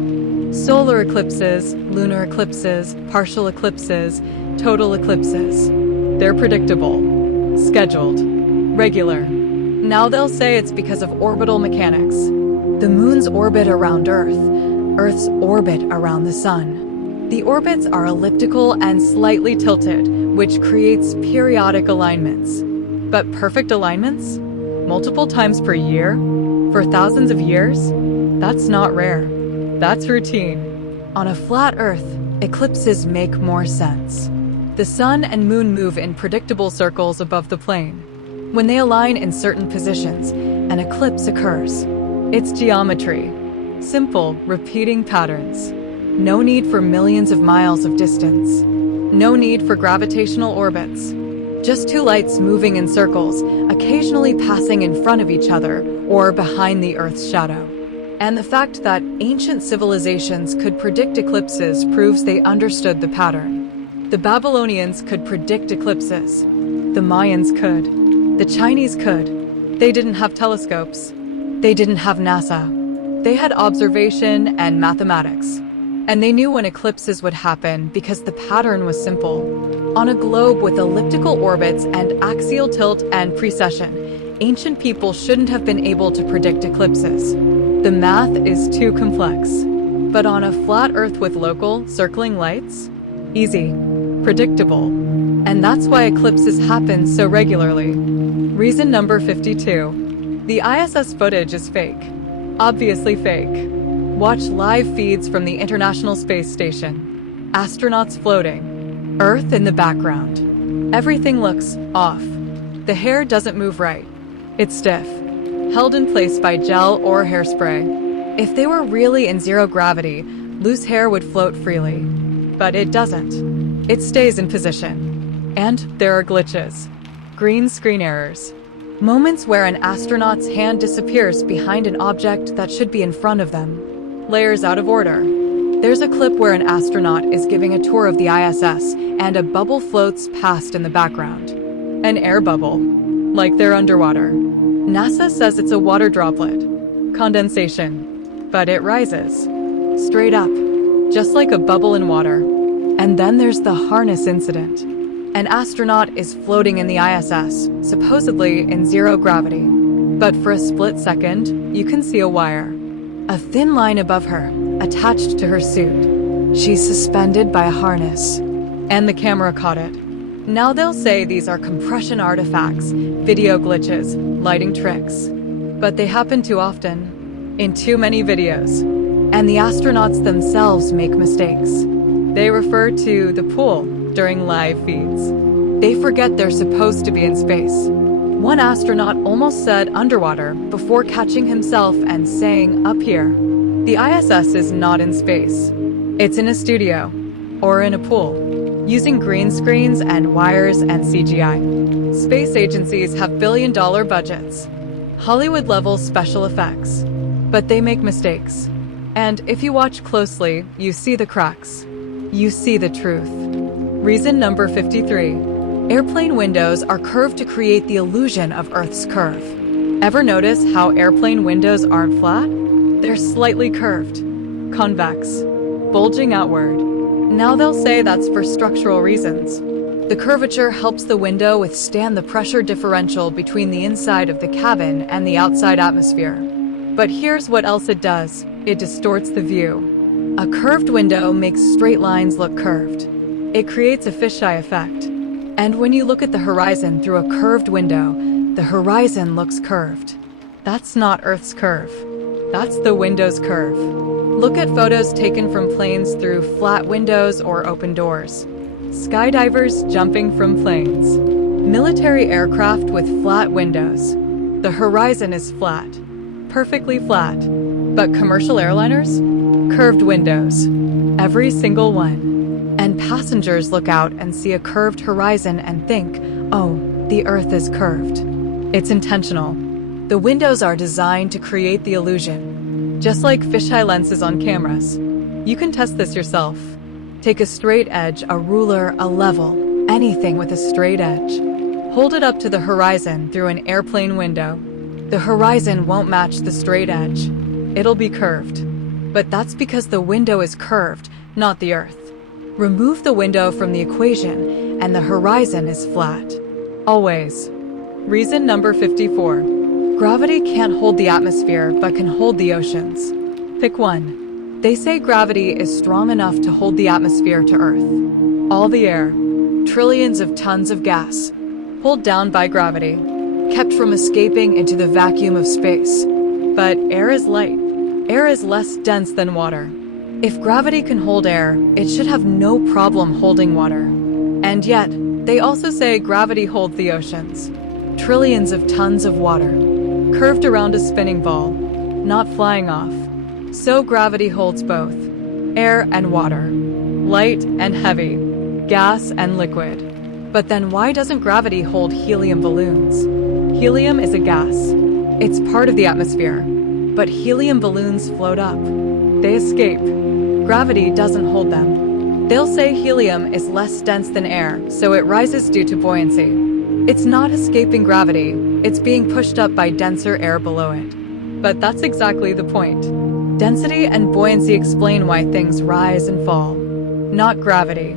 Solar eclipses, lunar eclipses, partial eclipses, total eclipses. They're predictable, scheduled, regular. Now they'll say it's because of orbital mechanics. The moon's orbit around Earth, Earth's orbit around the sun. The orbits are elliptical and slightly tilted, which creates periodic alignments. But perfect alignments? Multiple times per year? For thousands of years? That's not rare. That's routine. On a flat Earth, eclipses make more sense. The sun and moon move in predictable circles above the plane. When they align in certain positions, an eclipse occurs. It's geometry. Simple, repeating patterns. No need for millions of miles of distance. No need for gravitational orbits. Just two lights moving in circles, occasionally passing in front of each other or behind the Earth's shadow. And the fact that ancient civilizations could predict eclipses proves they understood the pattern. The Babylonians could predict eclipses. The Mayans could. The Chinese could. They didn't have telescopes. They didn't have NASA. They had observation and mathematics. And they knew when eclipses would happen because the pattern was simple. On a globe with elliptical orbits and axial tilt and precession, ancient people shouldn't have been able to predict eclipses. The math is too complex. But on a flat Earth with local, circling lights? Easy. Predictable. And that's why eclipses happen so regularly. Reason number 52. The ISS footage is fake. Obviously fake. Watch live feeds from the International Space Station. Astronauts floating. Earth in the background. Everything looks off. The hair doesn't move right. It's stiff, held in place by gel or hairspray. If they were really in zero gravity, loose hair would float freely. But it doesn't. It stays in position. And there are glitches. Green screen errors. Moments where an astronaut's hand disappears behind an object that should be in front of them. Layers out of order. There's a clip where an astronaut is giving a tour of the ISS and a bubble floats past in the background. An air bubble. Like they're underwater. NASA says it's a water droplet. Condensation. But it rises. Straight up. Just like a bubble in water. And then there's the harness incident. An astronaut is floating in the ISS, supposedly in zero gravity. But for a split second, you can see a wire. A thin line above her, attached to her suit. She's suspended by a harness. And the camera caught it. Now they'll say these are compression artifacts, video glitches, lighting tricks. But they happen too often, in too many videos. And the astronauts themselves make mistakes. They refer to the pool during live feeds. They forget they're supposed to be in space. One astronaut almost said underwater before catching himself and saying up here. The ISS is not in space. It's in a studio or in a pool, using green screens and wires and CGI. Space agencies have billion-dollar budgets, Hollywood-level special effects. But they make mistakes. And if you watch closely, you see the cracks. You see the truth. Reason number 53. Airplane windows are curved to create the illusion of Earth's curve. Ever notice how airplane windows aren't flat? They're slightly curved, convex, bulging outward. Now they'll say that's for structural reasons. The curvature helps the window withstand the pressure differential between the inside of the cabin and the outside atmosphere. But here's what else it does. It distorts the view. A curved window makes straight lines look curved. It creates a fisheye effect. And when you look at the horizon through a curved window, the horizon looks curved. That's not Earth's curve. That's the window's curve. Look at photos taken from planes through flat windows or open doors. Skydivers jumping from planes. Military aircraft with flat windows. The horizon is flat. Perfectly flat. But commercial airliners? Curved windows. Every single one. And passengers look out and see a curved horizon and think, oh, the Earth is curved. It's intentional. The windows are designed to create the illusion. Just like fisheye lenses on cameras. You can test this yourself. Take a straight edge, a ruler, a level, anything with a straight edge. Hold it up to the horizon through an airplane window. The horizon won't match the straight edge. It'll be curved. But that's because the window is curved, not the Earth. Remove the window from the equation, and the horizon is flat. Always. Reason number 54. Gravity can't hold the atmosphere, but can hold the oceans. Pick one. They say gravity is strong enough to hold the atmosphere to Earth. All the air, trillions of tons of gas, pulled down by gravity, kept from escaping into the vacuum of space. But air is light. Air is less dense than water. If gravity can hold air, it should have no problem holding water. And yet, they also say gravity holds the oceans. Trillions of tons of water, curved around a spinning ball, not flying off. So gravity holds both, air and water, light and heavy, gas and liquid. But then why doesn't gravity hold helium balloons? Helium is a gas. It's part of the atmosphere. But helium balloons float up. They escape. Gravity doesn't hold them. They'll say helium is less dense than air, so it rises due to buoyancy. It's not escaping gravity, it's being pushed up by denser air below it. But that's exactly the point. Density and buoyancy explain why things rise and fall, not gravity.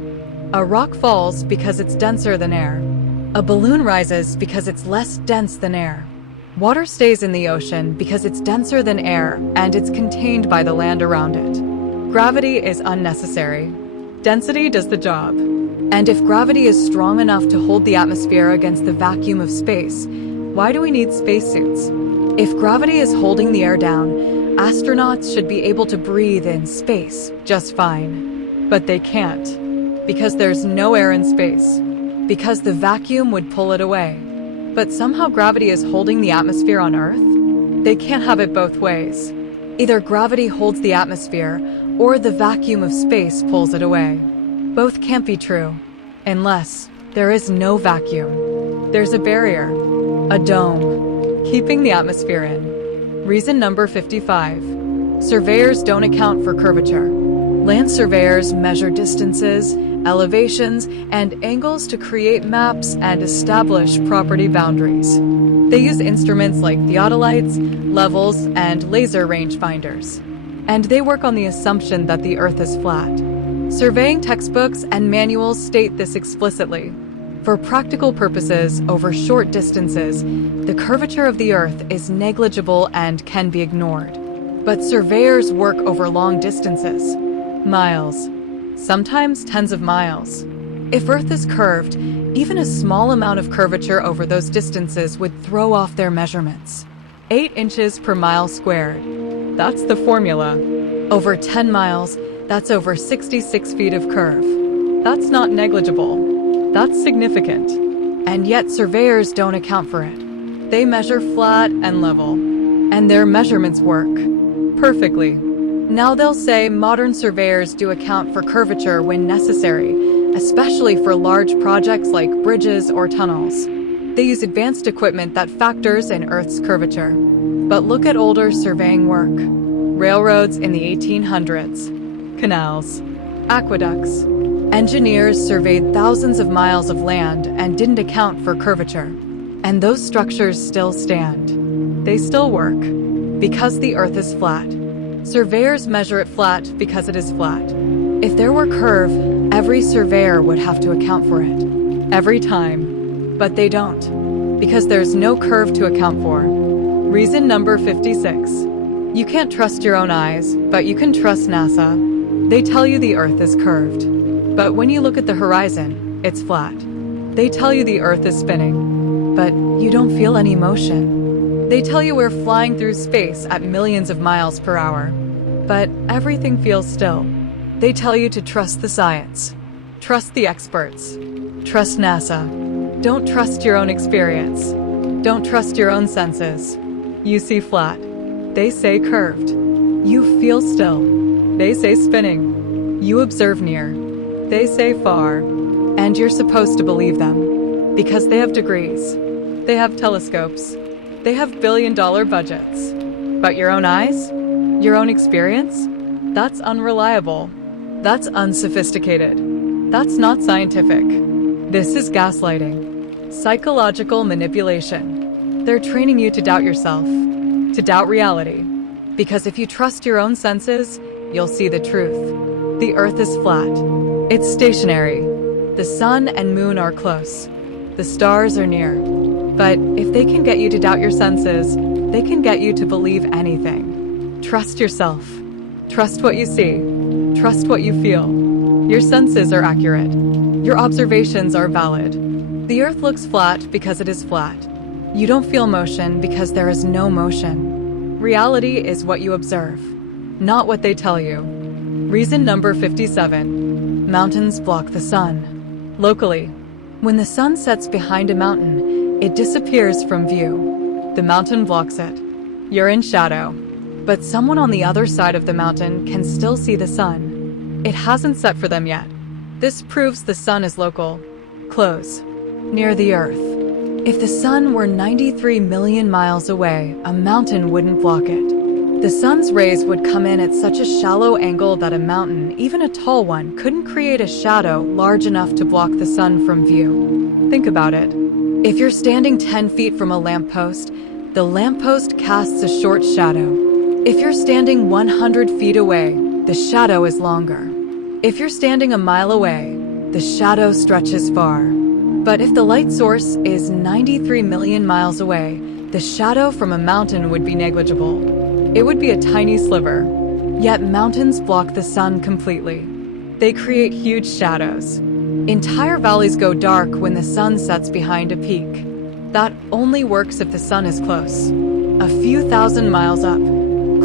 A rock falls because it's denser than air. A balloon rises because it's less dense than air. Water stays in the ocean because it's denser than air and it's contained by the land around it. Gravity is unnecessary. Density does the job. And if gravity is strong enough to hold the atmosphere against the vacuum of space, why do we need spacesuits? If gravity is holding the air down, astronauts should be able to breathe in space just fine. But they can't, because there's no air in space, because the vacuum would pull it away. But somehow gravity is holding the atmosphere on Earth? They can't have it both ways. Either gravity holds the atmosphere, or the vacuum of space pulls it away. Both can't be true, unless there is no vacuum. There's a barrier, a dome, keeping the atmosphere in. Reason number 55. Surveyors don't account for curvature. Land surveyors measure distances, elevations, and angles to create maps and establish property boundaries. They use instruments like theodolites, levels, and laser rangefinders. And they work on the assumption that the Earth is flat. Surveying textbooks and manuals state this explicitly. For practical purposes, over short distances, the curvature of the Earth is negligible and can be ignored. But surveyors work over long distances, miles, sometimes tens of miles. If Earth is curved, even a small amount of curvature over those distances would throw off their measurements. 8 inches per mile squared. That's the formula. Over 10 miles, that's over 66 feet of curve. That's not negligible. That's significant. And yet surveyors don't account for it. They measure flat and level. And their measurements work perfectly. Now they'll say modern surveyors do account for curvature when necessary, especially for large projects like bridges or tunnels. They use advanced equipment that factors in Earth's curvature. But look at older surveying work. Railroads in the 1800s, canals, aqueducts. Engineers surveyed thousands of miles of land and didn't account for curvature. And those structures still stand. They still work because the Earth is flat. Surveyors measure it flat because it is flat. If there were curve, every surveyor would have to account for it. Every time. But they don't. Because there's no curve to account for. Reason number 56. You can't trust your own eyes, but you can trust NASA. They tell you the Earth is curved. But when you look at the horizon, it's flat. They tell you the Earth is spinning, but you don't feel any motion. They tell you we're flying through space at millions of miles per hour, but everything feels still. They tell you to trust the science. Trust the experts. Trust NASA. Don't trust your own experience. Don't trust your own senses. You see flat. They say curved. You feel still. They say spinning. You observe near. They say far. And you're supposed to believe them. Because they have degrees. They have telescopes. They have billion-dollar budgets. But your own eyes? Your own experience? That's unreliable. That's unsophisticated. That's not scientific. This is gaslighting. Psychological manipulation. They're training you to doubt yourself. To doubt reality. Because if you trust your own senses, you'll see the truth. The Earth is flat. It's stationary. The sun and moon are close. The stars are near. But if they can get you to doubt your senses, they can get you to believe anything. Trust yourself. Trust what you see. Trust what you feel. Your senses are accurate. Your observations are valid. The Earth looks flat because it is flat. You don't feel motion because there is no motion. Reality is what you observe, not what they tell you. Reason number 57. Mountains block the sun. Locally, when the sun sets behind a mountain, it disappears from view. The mountain blocks it. You're in shadow. But someone on the other side of the mountain can still see the sun. It hasn't set for them yet. This proves the sun is local, close, near the Earth. If the sun were 93 million miles away, a mountain wouldn't block it. The sun's rays would come in at such a shallow angle that a mountain, even a tall one, couldn't create a shadow large enough to block the sun from view. Think about it. If you're standing 10 feet from a lamppost, the lamppost casts a short shadow. If you're standing 100 feet away, the shadow is longer. If you're standing a mile away, the shadow stretches far. But if the light source is 93 million miles away, the shadow from a mountain would be negligible. It would be a tiny sliver. Yet mountains block the sun completely. They create huge shadows. Entire valleys go dark when the sun sets behind a peak. That only works if the sun is close. A few thousand miles up.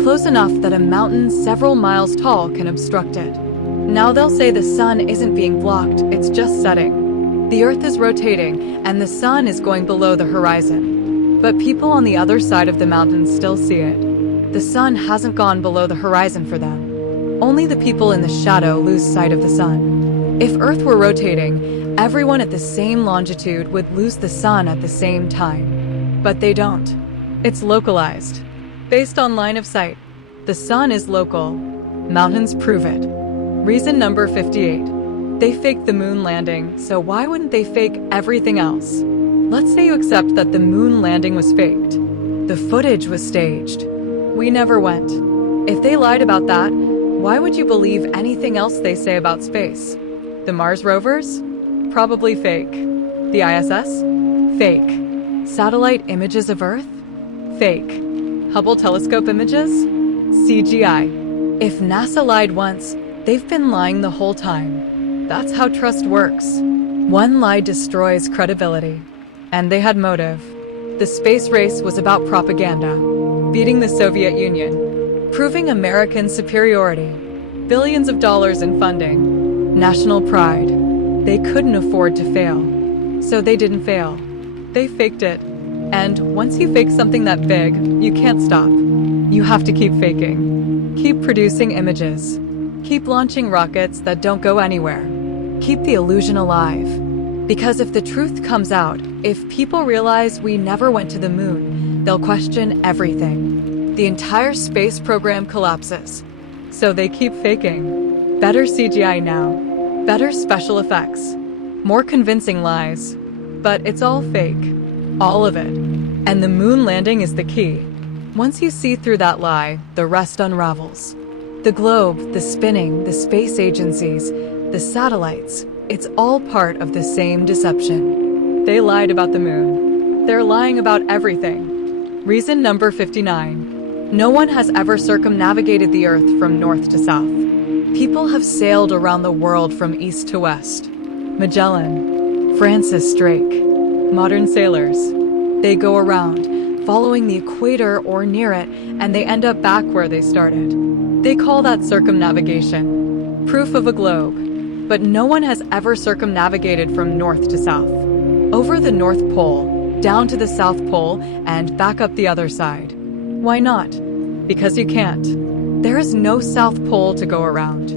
Close enough that a mountain several miles tall can obstruct it. Now they'll say the sun isn't being blocked, it's just setting. The Earth is rotating, and the sun is going below the horizon. But people on the other side of the mountain still see it. The sun hasn't gone below the horizon for them. Only the people in the shadow lose sight of the sun. If Earth were rotating, everyone at the same longitude would lose the sun at the same time. But they don't. It's localized. Based on line of sight. The sun is local. Mountains prove it. Reason number 58. They faked the moon landing, so why wouldn't they fake everything else? Let's say you accept that the moon landing was faked. The footage was staged. We never went. If they lied about that, why would you believe anything else they say about space? The Mars rovers? Probably fake. The ISS? Fake. Satellite images of Earth? Fake. Hubble telescope images? CGI. If NASA lied once, they've been lying the whole time. That's how trust works. One lie destroys credibility. And they had motive. The space race was about propaganda. Beating the Soviet Union. Proving American superiority. Billions of dollars in funding. National pride. They couldn't afford to fail. So they didn't fail. They faked it. And once you fake something that big, you can't stop. You have to keep faking. Keep producing images. Keep launching rockets that don't go anywhere. Keep the illusion alive. Because if the truth comes out, if people realize we never went to the moon, They'll question everything. The entire space program collapses. So they keep faking. Better CGI now. Better special effects. More convincing lies. But it's all fake. All of it. And the moon landing is the key. Once you see through that lie, the rest unravels. The globe, the spinning, the space agencies, the satellites, it's all part of the same deception. They lied about the moon. They're lying about everything. Reason number 59. No one has ever circumnavigated the Earth from north to south. People have sailed around the world from east to west. Magellan, Francis Drake, modern sailors. They go around, following the equator or near it, and they end up back where they started. They call that circumnavigation, proof of a globe. But no one has ever circumnavigated from north to south. Over the North Pole, down to the South Pole, and back up the other side. Why not? Because you can't. There is no South Pole to go around.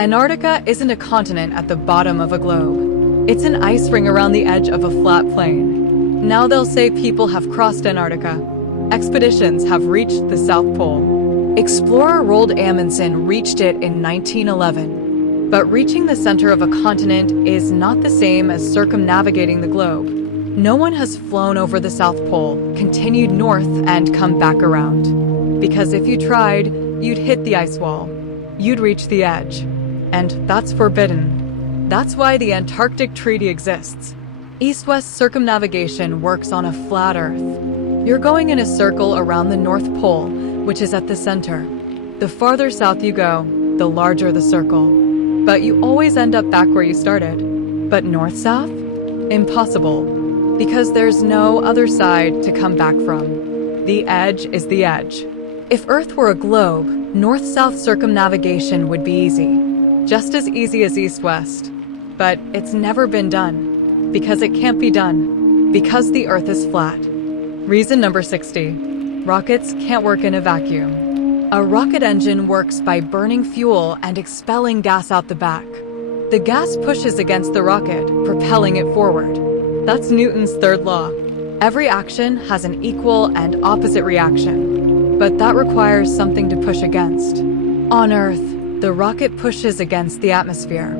Antarctica isn't a continent at the bottom of a globe. It's an ice ring around the edge of a flat plain. Now they'll say people have crossed Antarctica. Expeditions have reached the South Pole. Explorer Roald Amundsen reached it in 1911. But reaching the center of a continent is not the same as circumnavigating the globe. No one has flown over the South Pole, continued north, and come back around. Because if you tried, you'd hit the ice wall. You'd reach the edge. And that's forbidden. That's why the Antarctic Treaty exists. East-west circumnavigation works on a flat Earth. You're going in a circle around the North Pole, which is at the center. The farther south you go, the larger the circle. But you always end up back where you started. But north-south? Impossible. Because there's no other side to come back from. The edge is the edge. If Earth were a globe, north-south circumnavigation would be easy. Just as easy as east-west. But it's never been done. Because it can't be done. Because the Earth is flat. Reason number 60. Rockets can't work in a vacuum. A rocket engine works by burning fuel and expelling gas out the back. The gas pushes against the rocket, propelling it forward. That's Newton's third law. Every action has an equal and opposite reaction. But that requires something to push against. On Earth, the rocket pushes against the atmosphere.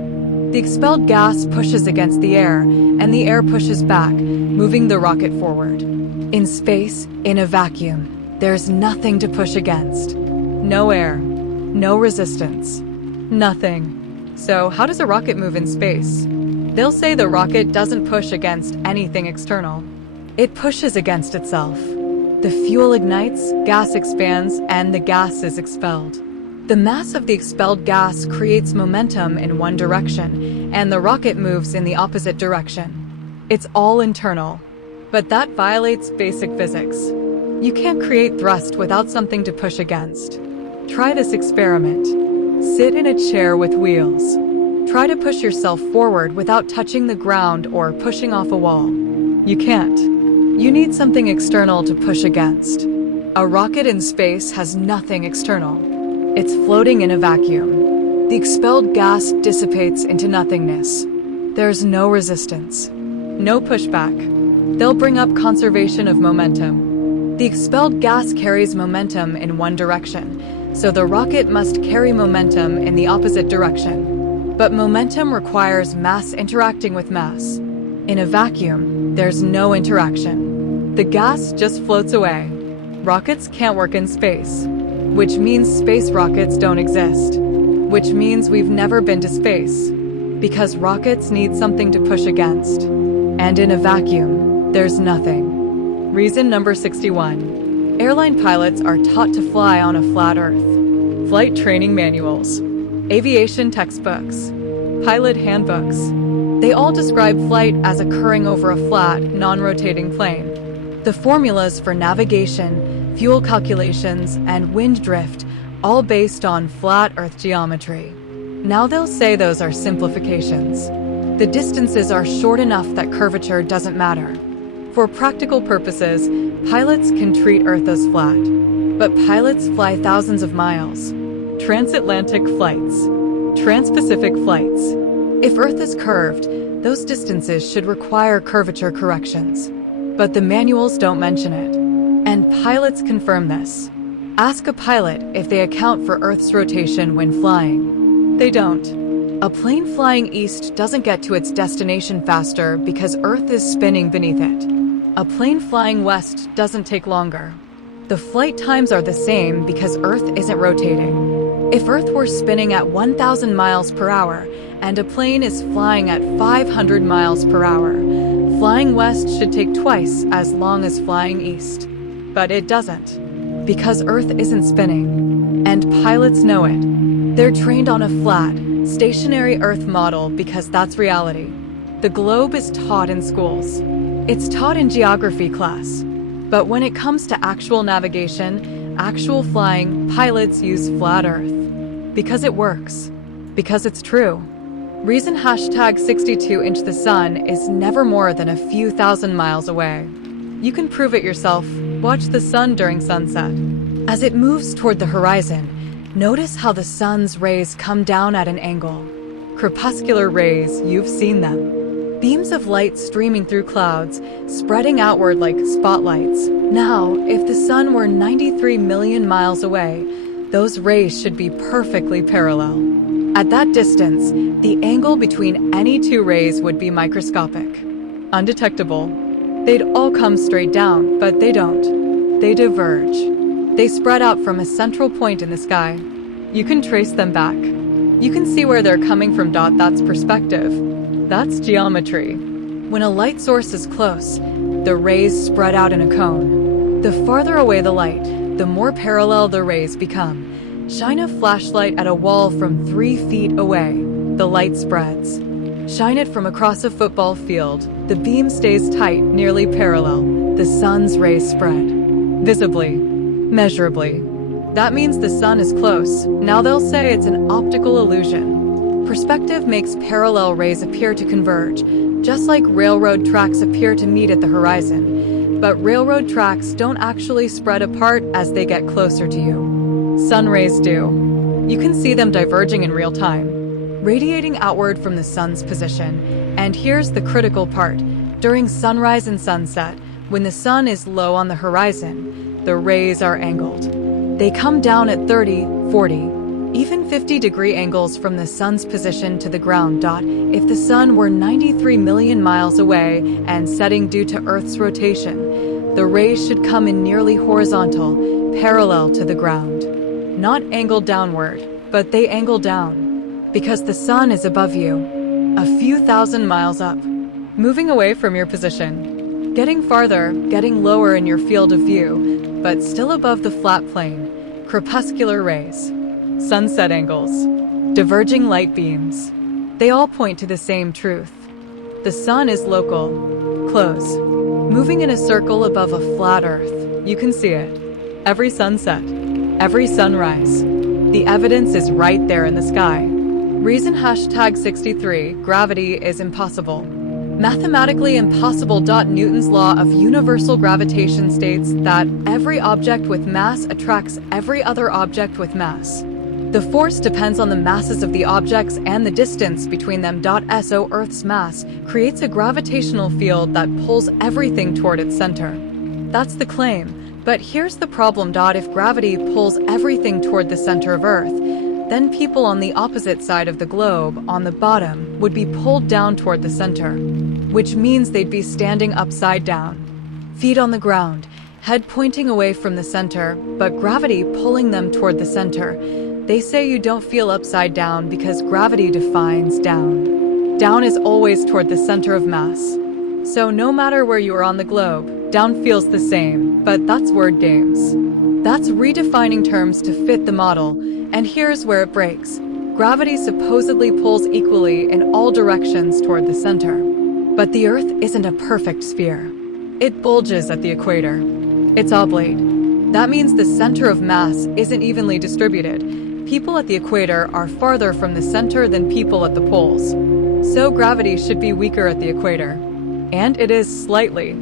The expelled gas pushes against the air, and the air pushes back, moving the rocket forward. In space, in a vacuum, there's nothing to push against. No air, no resistance, nothing. So how does a rocket move in space? They'll say the rocket doesn't push against anything external. It pushes against itself. The fuel ignites, gas expands, and the gas is expelled. The mass of the expelled gas creates momentum in one direction, and the rocket moves in the opposite direction. It's all internal. But that violates basic physics. You can't create thrust without something to push against. Try this experiment. Sit in a chair with wheels. Try to push yourself forward without touching the ground or pushing off a wall. You can't. You need something external to push against. A rocket in space has nothing external. It's floating in a vacuum. The expelled gas dissipates into nothingness. There's no resistance. No pushback. They'll bring up conservation of momentum. The expelled gas carries momentum in one direction, so the rocket must carry momentum in the opposite direction. But momentum requires mass interacting with mass. In a vacuum, there's no interaction. The gas just floats away. Rockets can't work in space, which means space rockets don't exist, which means we've never been to space, because rockets need something to push against. And in a vacuum, there's nothing. Reason number 61. Airline pilots are taught to fly on a flat Earth. Flight training manuals, aviation textbooks, pilot handbooks. They all describe flight as occurring over a flat, non-rotating plane. The formulas for navigation, fuel calculations, and wind drift, all based on flat Earth geometry. Now they'll say those are simplifications. The distances are short enough that curvature doesn't matter. For practical purposes, pilots can treat Earth as flat. But pilots fly thousands of miles. Transatlantic flights. Trans-Pacific flights. If Earth is curved, those distances should require curvature corrections. But the manuals don't mention it. And pilots confirm this. Ask a pilot if they account for Earth's rotation when flying. They don't. A plane flying east doesn't get to its destination faster because Earth is spinning beneath it. A plane flying west doesn't take longer. The flight times are the same because Earth isn't rotating. If Earth were spinning at 1,000 miles per hour and a plane is flying at 500 miles per hour, flying west should take twice as long as flying east. But it doesn't. Because Earth isn't spinning, and pilots know it. They're trained on a flat, stationary Earth model because that's reality. The globe is taught in schools. It's taught in geography class. But when it comes to actual navigation, actual flying, pilots use flat Earth. Because it works. Because it's true. Reason hashtag 62-inch the sun is never more than a few thousand miles away. You can prove it yourself. Watch the sun during sunset. As it moves toward the horizon, notice how the sun's rays come down at an angle. Crepuscular rays, you've seen them. Beams of light streaming through clouds, spreading outward like spotlights. Now, if the sun were 93 million miles away, those rays should be perfectly parallel. At that distance, the angle between any two rays would be microscopic, undetectable. They'd all come straight down, but they don't. They diverge. They spread out from a central point in the sky. You can trace them back. You can see where they're coming from. That's perspective. That's geometry. When a light source is close, the rays spread out in a cone. The farther away the light, the more parallel the rays become. Shine a flashlight at a wall from 3 feet away. The light spreads. Shine it from across a football field. The beam stays tight, nearly parallel. The sun's rays spread. Visibly. Measurably. That means the sun is close. Now they'll say it's an optical illusion. Perspective makes parallel rays appear to converge, just like railroad tracks appear to meet at the horizon. But railroad tracks don't actually spread apart as they get closer to you. Sun rays do. You can see them diverging in real time, radiating outward from the sun's position. And here's the critical part. During sunrise and sunset, when the sun is low on the horizon, the rays are angled. They come down at 30, 40, even 50-degree angles from the sun's position to the ground. If the sun were 93 million miles away and setting due to Earth's rotation, the rays should come in nearly horizontal, parallel to the ground. Not angled downward, but they angle down. Because the sun is above you, a few thousand miles up, moving away from your position, getting farther, getting lower in your field of view, but still above the flat plane. Crepuscular rays, sunset angles, diverging light beams. They all point to the same truth. The sun is local, close, moving in a circle above a flat Earth. You can see it. Every sunset, every sunrise. The evidence is right there in the sky. Reason hashtag 63, gravity is impossible. Mathematically impossible. Newton's law of universal gravitation states that every object with mass attracts every other object with mass. The force depends on the masses of the objects and the distance between them. So Earth's mass creates a gravitational field that pulls everything toward its center. That's the claim. But here's the problem. If gravity pulls everything toward the center of Earth, then people on the opposite side of the globe, on the bottom, would be pulled down toward the center, which means they'd be standing upside down, feet on the ground, head pointing away from the center, but gravity pulling them toward the center. They say you don't feel upside down because gravity defines down. Down is always toward the center of mass. So no matter where you are on the globe, down feels the same, but that's word games. That's redefining terms to fit the model. And here's where it breaks. Gravity supposedly pulls equally in all directions toward the center. But the Earth isn't a perfect sphere. It bulges at the equator. It's oblate. That means the center of mass isn't evenly distributed. People at the equator are farther from the center than people at the poles. So gravity should be weaker at the equator. And it is slightly.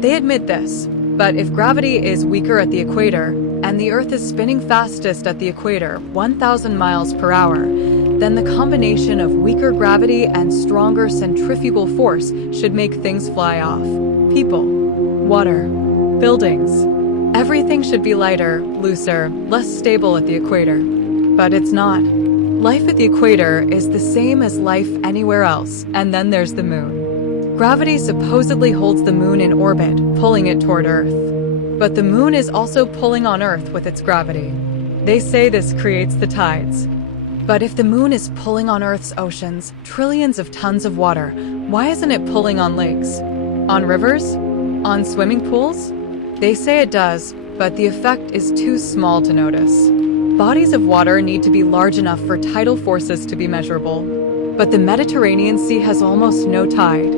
They admit this. But if gravity is weaker at the equator, and the Earth is spinning fastest at the equator, 1,000 miles per hour, then the combination of weaker gravity and stronger centrifugal force should make things fly off. People, water, buildings, Everything should be lighter, looser, less stable at the equator. But it's not. Life at the equator is the same as life anywhere else, and then there's the moon. Gravity supposedly holds the moon in orbit, pulling it toward Earth. But the moon is also pulling on Earth with its gravity. They say this creates the tides. But if the moon is pulling on Earth's oceans, trillions of tons of water, why isn't it pulling on lakes? On rivers? On swimming pools? They say it does, but the effect is too small to notice. Bodies of water need to be large enough for tidal forces to be measurable. But the Mediterranean Sea has almost no tide.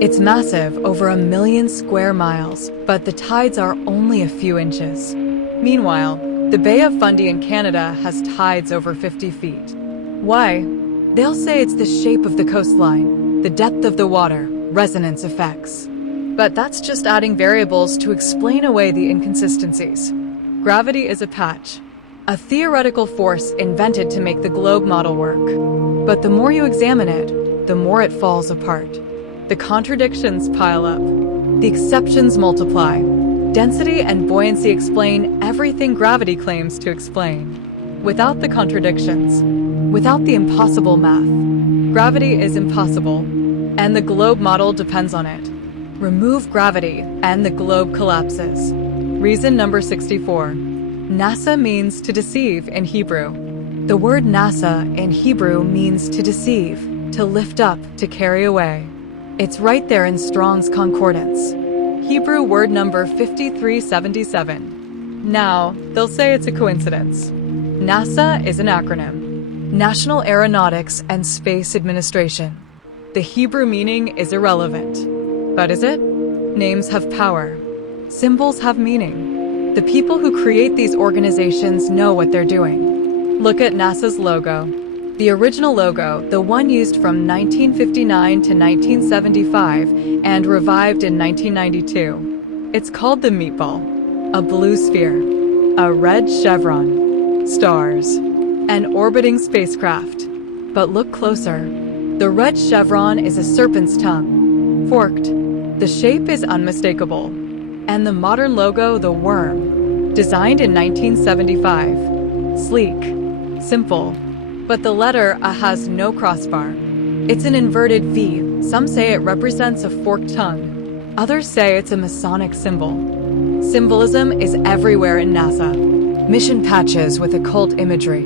It's massive, over 1 million square miles, but the tides are only a few inches. Meanwhile, the Bay of Fundy in Canada has tides over 50 feet. Why? They'll say it's the shape of the coastline, the depth of the water, resonance effects. But that's just adding variables to explain away the inconsistencies. Gravity is a patch, a theoretical force invented to make the globe model work. But the more you examine it, the more it falls apart. The contradictions pile up. The exceptions multiply. Density and buoyancy explain everything gravity claims to explain. Without the contradictions, without the impossible math, gravity is impossible, and the globe model depends on it. Remove gravity, and the globe collapses. Reason number 64. NASA means to deceive in Hebrew. The word NASA in Hebrew means to deceive, to lift up, to carry away. It's right there in Strong's Concordance. Hebrew word number 5377. Now, they'll say it's a coincidence. NASA is an acronym. National Aeronautics and Space Administration. The Hebrew meaning is irrelevant. But is it? Names have power. Symbols have meaning. The people who create these organizations know what they're doing. Look at NASA's logo. The original logo, the one used from 1959 to 1975 and revived in 1992. It's called the meatball, a blue sphere, a red chevron, stars, an orbiting spacecraft. But look closer. The red chevron is a serpent's tongue, forked. The shape is unmistakable. And the modern logo, the worm, designed in 1975. Sleek, simple. But the letter A has no crossbar. It's an inverted V. Some say it represents a forked tongue. Others say it's a Masonic symbol. Symbolism is everywhere in NASA. Mission patches with occult imagery,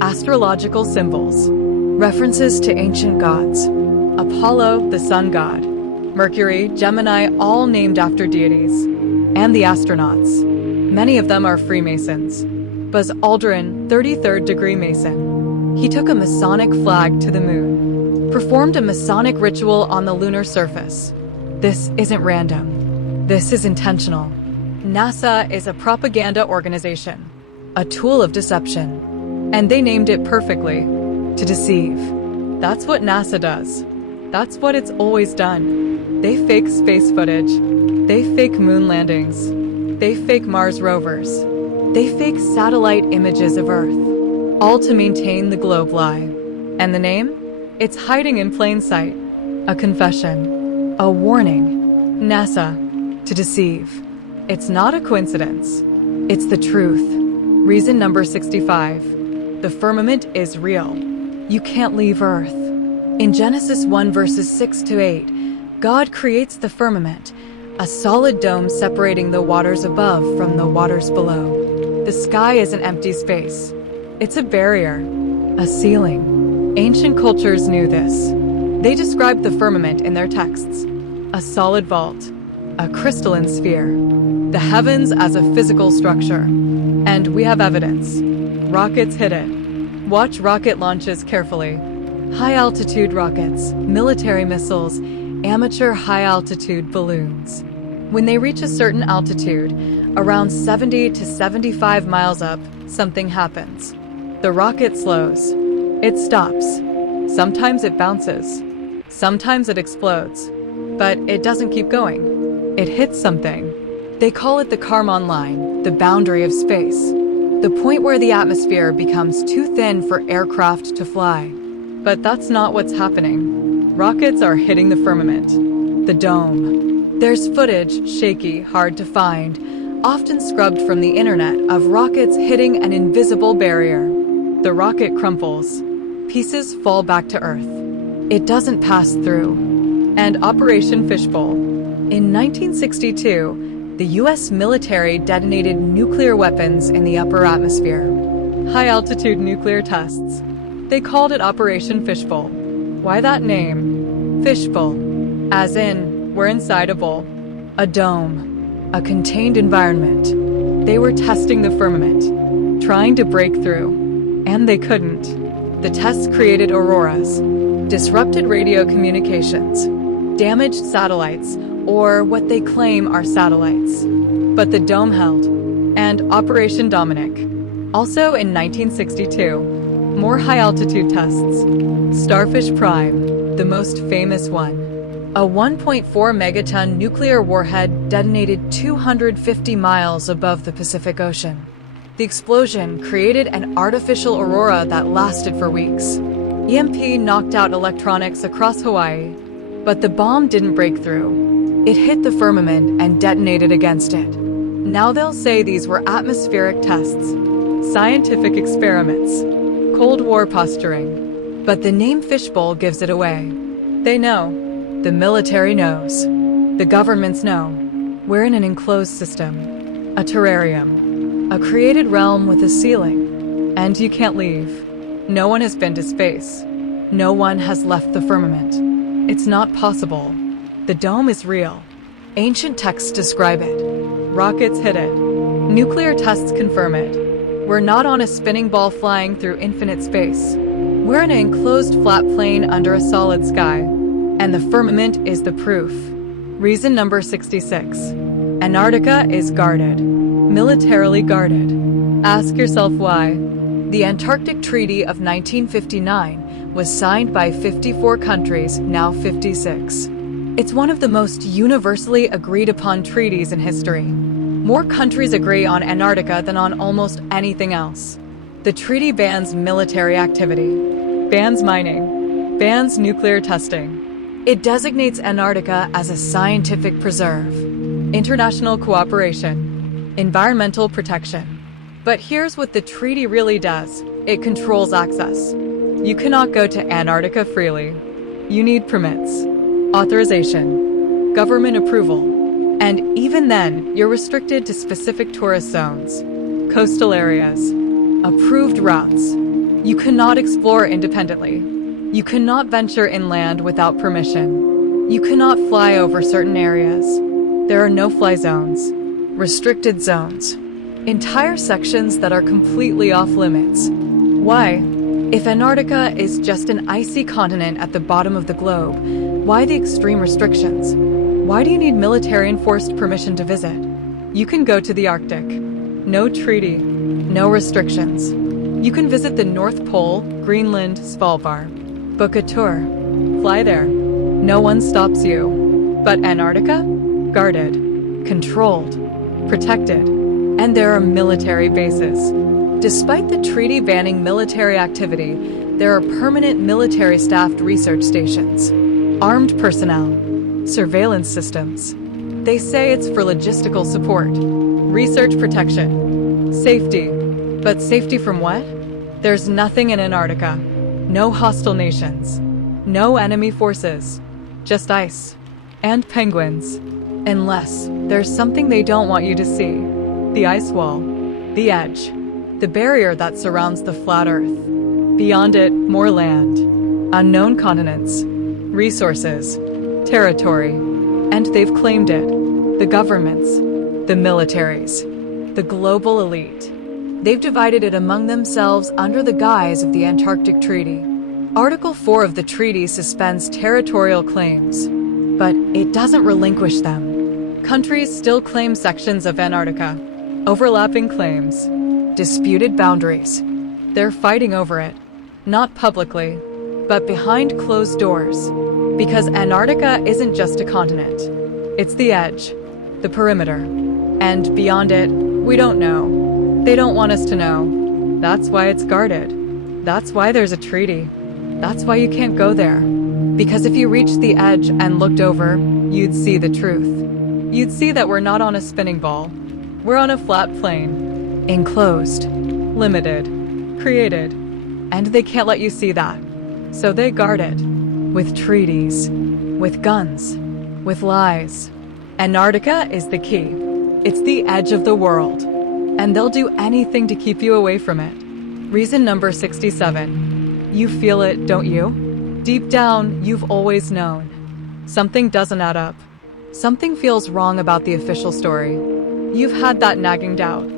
astrological symbols, references to ancient gods, Apollo, the sun god, Mercury, Gemini, all named after deities, and the astronauts. Many of them are Freemasons. Buzz Aldrin, 33rd degree Mason. He took a Masonic flag to the moon, performed a Masonic ritual on the lunar surface. This isn't random. This is intentional. NASA is a propaganda organization, a tool of deception. And they named it perfectly, to deceive. That's what NASA does. That's what it's always done. They fake space footage. They fake moon landings. They fake Mars rovers. They fake satellite images of Earth, all to maintain the globe lie. And the name? It's hiding in plain sight. A confession. A warning. NASA. To deceive. It's not a coincidence. It's the truth. Reason number 65. The firmament is real. You can't leave Earth. In Genesis 1 verses 6 to 8, God creates the firmament, a solid dome separating the waters above from the waters below. The sky is an empty space. It's a barrier, a ceiling. Ancient cultures knew this. They described the firmament in their texts. A solid vault, a crystalline sphere, the heavens as a physical structure. And we have evidence. Rockets hit it. Watch rocket launches carefully. High-altitude rockets, military missiles, amateur high-altitude balloons. When they reach a certain altitude, around 70 to 75 miles up, something happens. The rocket slows. It stops. Sometimes it bounces. Sometimes it explodes. But it doesn't keep going. It hits something. They call it the Kármán line, the boundary of space. The point where the atmosphere becomes too thin for aircraft to fly. But that's not what's happening. Rockets are hitting the firmament, the dome. There's footage, shaky, hard to find, often scrubbed from the internet, of rockets hitting an invisible barrier. The rocket crumples. Pieces fall back to Earth. It doesn't pass through. And Operation Fishbowl. In 1962, the US military detonated nuclear weapons in the upper atmosphere. High-altitude nuclear tests. They called it Operation Fishbowl. Why that name? Fishbowl. As in, we're inside a bowl. A dome. A contained environment. They were testing the firmament, trying to break through. And they couldn't. The tests created auroras, disrupted radio communications, damaged satellites, or what they claim are satellites. But the dome held. And Operation Dominic. Also in 1962, more high-altitude tests. Starfish Prime, the most famous one. A 1.4 megaton nuclear warhead detonated 250 miles above the Pacific Ocean. The explosion created an artificial aurora that lasted for weeks. EMP knocked out electronics across Hawaii, but the bomb didn't break through. It hit the firmament and detonated against it. Now they'll say these were atmospheric tests, scientific experiments, Cold War posturing. But the name Fishbowl gives it away. They know. The military knows. The governments know. We're in an enclosed system, a terrarium, a created realm with a ceiling, and you can't leave. No one has been to space. No one has left the firmament. It's not possible. The dome is real. Ancient texts describe it. Rockets hit it. Nuclear tests confirm it. We're not on a spinning ball flying through infinite space. We're in an enclosed flat plane under a solid sky. And the firmament is the proof. Reason number 66. Antarctica is guarded. Militarily guarded. Ask yourself why. The Antarctic Treaty of 1959 was signed by 54 countries, now 56. It's one of the most universally agreed upon treaties in history. More countries agree on Antarctica than on almost anything else. The treaty bans military activity, bans mining, bans nuclear testing. It designates Antarctica as a scientific preserve, international cooperation, environmental protection. But here's what the treaty really does. It controls access. You cannot go to Antarctica freely. You need permits, authorization, government approval, and even then, you're restricted to specific tourist zones, coastal areas, approved routes. You cannot explore independently. You cannot venture inland without permission. You cannot fly over certain areas. There are no-fly zones, restricted zones, entire sections that are completely off-limits. Why? If Antarctica is just an icy continent at the bottom of the globe, why the extreme restrictions? Why do you need military-enforced permission to visit? You can go to the Arctic. No treaty, no restrictions. You can visit the North Pole, Greenland, Svalbard. Book a tour. Fly there. No one stops you. But Antarctica? Guarded, controlled, protected. And there are military bases. Despite the treaty banning military activity, there are permanent military-staffed research stations, armed personnel, surveillance systems. They say it's for logistical support, research protection, safety. But safety from what? There's nothing in Antarctica. No hostile nations. No enemy forces. Just ice. And penguins. Unless there's something they don't want you to see. The ice wall. The edge. The barrier that surrounds the flat Earth. Beyond it, more land. Unknown continents. Resources. Territory. And they've claimed it. The governments. The militaries. The global elite. They've divided it among themselves under the guise of the Antarctic Treaty. Article 4 of the treaty suspends territorial claims, but it doesn't relinquish them. Countries still claim sections of Antarctica, overlapping claims, disputed boundaries. They're fighting over it, not publicly, but behind closed doors. Because Antarctica isn't just a continent. It's the edge, the perimeter, and beyond it, we don't know. They don't want us to know. That's why it's guarded. That's why there's a treaty. That's why you can't go there. Because if you reached the edge and looked over, you'd see the truth. You'd see that we're not on a spinning ball. We're on a flat plane. Enclosed. Limited. Created. And they can't let you see that. So they guard it. With treaties. With guns. With lies. Antarctica is the key. It's the edge of the world. And they'll do anything to keep you away from it. Reason number 67. You feel it, don't you? Deep down, you've always known. Something doesn't add up. Something feels wrong about the official story. You've had that nagging doubt.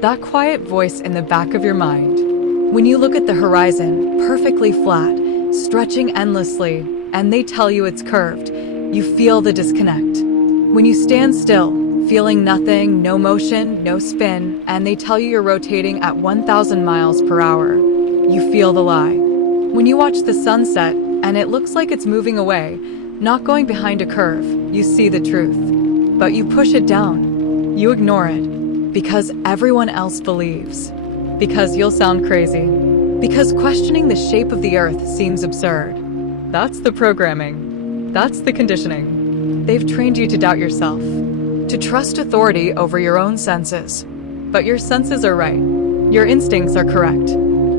That quiet voice in the back of your mind. When you look at the horizon, perfectly flat, stretching endlessly, and they tell you it's curved, you feel the disconnect. When you stand still, feeling nothing, no motion, no spin, and they tell you you're rotating at 1,000 miles per hour, you feel the lie. When you watch the sunset, and it looks like it's moving away, not going behind a curve, you see the truth. But you push it down. You ignore it. Because everyone else believes. Because you'll sound crazy. Because questioning the shape of the earth seems absurd. That's the programming. That's the conditioning. They've trained you to doubt yourself. To trust authority over your own senses. But your senses are right. Your instincts are correct.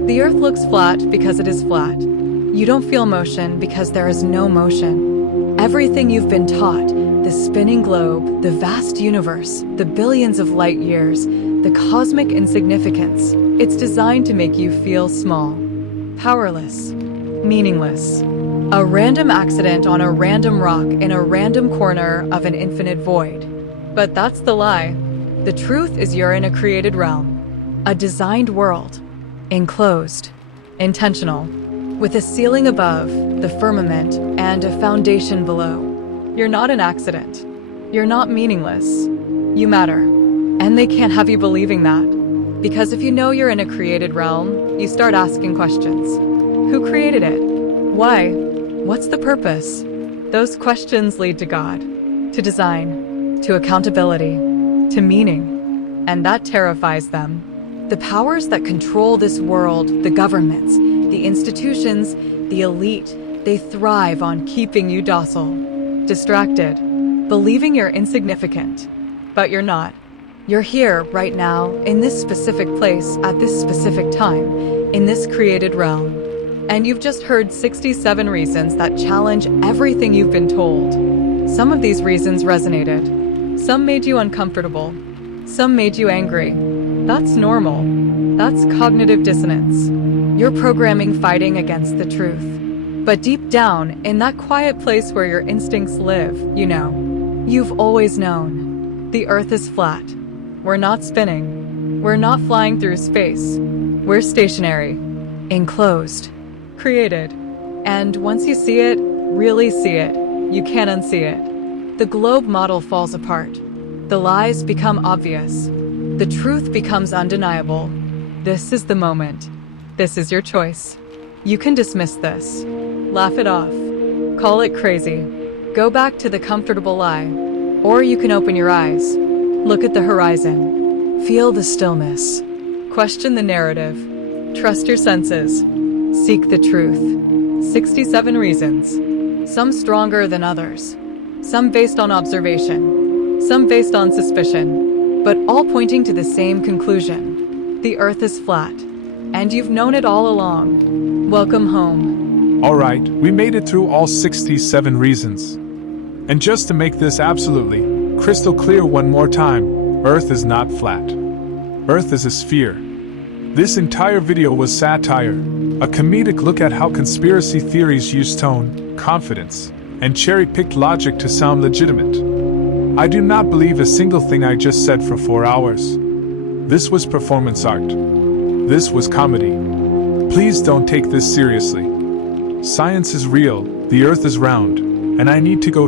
The earth looks flat because it is flat. You don't feel motion because there is no motion. Everything you've been taught, the spinning globe, the vast universe, the billions of light years, the cosmic insignificance, it's designed to make you feel small, powerless, meaningless. A random accident on a random rock in a random corner of an infinite void. But that's the lie. The truth is you're in a created realm, a designed world, enclosed, intentional, with a ceiling above, the firmament, and a foundation below. You're not an accident. You're not meaningless. You matter. And they can't have you believing that. Because if you know you're in a created realm, you start asking questions. Who created it? Why? What's the purpose? Those questions lead to God, to design, to accountability, to meaning. And that terrifies them. The powers that control this world, the governments, the institutions, the elite, they thrive on keeping you docile, distracted, believing you're insignificant. But you're not. You're here right now, in this specific place, at this specific time, in this created realm. And you've just heard 67 reasons that challenge everything you've been told. Some of these reasons resonated. Some made you uncomfortable. Some made you angry. That's normal. That's cognitive dissonance. You're programming fighting against the truth. But deep down, in that quiet place where your instincts live, you know. You've always known. The earth is flat. We're not spinning. We're not flying through space. We're stationary. Enclosed. Created. And once you see it, really see it, you can't unsee it. The globe model falls apart. The lies become obvious. The truth becomes undeniable. This is the moment. This is your choice. You can dismiss this. Laugh it off. Call it crazy. Go back to the comfortable lie. Or you can open your eyes. Look at the horizon. Feel the stillness. Question the narrative. Trust your senses. Seek the truth. 67 reasons. Some stronger than others. Some based on observation. Some based on suspicion. But all pointing to the same conclusion. The earth is flat. And you've known it all along. Welcome home. All right, we made it through all 67 reasons. And just to make this absolutely crystal clear one more time, Earth is not flat. Earth is a sphere. This entire video was satire, a comedic look at how conspiracy theories use tone, confidence, and cherry-picked logic to sound legitimate. I do not believe a single thing I just said for 4 hours. This was performance art. This was comedy. Please don't take this seriously. Science is real, the earth is round, and I need to go